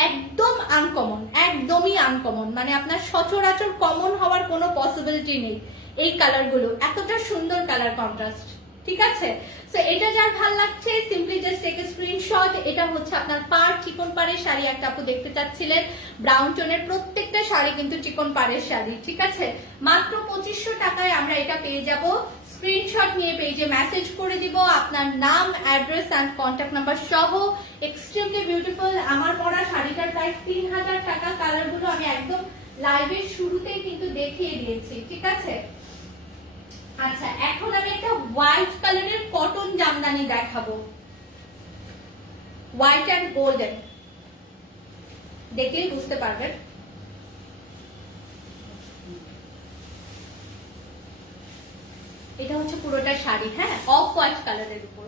একদম আনকমন, একদমই আনকমন, মানে আপনার সচরাচর কমন হওয়ার কোনো পসিবিলিটি নেই। এই কালারগুলো এতটা সুন্দর কালার কন্ট্রাস্ট, ঠিক আছে? সো এটা যার ভালো লাগছে simply just take a screenshot. এটা হচ্ছে আপনার পাড়, চিকন পাড়ের শাড়ি, একটা আপু দেখতে চাচ্ছিলেন ব্রাউন টোনের, প্রত্যেকটা শাড়ি কিন্তু চিকন পাড়ের শাড়ি, ঠিক আছে? মাত্র 2500 টাকায় আমরা এটা পেয়ে যাব। স্ক্রিনশট নিয়ে পেজে মেসেজ করে দিব আপনার নাম, অ্যাড্রেস এন্ড কন্ট্যাক্ট নাম্বার সহ। Extremely beautiful. আমার পরা শাড়িটার প্রাইস 3000 টাকা। কালারগুলো আমি একদম লাইভের শুরুতেই কিন্তু দেখিয়ে দিয়েছি, ঠিক আছে? আচ্ছা, এখন আমি একটা হোয়াইট কালারের কটন জামদানি দেখাবো, হোয়াইট এন্ড গোল্ডেন, দেখলেই বুঝতে পারবেন। এটা হচ্ছে পুরোটা শাড়ি, হ্যাঁ, অফ হোয়াইট কালারের উপর।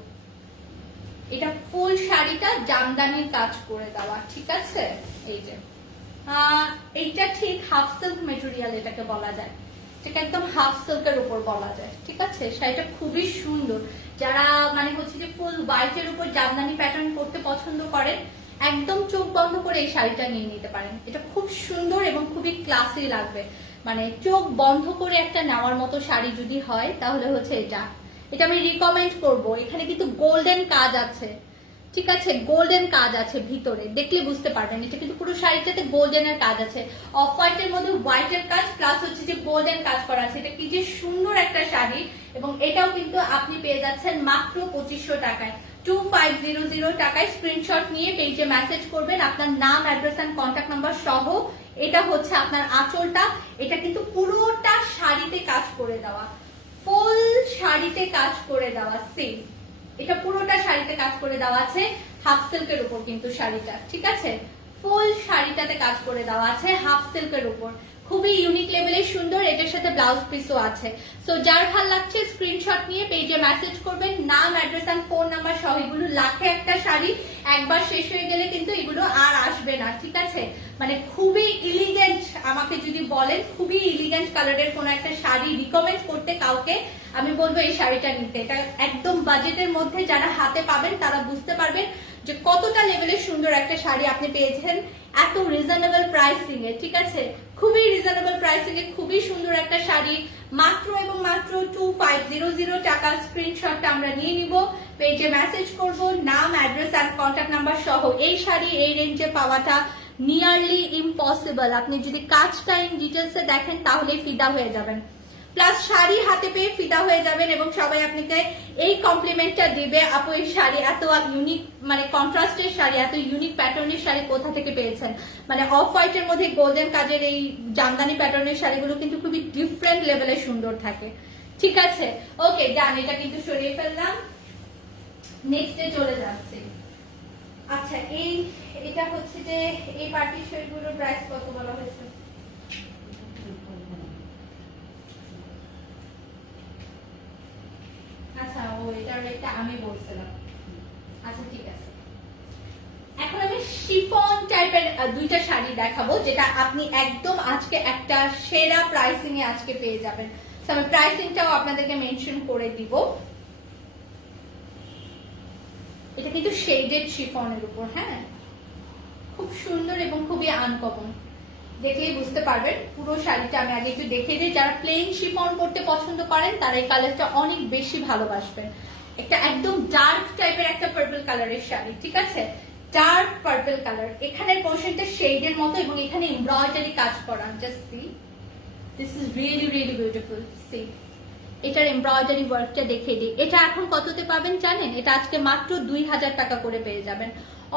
এটা ফুল শাড়িটা জামদানির কাজ করে দেওয়া, ঠিক আছে? এই যে এইটা ঠিক হাফ সিল্ক মেটেরিয়াল এটাকে বলা যায়, এটা একদম হাফ সিল্কের উপর বলা যায়, ঠিক আছে? শাড়িটা খুবই সুন্দর। যারা মানে হচ্ছে যে ফুল হোয়াইটের উপর জামদানি প্যাটার্ন করতে পছন্দ করেন, একদম চোখ বন্ধ করে এই শাড়িটা নিয়ে নিতে পারেন। এটা খুব সুন্দর এবং খুবই ক্লাসি লাগবে। মানে চোখ বন্ধ করে একটা নেওয়ার মতো শাড়ি যদি হয় তাহলে হচ্ছে এটা আমি রিকমেন্ড করব। এখানে কিন্তু গোল্ডেন কাজ আছে, ঠিক আছে? গোল্ডেন কাজ আছে ভিতরে, দেখলে বুঝতে পারবেন। এটা কিন্তু পুরো শাড়িটাতে গোল্ডেনের কাজ আছে, অফ হোয়াইটের মধ্যে হোয়াইটের কাজ প্লাস হচ্ছে যে গোল্ডেন কাজ করা আছে। এটা কি যে সুন্দর একটা শাড়ি, এবং এটাও কিন্তু আপনি পেয়ে যাচ্ছেন মাত্র 2500 টাকায়, 2500 টাকায়। স্ক্রিনশট নিয়ে পেজে মেসেজ করবেন আপনার নাম, অ্যাড্রেস এন্ড কন্ট্যাক্ট নাম্বার সহ। এটা হচ্ছে আপনার আঁচলটা, এটা কিন্তু পুরোটা শাড়িতে কাজ করে দেওয়া, ফুল শাড়িতে কাজ করে দেওয়া সেম। এটা পুরোটা শাড়িতে কাজ করে দেওয়া আছে, হাফ সিল্কের উপর কিন্তু শাড়িটা, ঠিক আছে? ফুল শাড়িটাতে কাজ করে দেওয়া আছে হাফ সিল্কের উপর, খুবই ইউনিক লেভেলের সুন্দর। এটার সাথে ব্লাউজ পিসও আছে। সো যার ভালো লাগছে স্ক্রিনশট নিয়ে পেজে মেসেজ করবেন, নাম, অ্যাড্রেস এন্ড ফোন নাম্বার সহ। এগুলো লাখে একটা শাড়ি, একবার শেষ হয়ে গেলে কিন্তু এগুলো আর আসবে না, ঠিক আছে? মানে খুবই ইলিগেন্ট, আমাকে যদি বলেন খুবই ইলিগেন্ট কালারের কোন একটা শাড়ি রিকমেন্ড করতে কাউকে, আমি বলবো এই শাড়িটা নিতে। এটা একদম বাজেটের মধ্যে, যারা হাতে পাবেন তারা বুঝতে পারবেন যে কতটা লেভেলের সুন্দর একটা শাড়ি আপনি পেয়েছেন এত রিজনেবল প্রাইসিং এ, ঠিক আছে? খুবই রিজনেবল প্রাইসিং এ খুবই সুন্দর একটা শাড়ি, মাত্র এবং মাত্র 2500 টাকা। স্ক্রিনশটটা আমরা নিয়ে নিব, পেজে মেসেজ করব, নাম, অ্যাড্রেস এন্ড কন্ট্যাক্ট নাম্বার সহ। এই শাড়ি এই রেঞ্জে পাওয়াটা নিয়ারলি ইম্পসিবল। আপনি যদি কাজটা ইন ডিটেলসে দেখেন তাহলে ফিদা হয়ে যাবেন, প্লাস শাড়ি হাতে পেয়ে ফিদা হয়ে যাবেন, এবং সবাই আপনাকে এই কমপ্লিমেন্টটা দিবে, আপু এই শাড়ি এত ইউনিক, মানে কন্ট্রাস্টের শাড়ি, এত ইউনিক প্যাটার্নের শাড়ি কোথা থেকে পেয়েছেন? মানে অফ হোয়াইটের মধ্যে গোল্ডেন কাজের এই জামদানি প্যাটার্নের শাড়িগুলো কিন্তু খুবই ডিফারেন্ট লেভেলে সুন্দর থাকে, ঠিক আছে? ওকে ডান, এটা কিন্তু সরিয়ে ফেললাম, নেক্সটে চলে যাচ্ছি। আচ্ছা, এটা হচ্ছে যে এই পার্টি শাড়িগুলোর প্রাইস কত বলা হয়েছে? আচ্ছা, এটার রেটটা আমি বলছিলাম। আচ্ছা ঠিক আছে, এখন আমি শিফন টাইপের দুইটা শাড়ি দেখাবো, যেটা আপনি একদম আজকে একটা সেরা প্রাইসিং এ আজকে পেয়ে যাবেন। আমি প্রাইসিংটাও আপনাদেরকে মেনশন করে দিব। এটা কিন্তু শেডেড শিফনের উপর, হ্যাঁ, খুব সুন্দর এবং খুবই আনকমন, দেখলেই বুঝতে পারবেন। পুরো শাড়িটা আমি আগে একটু দেখে দিই। যারা প্লেন শিফন পরতে পছন্দ করেন তারা এই কালারটা অনেক বেশি ভালোবাসবেন। একটা একদম ডার্ক টাইপের একটা পার্পল কালারের শাড়ি, ঠিক আছে? ডার্ক পার্পল কালার, এখানের পোর্শনটা শেডের মতো এবং এখানে এমব্রয়ডারি কাজ করা। Just see, this is really really beautiful. See, এটার এমব্রয়ডারি ওয়ার্কটা দেখে দিই। এটা এখন কততে পাবেন জানেন? এটা আজকে মাত্র 2000 টাকা করে পেয়ে যাবেন,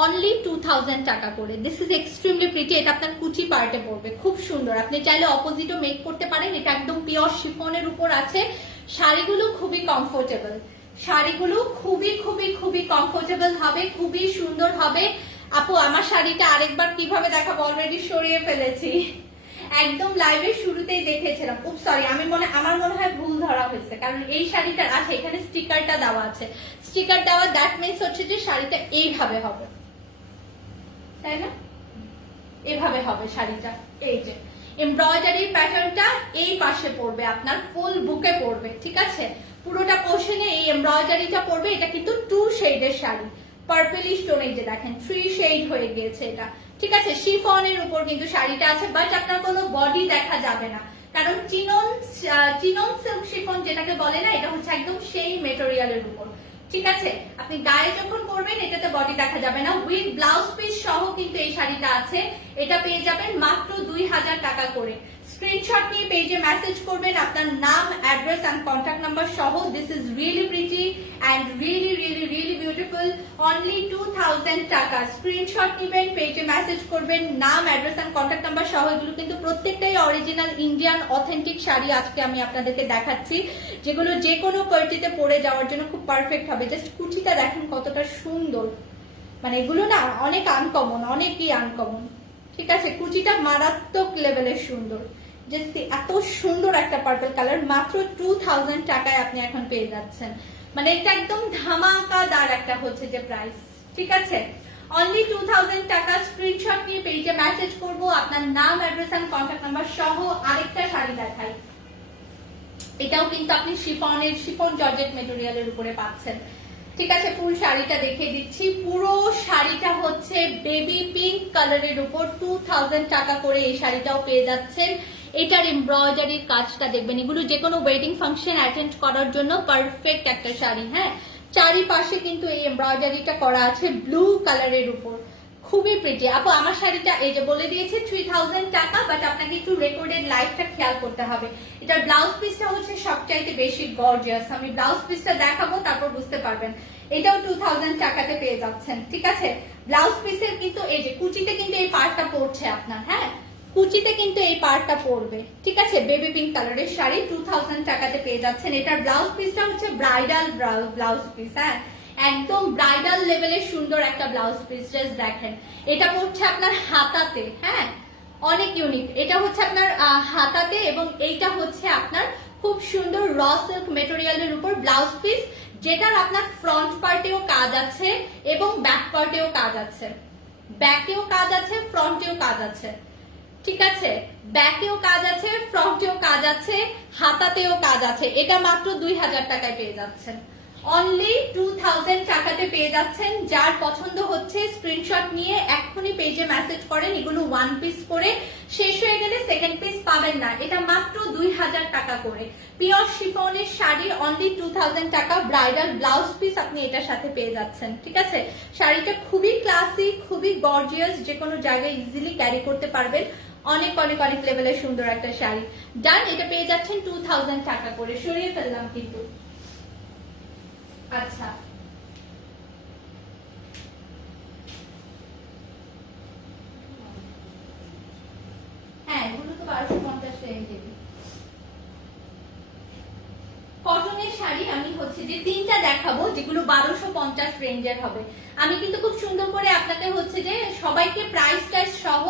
অনলি 2000 টাকা করে। This is extremely pretty. এটা আপনার কুচি পার্টে পড়বে, খুব সুন্দর। আপনি চাইলে অপোজিটও মেক করতে পারেন। এটা একদম পিওর শিফনের উপর আছে। শাড়িগুলো খুবই কমফোর্টেবল, শাড়িগুলো খুবই খুবই খুবই কমফোর্টেবল হবে, খুবই সুন্দর হবে। আপু আমার শাড়িটা আরেকবার কিভাবে দেখাবো, অলরেডি সরিয়ে ফেলেছি, একদম লাইভের শুরুতেই দেখেছিলাম। খুব সরি, আমার মনে হয় ভুল ধরা হয়েছে, কারণ এই শাড়িটার আছে এখানে স্টিকারটা দেওয়া আছে, স্টিকার দেওয়া, দ্যাট মিনস হচ্ছে যে শাড়িটা এইভাবে হবে, তাই না? এভাবে হবে শাড়িটা। এই যে এমব্রয়ডারি প্যাটার্নটা এই পাশে পড়বে, আপনার ফুল বুকে পড়বে, ঠিক আছে? পুরোটা পোর্শনে এই এমব্রয়ডারিটা পড়বে। এটা কিন্তু 2 শেডের শাড়ি, পার্পলিশ টোন, এই যে দেখেন 3 শেড হয়ে গিয়েছে এটা, ঠিক আছে? শিফনের উপর কিন্তু শাড়িটা আছে, বাট আপনার কোনো বডি দেখা যাবে না, কারণ চিনন সিল্ক শিফন যেটাকে বলে না, এটা হচ্ছে একদম সেই মেটেরিয়ালের উপর। ঠিক আছে, আপনি গায়ে যখন পরবেন এটাতে বডি দেখা যাবে না। উইথ ব্লাউজ পিস সহ কিন্তু এই শাড়িটা আছে। এটা পেয়ে যাবেন মাত্র 2000 টাকা করে। স্ক্রিনশট নিয়ে পেজে মেসেজ করবেন আপনার নাম, অ্যাড্রেস এন্ড কন্ট্যাক্ট নাম্বার সহ। This is really pretty and really beautiful. Only 2000 টাকা। স্ক্রিনশট নেবেন, পেজে মেসেজ করবেন, নাম, অ্যাড্রেস এন্ড কন্ট্যাক্ট নাম্বার সহ। এগুলো কিন্তু প্রত্যেকটাই অরিজিনাল ইন্ডিয়ান অথেন্টিক শাড়ি আজকে আমি আপনাদেরকে দেখাচ্ছি, যেগুলো যে কোনো পার্টিতে পরে যাওয়ার জন্য খুব পারফেক্ট হবে। জাস্ট কুচিটা দেখেন কতটা সুন্দর, মানে এগুলো না অনেক আনকমন, অনেকই আনকমন। ঠিক আছে, কুচিটা মারাত্মক লেভেলের সুন্দর। জাস্ট এত সুন্দর একটা পার্পল কালার মাত্র 2000 টাকায় আপনি এখন পেয়ে যাচ্ছেন। মানে এটা একদম ধামাকাদার একটা হচ্ছে যে প্রাইস। ঠিক আছে, অনলি 2000 টাকা। স্ক্রিনশট নিয়ে পেজে মেসেজ করব আপনার নাম, অ্যাড্রেস এন্ড কন্ট্যাক্ট নাম্বার সহ। আরেকটা শাড়ি দেখাই, এটাও কিন্তু আপনি শিফন জর্জেট মেটেরিয়ালের উপরে পাচ্ছেন। ঠিক আছে, ফুল শাড়িটা দেখিয়ে দিচ্ছি। পুরো শাড়িটা হচ্ছে বেবি পিঙ্ক কালারের উপর 2000 টাকা করে এই শাড়িটাও পেয়ে যাচ্ছেন। এটার এমব্রয়ডারির কাজটা দেখবেন, এগুলো যে কোনো ওয়েডিং ফাংশন অ্যাটেন্ড করার জন্য পারফেক্ট একটা শাড়ি। হ্যাঁ, চারিপাশে কিন্তু এই এমব্রয়ডারিটা করা আছে ব্লু কালারের উপর, খুবই প্রিটি। আপু আমার শাড়িটা এই যে বলে দিয়েছে 3000 টাকা, বাট আপনাকে একটু রেকর্ডেড লাইফটা খেয়াল করতে হবে। এটার ব্লাউজ পিসটা হচ্ছে সবচাইতে বেশি গর্জিয়াস। আমি ব্লাউজ পিসটা দেখাবো, তারপর বুঝতে পারবেন। এটাও 2000 টাকাতে পেয়ে যাচ্ছেন। ঠিক আছে, ব্লাউজ পিসের কিন্তু এই যে কুচিতে কিন্তু এই পার্টটা পড়ছে আপনার। হ্যাঁ, কুচিতে কিন্তু এই পার্টটা পড়বে। ঠিক আছে, বেবি পিঙ্ক কালারের শাড়ি 2000 টাকাতে পেয়ে যাচ্ছেন। এটার ব্লাউজ পিসটা হচ্ছে ব্রাইডাল ব্লাউজ পিস। হ্যাঁ, একদম ব্রাইডাল লেভেলের সুন্দর একটা ব্লাউজ পিস। জাস্ট দেখেন, এটা পড়ছে আপনার হাতাতে। হ্যাঁ, অনেক ইউনিক। এটা হচ্ছে আপনার হাতাতে, এবং এইটা হচ্ছে আপনার খুব সুন্দর র সিল্ক মেটেরিয়ালের উপর ব্লাউজ পিস, যেটার আপনার ফ্রন্ট পার্টেও কাজ আছে এবং ব্যাক পার্টেও কাজ আছে। ব্যাকেও কাজ আছে, ফ্রন্টেও কাজ আছে। ঠিক আছে, ব্যাকেও কাজ আছে, ফ্রন্টেও কাজ আছে, হাতাতেও কাজ আছে। এটা মাত্র 2000 টাকায় পেয়ে যাচ্ছেন। অনলি 2000 টাকাতে পেয়ে যাচ্ছেন। যার পছন্দ হচ্ছে স্ক্রিনশট নিয়ে এক্ষুনি পেজে মেসেজ করেন। এগুলো ওয়ান পিস করে, শেষ হয়ে গেলে সেকেন্ড পিস পাবেন না। এটা মাত্র 2000 টাকা করে। পিওর শিফনের শাড়ি অনলি 2000 টাকা। ব্রাইডাল ব্লাউজ পিস আপনি এটার সাথে পেয়ে যাচ্ছেন। ঠিক আছে, শাড়িটা খুবই ক্লাসি, খুবই গর্জিয়াস, যে কোনো জায়গায় ইজিলি ক্যারি করতে পারবেন। অনেক অনেক অনেক লেভেলের সুন্দর একটা শাড়ি। ডান, এটা পেয়ে যাচ্ছেন 2000 টাকা করে। সরিয়ে ফেললাম কিন্তু। আচ্ছা, হ্যাঁ এগুলো তো 1250 রেঞ্জের। কটনের শাড়ি আমি হচ্ছে যে তিনটা দেখাবো, যেগুলো 1250 রেঞ্জের হবে। আমি কিন্তু খুব সুন্দর করে আপনাকে হচ্ছে যে সবাইকে প্রাইস টাইস সহ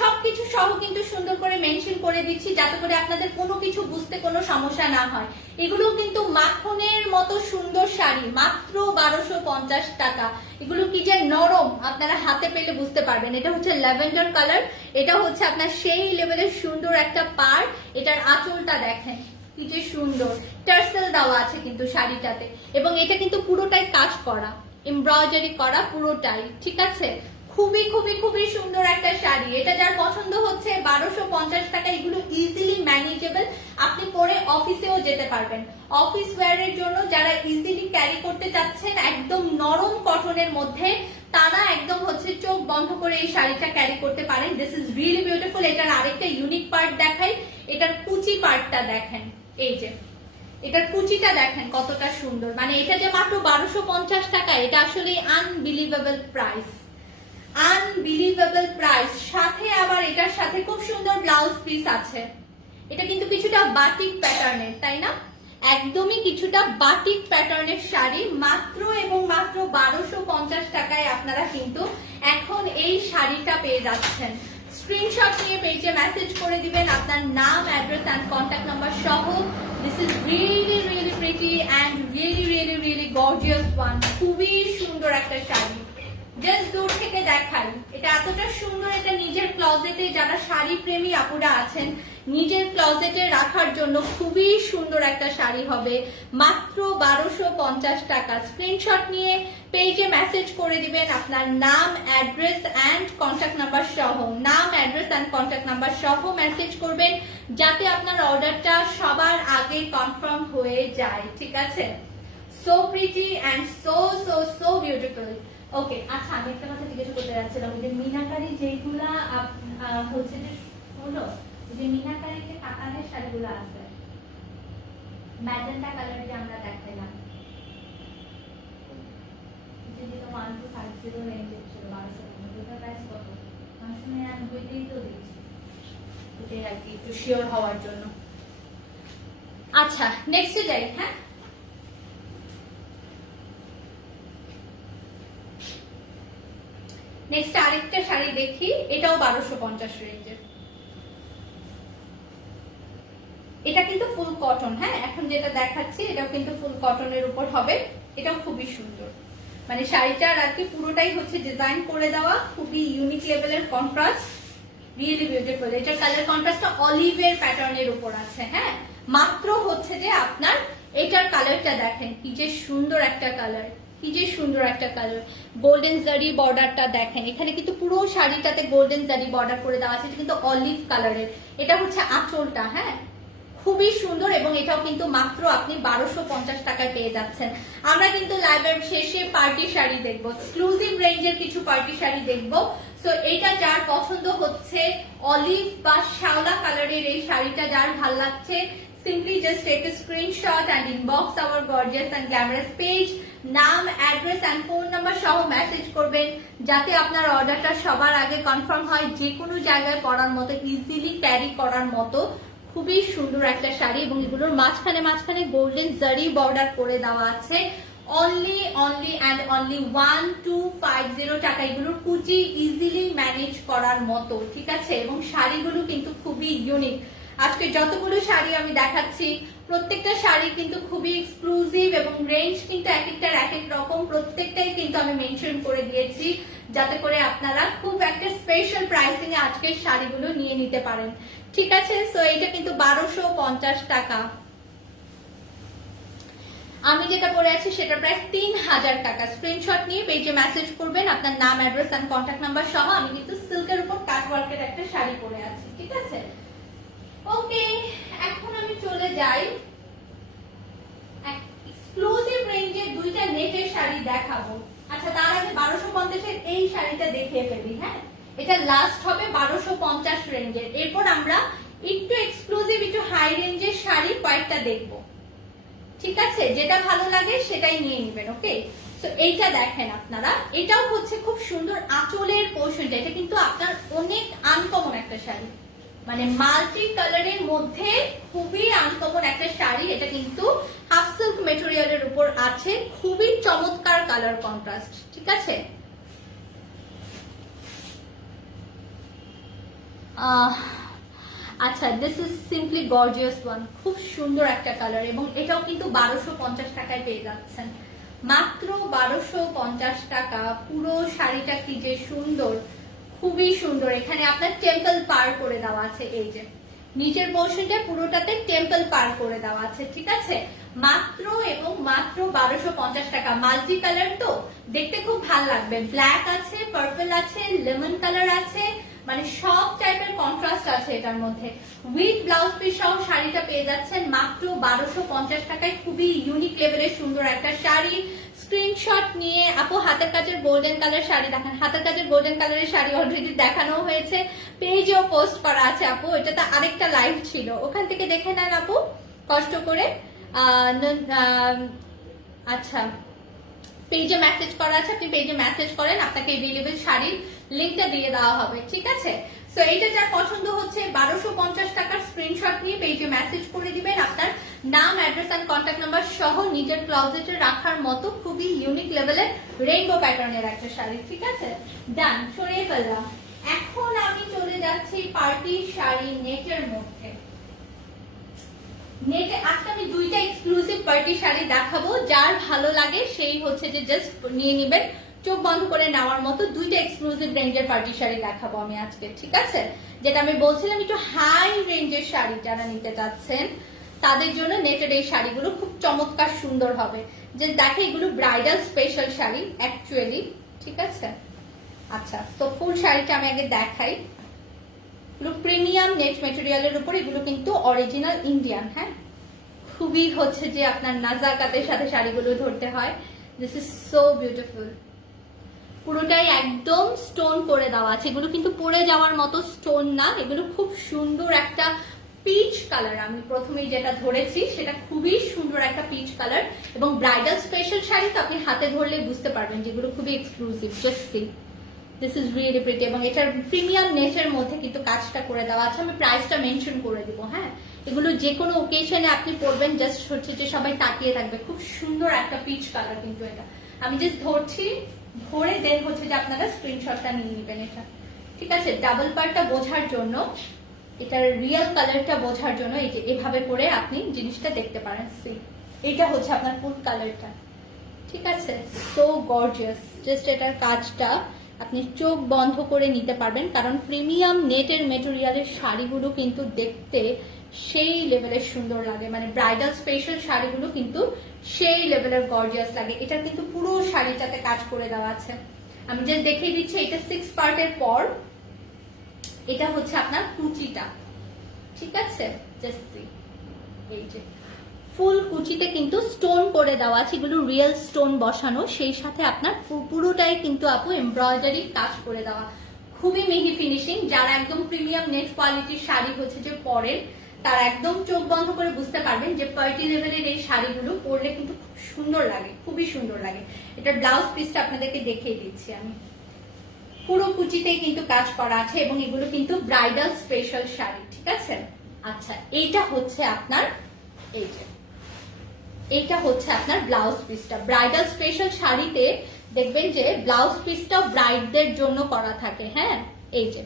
সবকিছু সহ কিন্তু সুন্দর করে মেনশন করে দিচ্ছি, যাতে করে আপনাদের কোনো কিছু বুঝতে কোনো সমস্যা না হয়। এগুলো কিন্তু মাখনের মতো সুন্দর শাড়ি, মাত্র 1250 টাকা। এগুলো কি যে নরম, আপনারা হাতে পেলে বুঝতে পারবেন। এটা হচ্ছে ল্যাভেন্ডার কালার, এটা হচ্ছে আপনার সেই লেভেলের সুন্দর একটা পাড়। এটার আঁচলটা দেখেন কি যে সুন্দর, টার্সেল দেওয়া আছে কিন্তু শাড়িটাতে, এবং এটা কিন্তু পুরোটাই কাজ করা, এমব্রয়ডারি করা পুরোটাই। ঠিক আছে, খুবই খুবই খুবই সুন্দর একটা শাড়ি। এটা যার পছন্দ হচ্ছে 1250 টাকা। এগুলো ইজিলি ম্যানেজেবল, আপনি পরে অফিসেও যেতে পারবেন। অফিস ওয়্যারের জন্য যারা ইজিলি ক্যারি করতে চাচ্ছেন, একদম নরম কটনের মধ্যে, তারা একদম হচ্ছে চোখ বন্ধ করে এই শাড়িটা ক্যারি করতে পারেন। This is really beautiful. এটার আরেকটা ইউনিক পার্ট দেখাই, এটার কুচি পার্টটা দেখেন। এই যে এটার কুচিটা দেখেন কতটা সুন্দর। মানে এটা যে মাত্র 1250 টাকা, এটা আসলে আনবিলিভেবল প্রাইস, আনবিলিভেবল প্রাইস। সাথে আবার এটার সাথে খুব সুন্দর ব্লাউজ পিস আছে। এটা কিন্তু কিছুটা বাটিক প্যাটার্নের, তাই না? একদমই কিছুটা বাটিক প্যাটার্নের শাড়ি, মাত্র এবং মাত্র 1250 টাকায় আপনারা কিন্তু এখন এই শাড়িটা পেয়ে যাচ্ছেন। স্ক্রিনশট নিয়ে পেজে মেসেজ করে দিবেন আপনার নাম, অ্যাড্রেস এন্ড কন্ট্যাক্ট নাম্বার সহ। This is really really pretty and really really really gorgeous one. খুবই সুন্দর একটা শাড়ি, জাস্ট দূর থেকে দেখাই, এটা এতটা সুন্দর। এটা নিজের ক্লজেটে যারা শাড়ি প্রেমী আপুরা আছেন, নিজের ক্লজেটে রাখার জন্য খুবই সুন্দর একটা শাড়ি হবে। মাত্র 1250 টাকা। স্ক্রিনশট নিয়ে পেজে মেসেজ করে দিবেন আপনার নাম, অ্যাড্রেস অ্যান্ড কন্ট্যাক্ট নাম্বার সহ। নাম, অ্যাড্রেস অ্যান্ড কন্ট্যাক্ট নাম্বার সহ মেসেজ করবেন, যাতে আপনার অর্ডারটা সবার আগে কনফার্ম হয়ে যায়। ঠিক আছে? So pretty and so so so beautiful. Okay, আচ্ছা আমি একটা কথা জিজ্ঞেস করতে যাচ্ছিলাম, যে মিনাকারি যেগুলা হচ্ছে যে হলো, যে মিনাকারি যে কাতানের শাড়িগুলো আছে, ম্যাজেন্টা কালার যে আমরা দেখাইলাম, যেটা 1250 রেঞ্জের ছিল, 1250, ওটার প্রাইস কত? 599 তো দিচ্ছি, এটাই আর কি একটু শিওর হওয়ার জন্য। আচ্ছা নেক্সটে যাই। হ্যাঁ, নেক্সট আরেকটা শাড়ি দেখি, এটাও 1250 রেঞ্জের। এটা কিন্তু ফুল কটন। হ্যাঁ, এখন যেটা দেখাচ্ছি এটাও কিন্তু ফুল কটনের উপর হবে। এটাও খুবই সুন্দর, মানে শাড়িটার আর কি পুরোটাই হচ্ছে ডিজাইন করে দেওয়া, খুবই ইউনিক লেভেলের কন্ট্রাস্ট, রিয়েলি বিউটিফুল। এটার কালার কন্ট্রাস্টটা অলিভের প্যাটার্নের উপর আছে। হ্যাঁ, মাত্র হচ্ছে যে আপনার এটার কালারটা দেখেন কি যে সুন্দর একটা কালার, কি যে সুন্দর একটা কালার। গোল্ডেন জারি বর্ডারটা দেখেন, এখানে কিন্তু পুরো শাড়িটাতে গোল্ডেন জারি বর্ডার করে দেওয়া আছে। এটা কিন্তু অলিভ কালারের, এটা হচ্ছে আঁচলটা। হ্যাঁ, খুবই সুন্দর, এবং এটাও কিন্তু মাত্র আপনি 1250 টাকায় পেয়ে যাচ্ছেন। আমরা কিন্তু লাইভের শেষে পার্টি শাড়ি দেখবো, এক্সক্লুসিভ রেঞ্জের কিছু পার্টি শাড়ি দেখবো। সো এটা যার পছন্দ হচ্ছে অলিভ বা শ্যাওলা কালারের এই শাড়িটা যার ভাল লাগছে, simply just take a screenshot and inbox our gorgeous and glamorous page. নাম, অ্যাড্রেস এন্ড ফোন নাম্বার সহ মেসেজ করবেন, যাতে আপনার অর্ডারটা সবার আগে কনফার্ম হয়। যে কোনো জায়গায় পরার মতো, ইজিলি ক্যারি করার মতো খুবই সুন্দর একটা শাড়ি, এবং এগুলোর মাঝখানে মাঝখানে গোল্ডেন জারি বর্ডার করে দেওয়া আছে। অনলি অ্যান্ড অনলি 1250 টাকা। এগুলোর কুচি ইজিলি ম্যানেজ করার মতো। ঠিক আছে? এবং শাড়িগুলো কিন্তু খুবই ইউনিক। আজকে যতগুলো শাড়ি আমি দেখাচ্ছি, প্রত্যেকটা শাড়ি কিন্তু খুবই এক্সক্লুসিভ, এবং রেঞ্জ কিন্তু এক একটার এক এক রকম। প্রত্যেকটাই কিন্তু আমি মেনশন করে দিয়েছি, যাতে করে আপনারা খুব একটা স্পেশাল প্রাইসিং এ আজকের শাড়িগুলো নিয়ে নিতে পারেন। ঠিক আছে? সো এটা কিন্তু 1250 টাকা। আমি যেটা পরে আছি সেটা প্রায় 3000 টাকা। স্ক্রিনশট নিয়ে পেজে মেসেজ করবেন আপনার নাম, অ্যাড্রেস এন্ড কন্ট্যাক্ট নাম্বার সহ। আমি কিন্তু সিল্কের উপর কাটওয়ার্কের একটা শাড়ি পরে আছি। ঠিক আছে? ওকে, এখন আমি চলে যাই, এক্সক্লুসিভ রেঞ্জের দুইটা নেটের শাড়ি দেখাবো। আচ্ছা, তার আগে 1250 এর এই শাড়িটা দেখিয়ে ফেলি। হ্যাঁ, এটা লাস্ট হবে 1250 রেঞ্জের। এরপর আমরা একটু এক্সক্লুসিভ, একটু হাই রেঞ্জের শাড়ি কয়েকটা দেখবো। ঠিক আছে? যেটা ভালো লাগে সেটাই নিয়ে নেবেন। ওকে, তো এইটা দেখেন আপনারা, এটাও হচ্ছে খুব সুন্দর আঁচলের পোর্শনটা। এটা কিন্তু আপনার অনেক আনকমন একটা শাড়ি, মানে মাল্টি কালারের মধ্যে খুবই আনকমন একটা শাড়ি। এটা কিন্তু হাফ সিল্ক মেটেরিয়ালের উপর আছে, খুবই চমৎকার কালার কন্ট্রাস্ট। ঠিক আছে? আচ্ছা, this is simply gorgeous one. খুব সুন্দর একটা কালার, এবং এটাও কিন্তু 1250 টাকায় পেয়ে যাচ্ছেন। মাত্র 1250 টাকা। পুরো শাড়িটা কি যে সুন্দর, খুবই সুন্দর। এখানে আপনার টেম্পল পার করে দেওয়া আছে, এই যে নিচের পোর্শনটা পুরোটাতে টেম্পল পার করে দেওয়া আছে। ঠিক আছে? মাত্র এবং মাত্র 1250 টাকা। মাল্টি কালার তো দেখতে খুব ভালো লাগবে। ব্ল্যাক আছে, পার্পল আছে, লেমন কালার আছে, মানে সব টাইপের কন্ট্রাস্ট আছে এটার মধ্যে। উইথ ব্লাউজ পিস সহ শাড়িটা পেয়ে যাচ্ছেন মাত্র 1250 টাকায়। খুবই ইউনিক লেভেলের সুন্দর একটা শাড়ি। স্ক্রিনশট নিয়ে আপু হাতের কাজের গোল্ডেন কালার শাড়ি দেখান। হাতের কাজের গোল্ডেন কালারের শাড়ি অলরেডি দেখানো হয়েছে, পেজেও পোস্ট করা আছে আপু। এটাতে আরেকটা লাইভ ছিল, ওখান থেকে দেখে নেন আপু কষ্ট করে। আচ্ছা, পেজে মেসেজ করা আছে, আপনি পেজে মেসেজ করেন, আপনাকে এভেলেবেল শাড়ির লিঙ্কটা দিয়ে দেওয়া হবে। ঠিক আছে? সো এইটা যার পছন্দ হচ্ছে 1250 টাকার স্ক্রিনশট নিয়ে পেজে মেসেজ করে দিবেন আপনার নাম, অ্যাড্রেস এন্ড কন্ট্যাক্ট নাম্বার সহ। নিজের ক্লজেটে রাখার মতো খুবই ইউনিক লেভেলের রেইনবো প্যাটার্নের একটা শাড়ি। ঠিক আছে? ডান, সরিয়ে ফেললাম। এখন আমি চলে যাচ্ছি পার্টি শাড়ি নেটের মধ্যে। নেটে আজকে আমি দুইটা এক্সক্লুসিভ পার্টি শাড়ি দেখাবো, যার ভালো লাগে সেই হচ্ছে যে জাস্ট নিয়ে নেবেন। চোখ বন্ধ করে নেওয়ার মতো দুইটা এক্সক্লুসিভ রেঞ্জের পার্টি শাড়ি দেখাবো আমি আজকে, ঠিক আছে? যেটা আমি বলছিলাম একটু হাই রেঞ্জের শাড়ি যারা নিতে চাচ্ছেন তাদের জন্য নেটের এই শাড়িগুলো খুব চমৎকার সুন্দর হবে। যে দেখে এগুলো ব্রাইডাল স্পেশাল শাড়ি অ্যাকচুয়ালি, ঠিক আছে? আচ্ছা, তো ফুল শাড়িটা আমি আগে দেখাই। প্রিমিয়াম নেট মেটেরিয়ালের উপর, এগুলো কিন্তু অরিজিনাল ইন্ডিয়ান, হ্যাঁ, খুবই হচ্ছে যে আপনার নাজাকাতের সাথে শাড়িগুলো ধরতে হয়। দিস ইজ সো বিউটিফুল, পুরোটাই একদম স্টোন করে দেওয়া আছে। এগুলো কিন্তু পরে যাওয়ার মতো স্টোন না, এগুলো খুব সুন্দর একটা পিচ কালার। আমি প্রথমেই যেটা ধরেছি সেটা খুবই সুন্দর একটা পিচ কালার, এবং ব্রাইডাল স্পেশাল শাড়ি তো আপনি হাতে ধরলে বুঝতে পারবেন যেগুলো খুবই exclusive. Just see, this is really pretty, এবং এটার প্রিমিয়াম নেটের মধ্যে কিন্তু কাজটা করে দেওয়া আছে। আমি প্রাইসটা মেনশন করে দিব, হ্যাঁ। এগুলো যে কোনো ওকেশনে আপনি পরবেন, জাস্ট হচ্ছে যে সবাই তাকিয়ে থাকবে। খুব সুন্দর একটা পিচ কালার কিন্তু এটা। আমি জাস্ট ধরছি, ধরে দেন হচ্ছে যে আপনারা স্ক্রিনশটটা নিয়ে নেবেন এটা, ঠিক আছে? ডাবল পার্টটা বোঝার জন্য, এটার রিয়েল কালারটা বোঝার জন্য এই যে এভাবে করে আপনি জিনিসটা দেখতে পারেন। সি, এটা হচ্ছে আপনার ফুল কালারটা, ঠিক আছে? So gorgeous. জাস্ট এটার কাজটা আপনি চোখ বন্ধ করে নিতে পারবেন, কারণ প্রিমিয়াম নেটের মেটেরিয়ালের শাড়িগুলো কিন্তু দেখতে সেই লেভেলের সুন্দর লাগে। মানে ব্রাইডাল স্পেশাল শাড়িগুলো কিন্তু সেই লেভেলের গর্জিয়াস লাগে। এটা কিন্তু পুরো শাড়িটাতে কাজ করে দেওয়া আছে। আমি জাস্ট দেখিয়ে দিচ্ছি, এটা 6 পার্টের পর এটা হচ্ছে আপনার কুচিটা, ঠিক আছে? জাস্ট এই যে ফুল কুচিতে কিন্তু স্টোন করে দেওয়া আছে, এগুলো রিয়েল স্টোন বসানো, সেই সাথে আপনার পুরোটাই কিন্তু আপু এমব্রয়ডারি কাজ করে দেওয়া, খুবই মিহি ফিনিশিং। যারা একদম প্রিমিয়াম নেট কোয়ালিটির শাড়ি হচ্ছে যে পরেন, তারা একদম চোখ বন্ধ করে বুঝতে পারবেন যে পার্টি লেভেলের এই শাড়িগুলো পরলে কিন্তু খুব সুন্দর লাগে, খুবই সুন্দর লাগে। এটার ব্লাউজ পিসটা আপনাদেরকে দেখিয়ে দিচ্ছি আমি। পুরো কুচিতেই কিন্তু কাজ করা আছে, এবং এগুলো কিন্তু ব্রাইডাল স্পেশাল শাড়ি, ঠিক আছে? আচ্ছা, এইটা হচ্ছে আপনার, এই যে এইটা হচ্ছে আপনার ব্লাউজ পিসটা। ব্রাইডাল স্পেশাল শাড়িতে দেখবেন যে ব্লাউজ পিসটাও ব্রাইডদের জন্য করা থাকে, হ্যাঁ, এই যে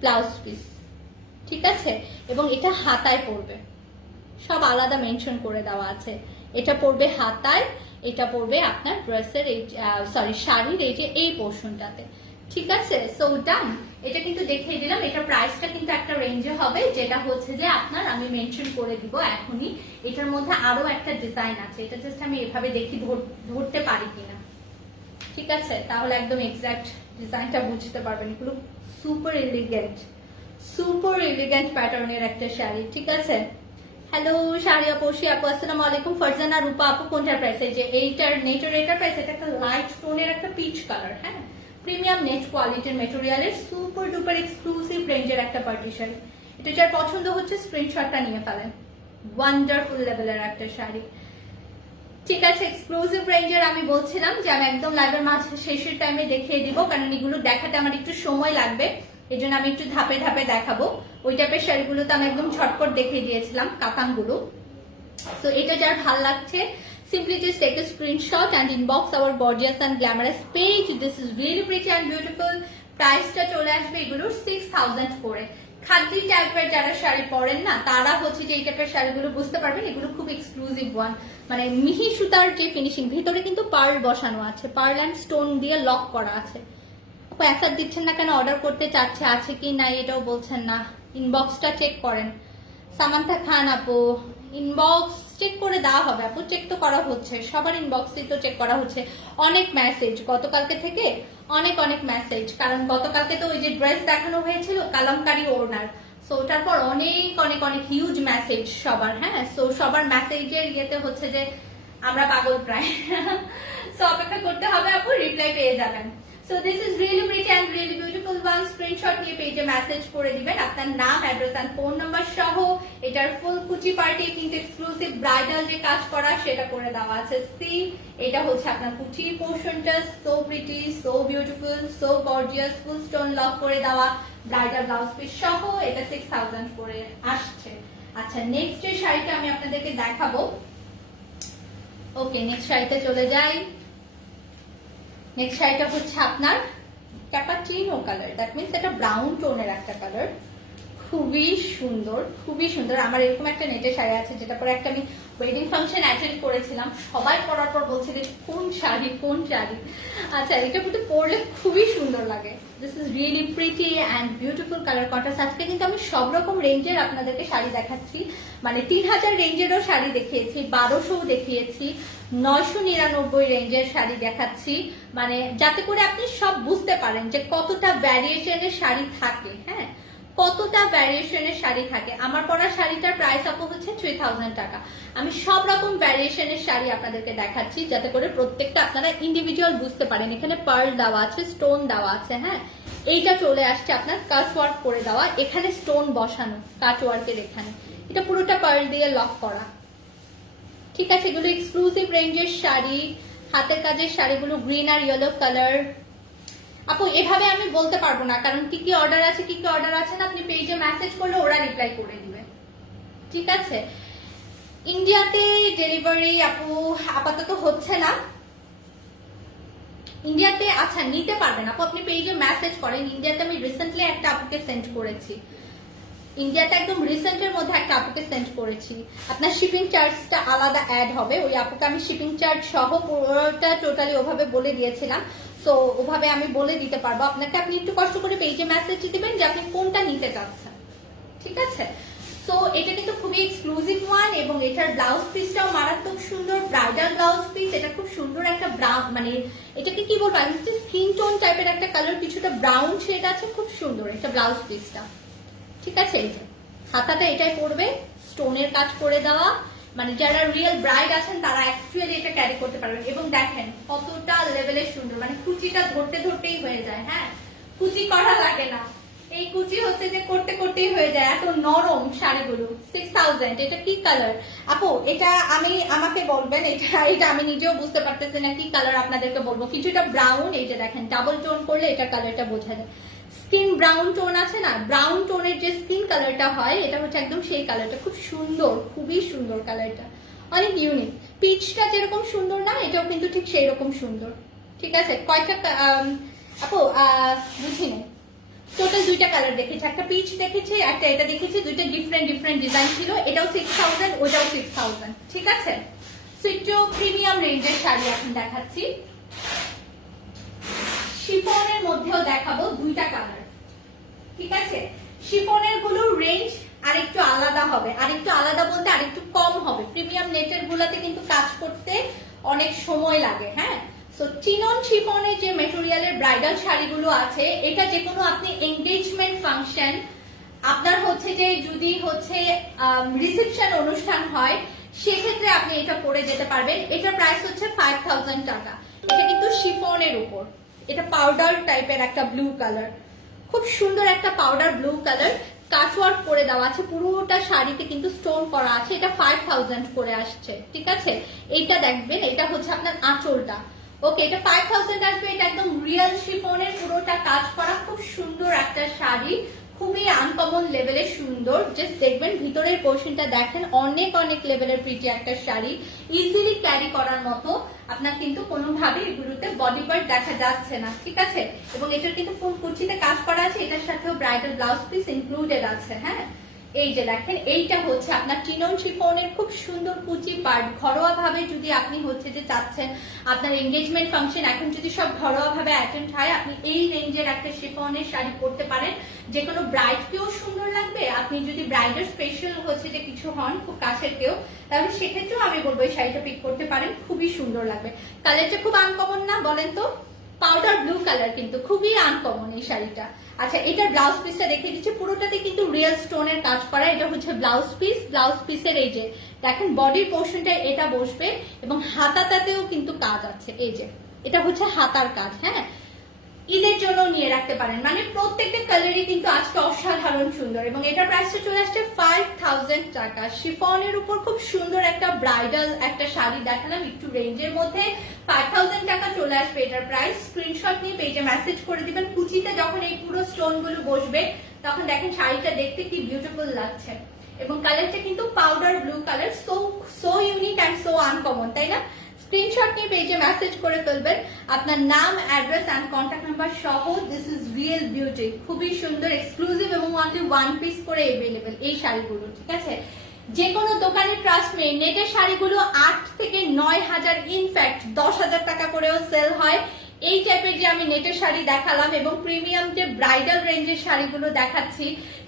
ব্লাউজ পিস, ঠিক আছে? এবং এটা হাতায় পড়বে, সব আলাদা মেনশন করে দেওয়া আছে। এটা পড়বে হাতায়, এটা পড়বে আপনার ড্রেসের এই শাড়ির এই যে এই পোর্শনটাতে, ঠিক আছে? সো ডান, এটা কিন্তু দেখিয়ে দিলাম। এটা প্রাইসটা কিন্তু একটা রেঞ্জে হবে, যেটা হচ্ছে যে আপনার আমি মেনশন করে দিব এখনই। এটার মধ্যে আরো একটা ডিজাইন আছে, এটা জাস্ট আমি এভাবে দেখি ধরতে পারি কিনা, ঠিক আছে? তাহলে একদম এক্সাক্ট ডিজাইনটা বুঝতে পারবেন। এগুলো সুপার এলিগেন্ট প্যাটার্নের একটা শাড়ি, ঠিক আছে? হ্যালো শাড়িয়া পশি আপু, আসসালামু আলাইকুম। ফারজানা রূপা আপু, কোনটার প্রাইস? এই যে এইটার নেটের এটার প্রাইস, এটা একটা লাইট টোনের একটা পিচ কালার, হ্যাঁ, প্রিমিয়াম নেট কোয়ালিটির মেটেরিয়ালের সুপার ডুপার এক্সক্লুসিভ রেঞ্জের একটা পার্টি শাড়ি। এটা যার পছন্দ হচ্ছে স্ক্রিনশটটা নিয়ে ফেলেন। ওয়ান্ডারফুল লেভেলের একটা শাড়ি, ঠিক আছে? এক্সক্লুসিভ রেঞ্জের আমি বলছিলাম যে আমি একদম লাইভের মাঝে শেষের টাইমে দেখিয়ে দিব, কারণ এগুলো দেখাতে আমার একটু সময় লাগবে, এই জন্য আমি একটু ধাপে ধাপে দেখাবো। ওই টাইপের শাড়িগুলো তো আমি একদম ঝটপট দেখিয়ে দিয়েছিলাম, কাতানগুলো। তো এটা যার ভালো লাগছে, simply just take a screenshot and inbox our gorgeous and glamorous page. This is really pretty and beautiful. প্রাইসটা চলে আসবে এগুলোর 6000 করে। খাদি টাইপের যারা শাড়ি পরেন না, তারা হচ্ছে যে এই টাইপের শাড়িগুলো বুঝতে পারবেন, এগুলো খুব এক্সক্লুসিভ ওয়ান। মানে মিহি সুতার যে ফিনিশিং, ভিতরে কিন্তু পার্ল বসানো আছে, পার্ল অ্যান্ড স্টোন দিয়ে লক করা আছে। অ্যাসার দিচ্ছেন না কেন? অর্ডার করতে চাচ্ছে, আছে কি নাই এটাও বলছেন না। ইনবক্সটা চেক করেন। সামান্থা খান আপু, ইনবক্স চেক করে দেওয়া হবে আপু, চেক তো করা হচ্ছে, সবার ইনবক্সই তো চেক করা হচ্ছে। অনেক মেসেজ গতকালকে থেকে, অনেক মেসেজ, কারণ গতকালকে তো ওই যে ড্রেস দেখানো হয়েছিল কালামকারী ওড়নার, সো ওটার পর অনেক হিউজ মেসেজ সবার, হ্যাঁ। সো সবার মেসেজের ইয়েতে হচ্ছে যে আমরা পাগল প্রায়। সো অপেক্ষা করতে হবে আপু, রিপ্লাই পেয়ে যাবেন। So this is really pretty and really beautiful one. Screenshot নিয়ে পেজে মেসেজ করে দিবেন আপনার নাম, অ্যাড্রেস এন্ড ফোন নাম্বার সহ। এটার ফুল কুচি পার্টি কিন্তু এক্সক্লুসিভ ব্রাইডাল যে কাজ করা সেটা করে দেওয়া আছে। সি, এটা হচ্ছে আপনার কুচি পোর্শনটা, so pretty, so beautiful, so gorgeous, ফুল স্টোন লক করে দেওয়া ব্রাইডাল ব্লাউজ পিস সহ। এটা 6000 করে আসছে। আচ্ছা, নেক্সট যে শাড়িটা আমি আপনাদেরকে দেখাবো, ওকে নেক্সট শাড়িতে চলে যাই। নেক্সট শাড়িটা হচ্ছে আপনার ক্যাপাচিনো কালার, দ্যাট মিনস এটা ব্রাউন টোনের একটা কালার, খুবই সুন্দর। আমার এরকম একটা নেটের শাড়ি আছে, যেটা পরে একটা আমি ওয়েডিং ফাংশন অ্যাটেন্ড করেছিলাম, সবাই পরার পর বলছে যে কোন শাড়ি কোন শাড়ি। আচ্ছা, এটা কিন্তু পরলে খুবই সুন্দর লাগে। This is really pretty and beautiful colour contrast. আজকে কিন্তু আমি সব রকম রেঞ্জের আপনাদেরকে শাড়ি দেখাচ্ছি, মানে 3000 রেঞ্জেরও শাড়ি দেখিয়েছি, 1200 দেখিয়েছি, 999 রেঞ্জের শাড়ি দেখাচ্ছি, মানে যাতে করে আপনি সব বুঝতে পারেন যে কতটা ভ্যারিয়েশনের শাড়ি থাকে। হ্যাঁ, কতটা ভ্যারিয়েশনের শাড়ি থাকে। আমার পরা শাড়িটার প্রাইস আপু হচ্ছে 3000 টাকা। আমি সব রকম ভ্যারিয়েশনের শাড়ি আপনাদেরকে দেখাচ্ছি যাতে করে প্রত্যেকটা আপনারা ইন্ডিভিজুয়াল বুঝতে পারেন। এখানে পার্ল দেওয়া আছে, স্টোন দেওয়া আছে। হ্যাঁ, এইটা চলে আসছে আপনার কাট ওয়ার্ক করে দেওয়া, এখানে স্টোন বসানো কাট ওয়ার্কের, এখানে এটা পুরোটা পার্ল দিয়ে লক করা। ঠিক আছে, এগুলো এক্সক্লুসিভ রেঞ্জের শাড়ি, হাতের কাজের শাড়িগুলো গ্রিন আর ইয়েলো কালার। আপু এভাবে আমি বলতে পারবো না, কারণ কি কি অর্ডার আছে কি কি অর্ডার আছে না আপনি পেজে মেসেজ করলে ওরা রিপ্লাই করে দিবে। ঠিক আছে, ইন্ডিয়াতে ডেলিভারি আপু আপাতত হচ্ছে না ইন্ডিয়াতে। আচ্ছা, নিতে পারবেন আপু, আপনি পেজে মেসেজ করেন। ইন্ডিয়াতে আমি রিসেন্টলি একটা আপুকে সেন্ড করেছি, ইন্ডিয়াতে একদম রিসেন্টের মধ্যে একটা আপুকে সেন্ড করেছি। আপনার শিপিং চার্জটা আলাদা অ্যাড হবে। ওই আপুকে আমি শিপিং চার্জ সহ পুরোটা টোটালি ওভাবে বলে দিয়েছিলাম, সো ওভাবে আমি বলে দিতে পারবো আপনাকে। আপনি একটু কষ্ট করে পেজে মেসেজ দিবেন যে আপনি কোনটা নিতে চাচ্ছেন। ঠিক আছে, সো এটা কিন্তু খুবই এক্সক্লুসিভ ওয়ান, এবং এটার ব্লাউজ পিসটাও মারাত্মক সুন্দর, ব্রাইডাল ব্লাউজ পিস। এটা খুব সুন্দর একটা ব্রাউন, মানে এটাকে কি বলবো আমি, স্কিন টোন টাইপের একটা কালার, কিছুটা ব্রাউন শেড আছে, খুব সুন্দর এটা ব্লাউজ পিসটা। ঠিক আছে, এই যে হাতাটা এটাই পড়বে, স্টোনের কাজ করে দেওয়া, মানে যারা রিয়েল ব্রাইড আছেন তারা অ্যাকচুয়ালি এটা ক্যারি করতে পারবেন। এবং দেখেন কতটা লেভেলের সুন্দর, মানে কুচিটা ধরতে ধরতেই হয়ে যায়। হ্যাঁ, কুচি করা লাগে না, এই কুচি হচ্ছে যে করতে করতেই হয়ে যায়, এত নরম শাড়িগুলো। 6000। এটা কি কালার আপু? এটা আমাকে বলবেন, এটা আমি নিজেও বুঝতে পারতেছি না কি কালার, আপনাদেরকে বলবো। কিছুটা ব্রাউন, এই যে দেখেন ডাবল টোন করলে এটা কালারটা বোঝা যায়। স্কিন ব্রাউন টোন আছে না, ব্রাউন টোনের যে স্কিন কালারটা হয় এটা হচ্ছে একদম সেই কালারটা। খুব সুন্দর, খুবই সুন্দর কালারটা, অনেক ইউনিক। পিচটা যেরকম সুন্দর না, এটাও কিন্তু ঠিক সেই রকম সুন্দর। ঠিক আছে, কয়টা আপু বুঝি না, টোটাল 2টা কালার দেখেছি, একটা পিচ দেখেছি, একটা এটা দেখেছি, 2টা ডিফারেন্ট ডিফারেন্ট ডিজাইন ছিল। এটাও 6000, ওটাও 6000। ঠিক আছে, সো একটু প্রিমিয়াম রেঞ্জের শাড়ি এখন দেখাচ্ছি। শিফনের মধ্যেও দেখাবো 2টা কালার। ঠিক আছে, শিফনের গুলোর রেঞ্জ আরেকটু আলাদা হবে, আরেকটু আলাদা বলতে আরেকটু কম হবে। প্রিমিয়াম নেটের গুলাতে কিন্তু কাজ করতে অনেক সময় লাগে। হ্যাঁ, সো চিনন শিফনের যে মেটেরিয়ালের ব্রাইডাল শাড়িগুলো আছে, এটা যে কোনো আপনি এনগেজমেন্ট ফাংশন, আপনার হচ্ছে যে যদি হচ্ছে রিসেপশন অনুষ্ঠান হয় সেক্ষেত্রে আপনি এটা পরে যেতে পারবেন। এটার প্রাইস হচ্ছে 5000 টাকা। এটা কিন্তু শিফনের উপর, এটা পাউডার টাইপের একটা ব্লু কালার, খুব সুন্দর একটা পাউডার ব্লু কালার, কাটওয়ার্ক করে দেওয়া আছে, পুরোটা শাড়িতে কিন্তু স্টোন করা আছে। এটা 5000 করে আসছে। ঠিক আছে, এইটা দেখবেন, এটা হচ্ছে আপনার আঁচলটা। ওকে, এটা 5000 আসবে। এটা একদম রিয়েল শিফনের, পুরোটা কাজ করা, খুব সুন্দর একটা শাড়ি, খুবই আনকমন লেভেলের সুন্দর। জাস্ট দেখবেন ভিতরের পোর্শনটা দেখেন, অনেক অনেক লেভেলের প্রিটি একটা শাড়ি, ইজিলি ক্যারি করার মতো। আপনার কিন্তু কোনোভাবে এগুলোতে বডি পার্ট দেখা যাচ্ছে না। ঠিক আছে, এবং এটার কিন্তু ফুল কুচিতে কাজ করা আছে, এটার সাথেও ব্রাইডাল ব্লাউজ পিস ইনক্লুডেড আছে। হ্যাঁ, এই যে দেখেন, এইটা হচ্ছে আপনার চিনন শিফনের খুব সুন্দর কুচি পার্ট। ঘরোয়া ভাবে যদি আপনি হচ্ছে যে চাচ্ছেন আপনার এনগেজমেন্ট ফাংশন এখন যদি সব ঘরোয়া ভাবে অ্যাটেন্ড হয়, আপনি এই রেঞ্জের একটা শিফনের শাড়ি পরতে পারেন, যে কোনো ব্রাইডকেও সুন্দর লাগবে। আপনি যদি ব্রাইডের স্পেশাল হচ্ছে যে কিছু হন, খুব কাছের কেউ, তাহলে সেক্ষেত্রেও আমি বলবো এই শাড়িটা পিক করতে পারেন, খুবই সুন্দর লাগবে। কালারটা খুব আনকমন না বলেন তো? পাউডার ব্লু কালার, কিন্তু খুবই আনকমন এই শাড়িটা। আচ্ছা, এটার ব্লাউজ পিসটা দেখিয়ে দিচ্ছি, পুরোটাতে কিন্তু রিয়েল স্টোনের কাজ করা। এটা হচ্ছে ব্লাউজ পিস, ব্লাউজ পিসের এই যে দেখেন বডির পোর্শনটা এটা বসবে, এবং হাতাটাতেও কিন্তু কাজ আছে। এই যে এটা হচ্ছে হাতার কাজ। হ্যাঁ, ঈদের জন্য নিয়ে রাখতে পারেন, মানে প্রত্যেকটা কালারই কিন্তু আজকে অসাধারণ সুন্দর। এবং এটার প্রাইসটা চলে আসছে 5000 টাকা। শিফনের উপর খুব সুন্দর একটা ব্রাইডাল একটা শাড়ি দেখালাম একটু রেঞ্জের মধ্যে, 5000 টাকা চলে আসবে এটার প্রাইস। স্ক্রিনশট নিয়ে পেজে মেসেজ করে দিবেন। কুচিতে যখন এই পুরো স্টোন গুলো বসবে তখন দেখেন শাড়িটা দেখতে কি বিউটিফুল লাগছে। এবং কালারটা কিন্তু powder blue colour, so unique and so uncommon, তাই না? স্ক্রিনশট নিয়ে পেজে মেসেজ করে ফেলবেন আপনার নাম, অ্যাড্রেস এন্ড কন্ট্যাক্ট নাম্বার সহ। দিস ইজ রিয়েল বিউটি, খুবই সুন্দর, এক্সক্লুসিভ এবং অনলি ওয়ান পিস করে अवेलेबल এই শাড়িগুলো। ঠিক আছে, যে কোনো দোকানে ট্রাস্ট মে নেটের শাড়িগুলো 8 থেকে 9,000 ইনফ্যাক্ট 10,000 টাকা করেও সেল হয়। এই টাইপের যে আমি নেটের শাড়ি দেখালাম এবং প্রিমিয়াম যে ব্রাইডাল রেঞ্জের শাড়িগুলো দেখাচ্ছি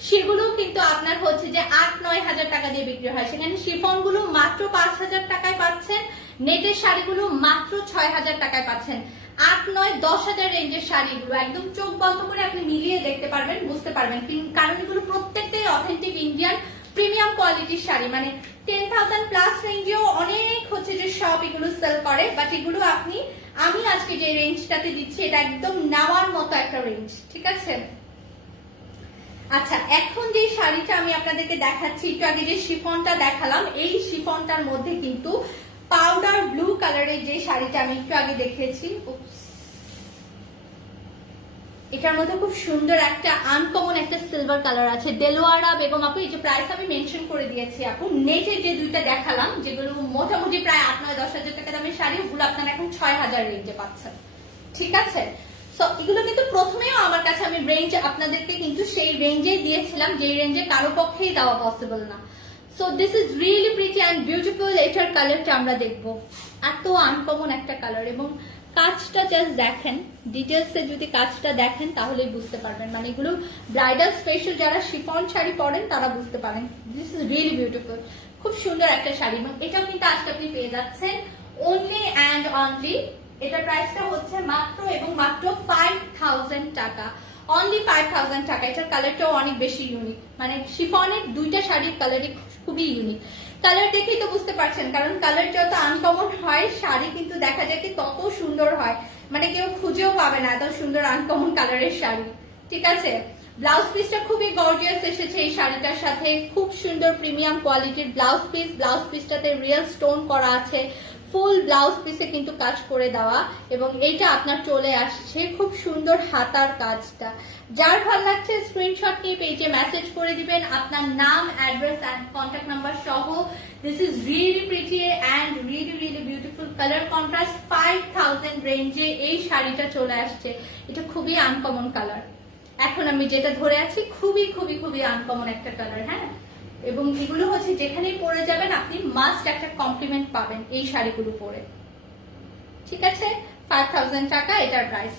সেগুলো কিন্তু আপনার হচ্ছে যে 8-9,000 টাকা দিয়ে বিক্রি হয়। সেখানে শিফন গুলো মাত্র 5,000 টাকায় পাচ্ছেন, নেটের শাড়িগুলো মাত্র 6,000 টাকায় পাচ্ছেন। 8-9-10,000 রেঞ্জের শাড়িগুলো একদম চোখ বন্ধ করে আপনি মিলিয়ে দেখতে পারবেন, বুঝতে পারবেন, কারণ এগুলো প্রত্যেকটাই অথেন্টিক ইন্ডিয়ান প্রিমিয়াম কোয়ালিটির শাড়ি। মানে 10,000 প্লাস রেঞ্জেও অনেক হচ্ছে যে শপ এগুলো সেল করে, বাট এগুলো আমি আজকে যে রেঞ্জটাতে দিচ্ছি এটা একদম নেওয়ার মতো একটা রেঞ্জ, ঠিক আছে? আচ্ছা, এখন যে শাড়িটা আমি আপনাদেরকে দেখাচ্ছি, একটু আগে যে শিফনটা দেখালাম, এই শিফনটার মধ্যে কিন্তু পাউডার ব্লু কালারের যে শাড়িটা আমি একটু আগে দেখিয়েছি, এটার মধ্যে খুব সুন্দর একটা আনকমন একটা সিলভার কালার আছে। দেলোয়ারা বেগম আপু, এই যে প্রাইস আমি মেনশন করে দিয়েছি আপু। নেটের যে দুইটা দেখালাম যেগুলো মোটামুটি প্রায় 8-9-10,000 টাকা দামের শাড়ি, ওগুলো আপনারা এখন 6,000 রেঞ্জে পাচ্ছেন, ঠিক আছে? সো এগুলো কিন্তু প্রথমেও আমার কাছে আমি রেঞ্জ আপনাদেরকে কিন্তু সেই রেঞ্জেই দিয়েছিলাম যে রেঞ্জে কারো পক্ষেই দেওয়া পসিবল না। So this is really pretty and beautiful. এটার কালারটা আমরা দেখবো, এত আনকমন একটা কালার এবং কাজটা জাস্ট দেখেন, ডিটেলসে যদি কাজটা দেখেন তাহলেই বুঝতে পারবেন। মানে এগুলো ব্রাইডাল স্পেশাল যারা শিফন শাড়ি পরেন তারা বুঝতে পারেন। দিস ইজ রিয়েলি বিউটিফুল, খুব সুন্দর একটা শাড়ি এবং এটাও কিন্তু আজকে আপনি পেয়ে যাচ্ছেন অনলি অ্যান্ড অনলি, এটা প্রাইসটা হচ্ছে মাত্র এবং মাত্র 5,000 টাকা, অনলি 5,000 টাকা। এটার কালারটাও অনেক বেশি ইউনিক, মানে শিফনের দুইটা শাড়ির কালারই খুবই ইউনিক। কালার দেখেই তো বুঝতে পারছেন, কারণ কালার যত আনকমন হয় শাড়ি কিন্তু দেখা যায় কি তত সুন্দর হয়, মানে কেউ খুঁজেও পাবে না এত সুন্দর আনকমন কালারের শাড়ি, ঠিক আছে? ব্লাউজ পিসটা খুবই গর্জিয়াস এসেছে এই শাড়িটার সাথে, খুব সুন্দর প্রিমিয়াম কোয়ালিটির ব্লাউজ পিস। ব্লাউজ পিসটাতে রিয়েল স্টোন করা আছে, ফুল ব্লাউজ পিসে কিন্তু কাজ করে দেওয়া এবং এইটা আপনার চলে আসছে খুব সুন্দর হাতার কাজটা। যার ভালো লাগছে স্ক্রিনশট নিয়ে পেজে মেসেজ করে দিবেন আপনার নাম, অ্যাড্রেস এন্ড কন্ট্যাক্ট নাম্বার সহ। This is really pretty and really really beautiful colour contrast. 5,000 রেঞ্জে এই শাড়িটা চলে আসছে, এটা খুবই আনকমন কালার। এখন আমি যেটা ধরে আছি খুবই খুবই খুবই আনকমন একটা কালার, হ্যাঁ, এবং এগুলো হচ্ছে যেখানেই পরে যাবেন আপনি মাস্ট একটা কমপ্লিমেন্ট পাবেন এই শাড়িগুলো পরে, ঠিক আছে? 5,000 টাকা এটার প্রাইস।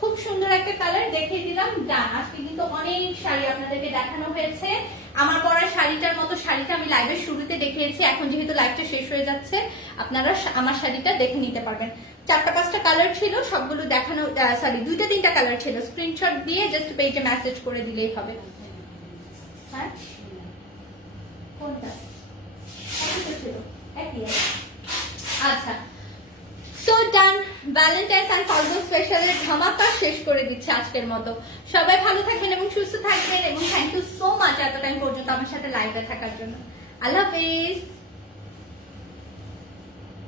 খুব সুন্দর একটা কালার দেখিয়ে দিলাম, ডান। আজকে কিন্তু অনেক শাড়ি আপনাদেরকে দেখানো হয়েছে। আমার পরা শাড়িটার মতো শাড়িটা আমি লাইভের শুরুতে দেখিয়েছি, এখন যেহেতু লাইভটা শেষ হয়ে যাচ্ছে আপনারা আমার শাড়িটা দেখে নিতে পারবেন। 4-5টা কালার ছিল, সবগুলো দেখানো, সরি 2-3টা কালার ছিল। স্ক্রিনশট দিয়ে জাস্ট পেজে মেসেজ করে দিলেই হবে। হ্যাঁ, কোনটা একই ছিল, একই। আচ্ছা, সো ডান। ভ্যালেন্টাইন্স এন্ড ফাল্গুন স্পেশালের ধামাকা শেষ করে দিচ্ছে আজকের মতো। সবাই ভালো থাকবেন এবং সুস্থ থাকবেন এবং থ্যাংক ইউ সো মাচ এত টাইম পর্যন্ত আমার সাথে লাইভে থাকার জন্য। আল্লাহ হাফেজ।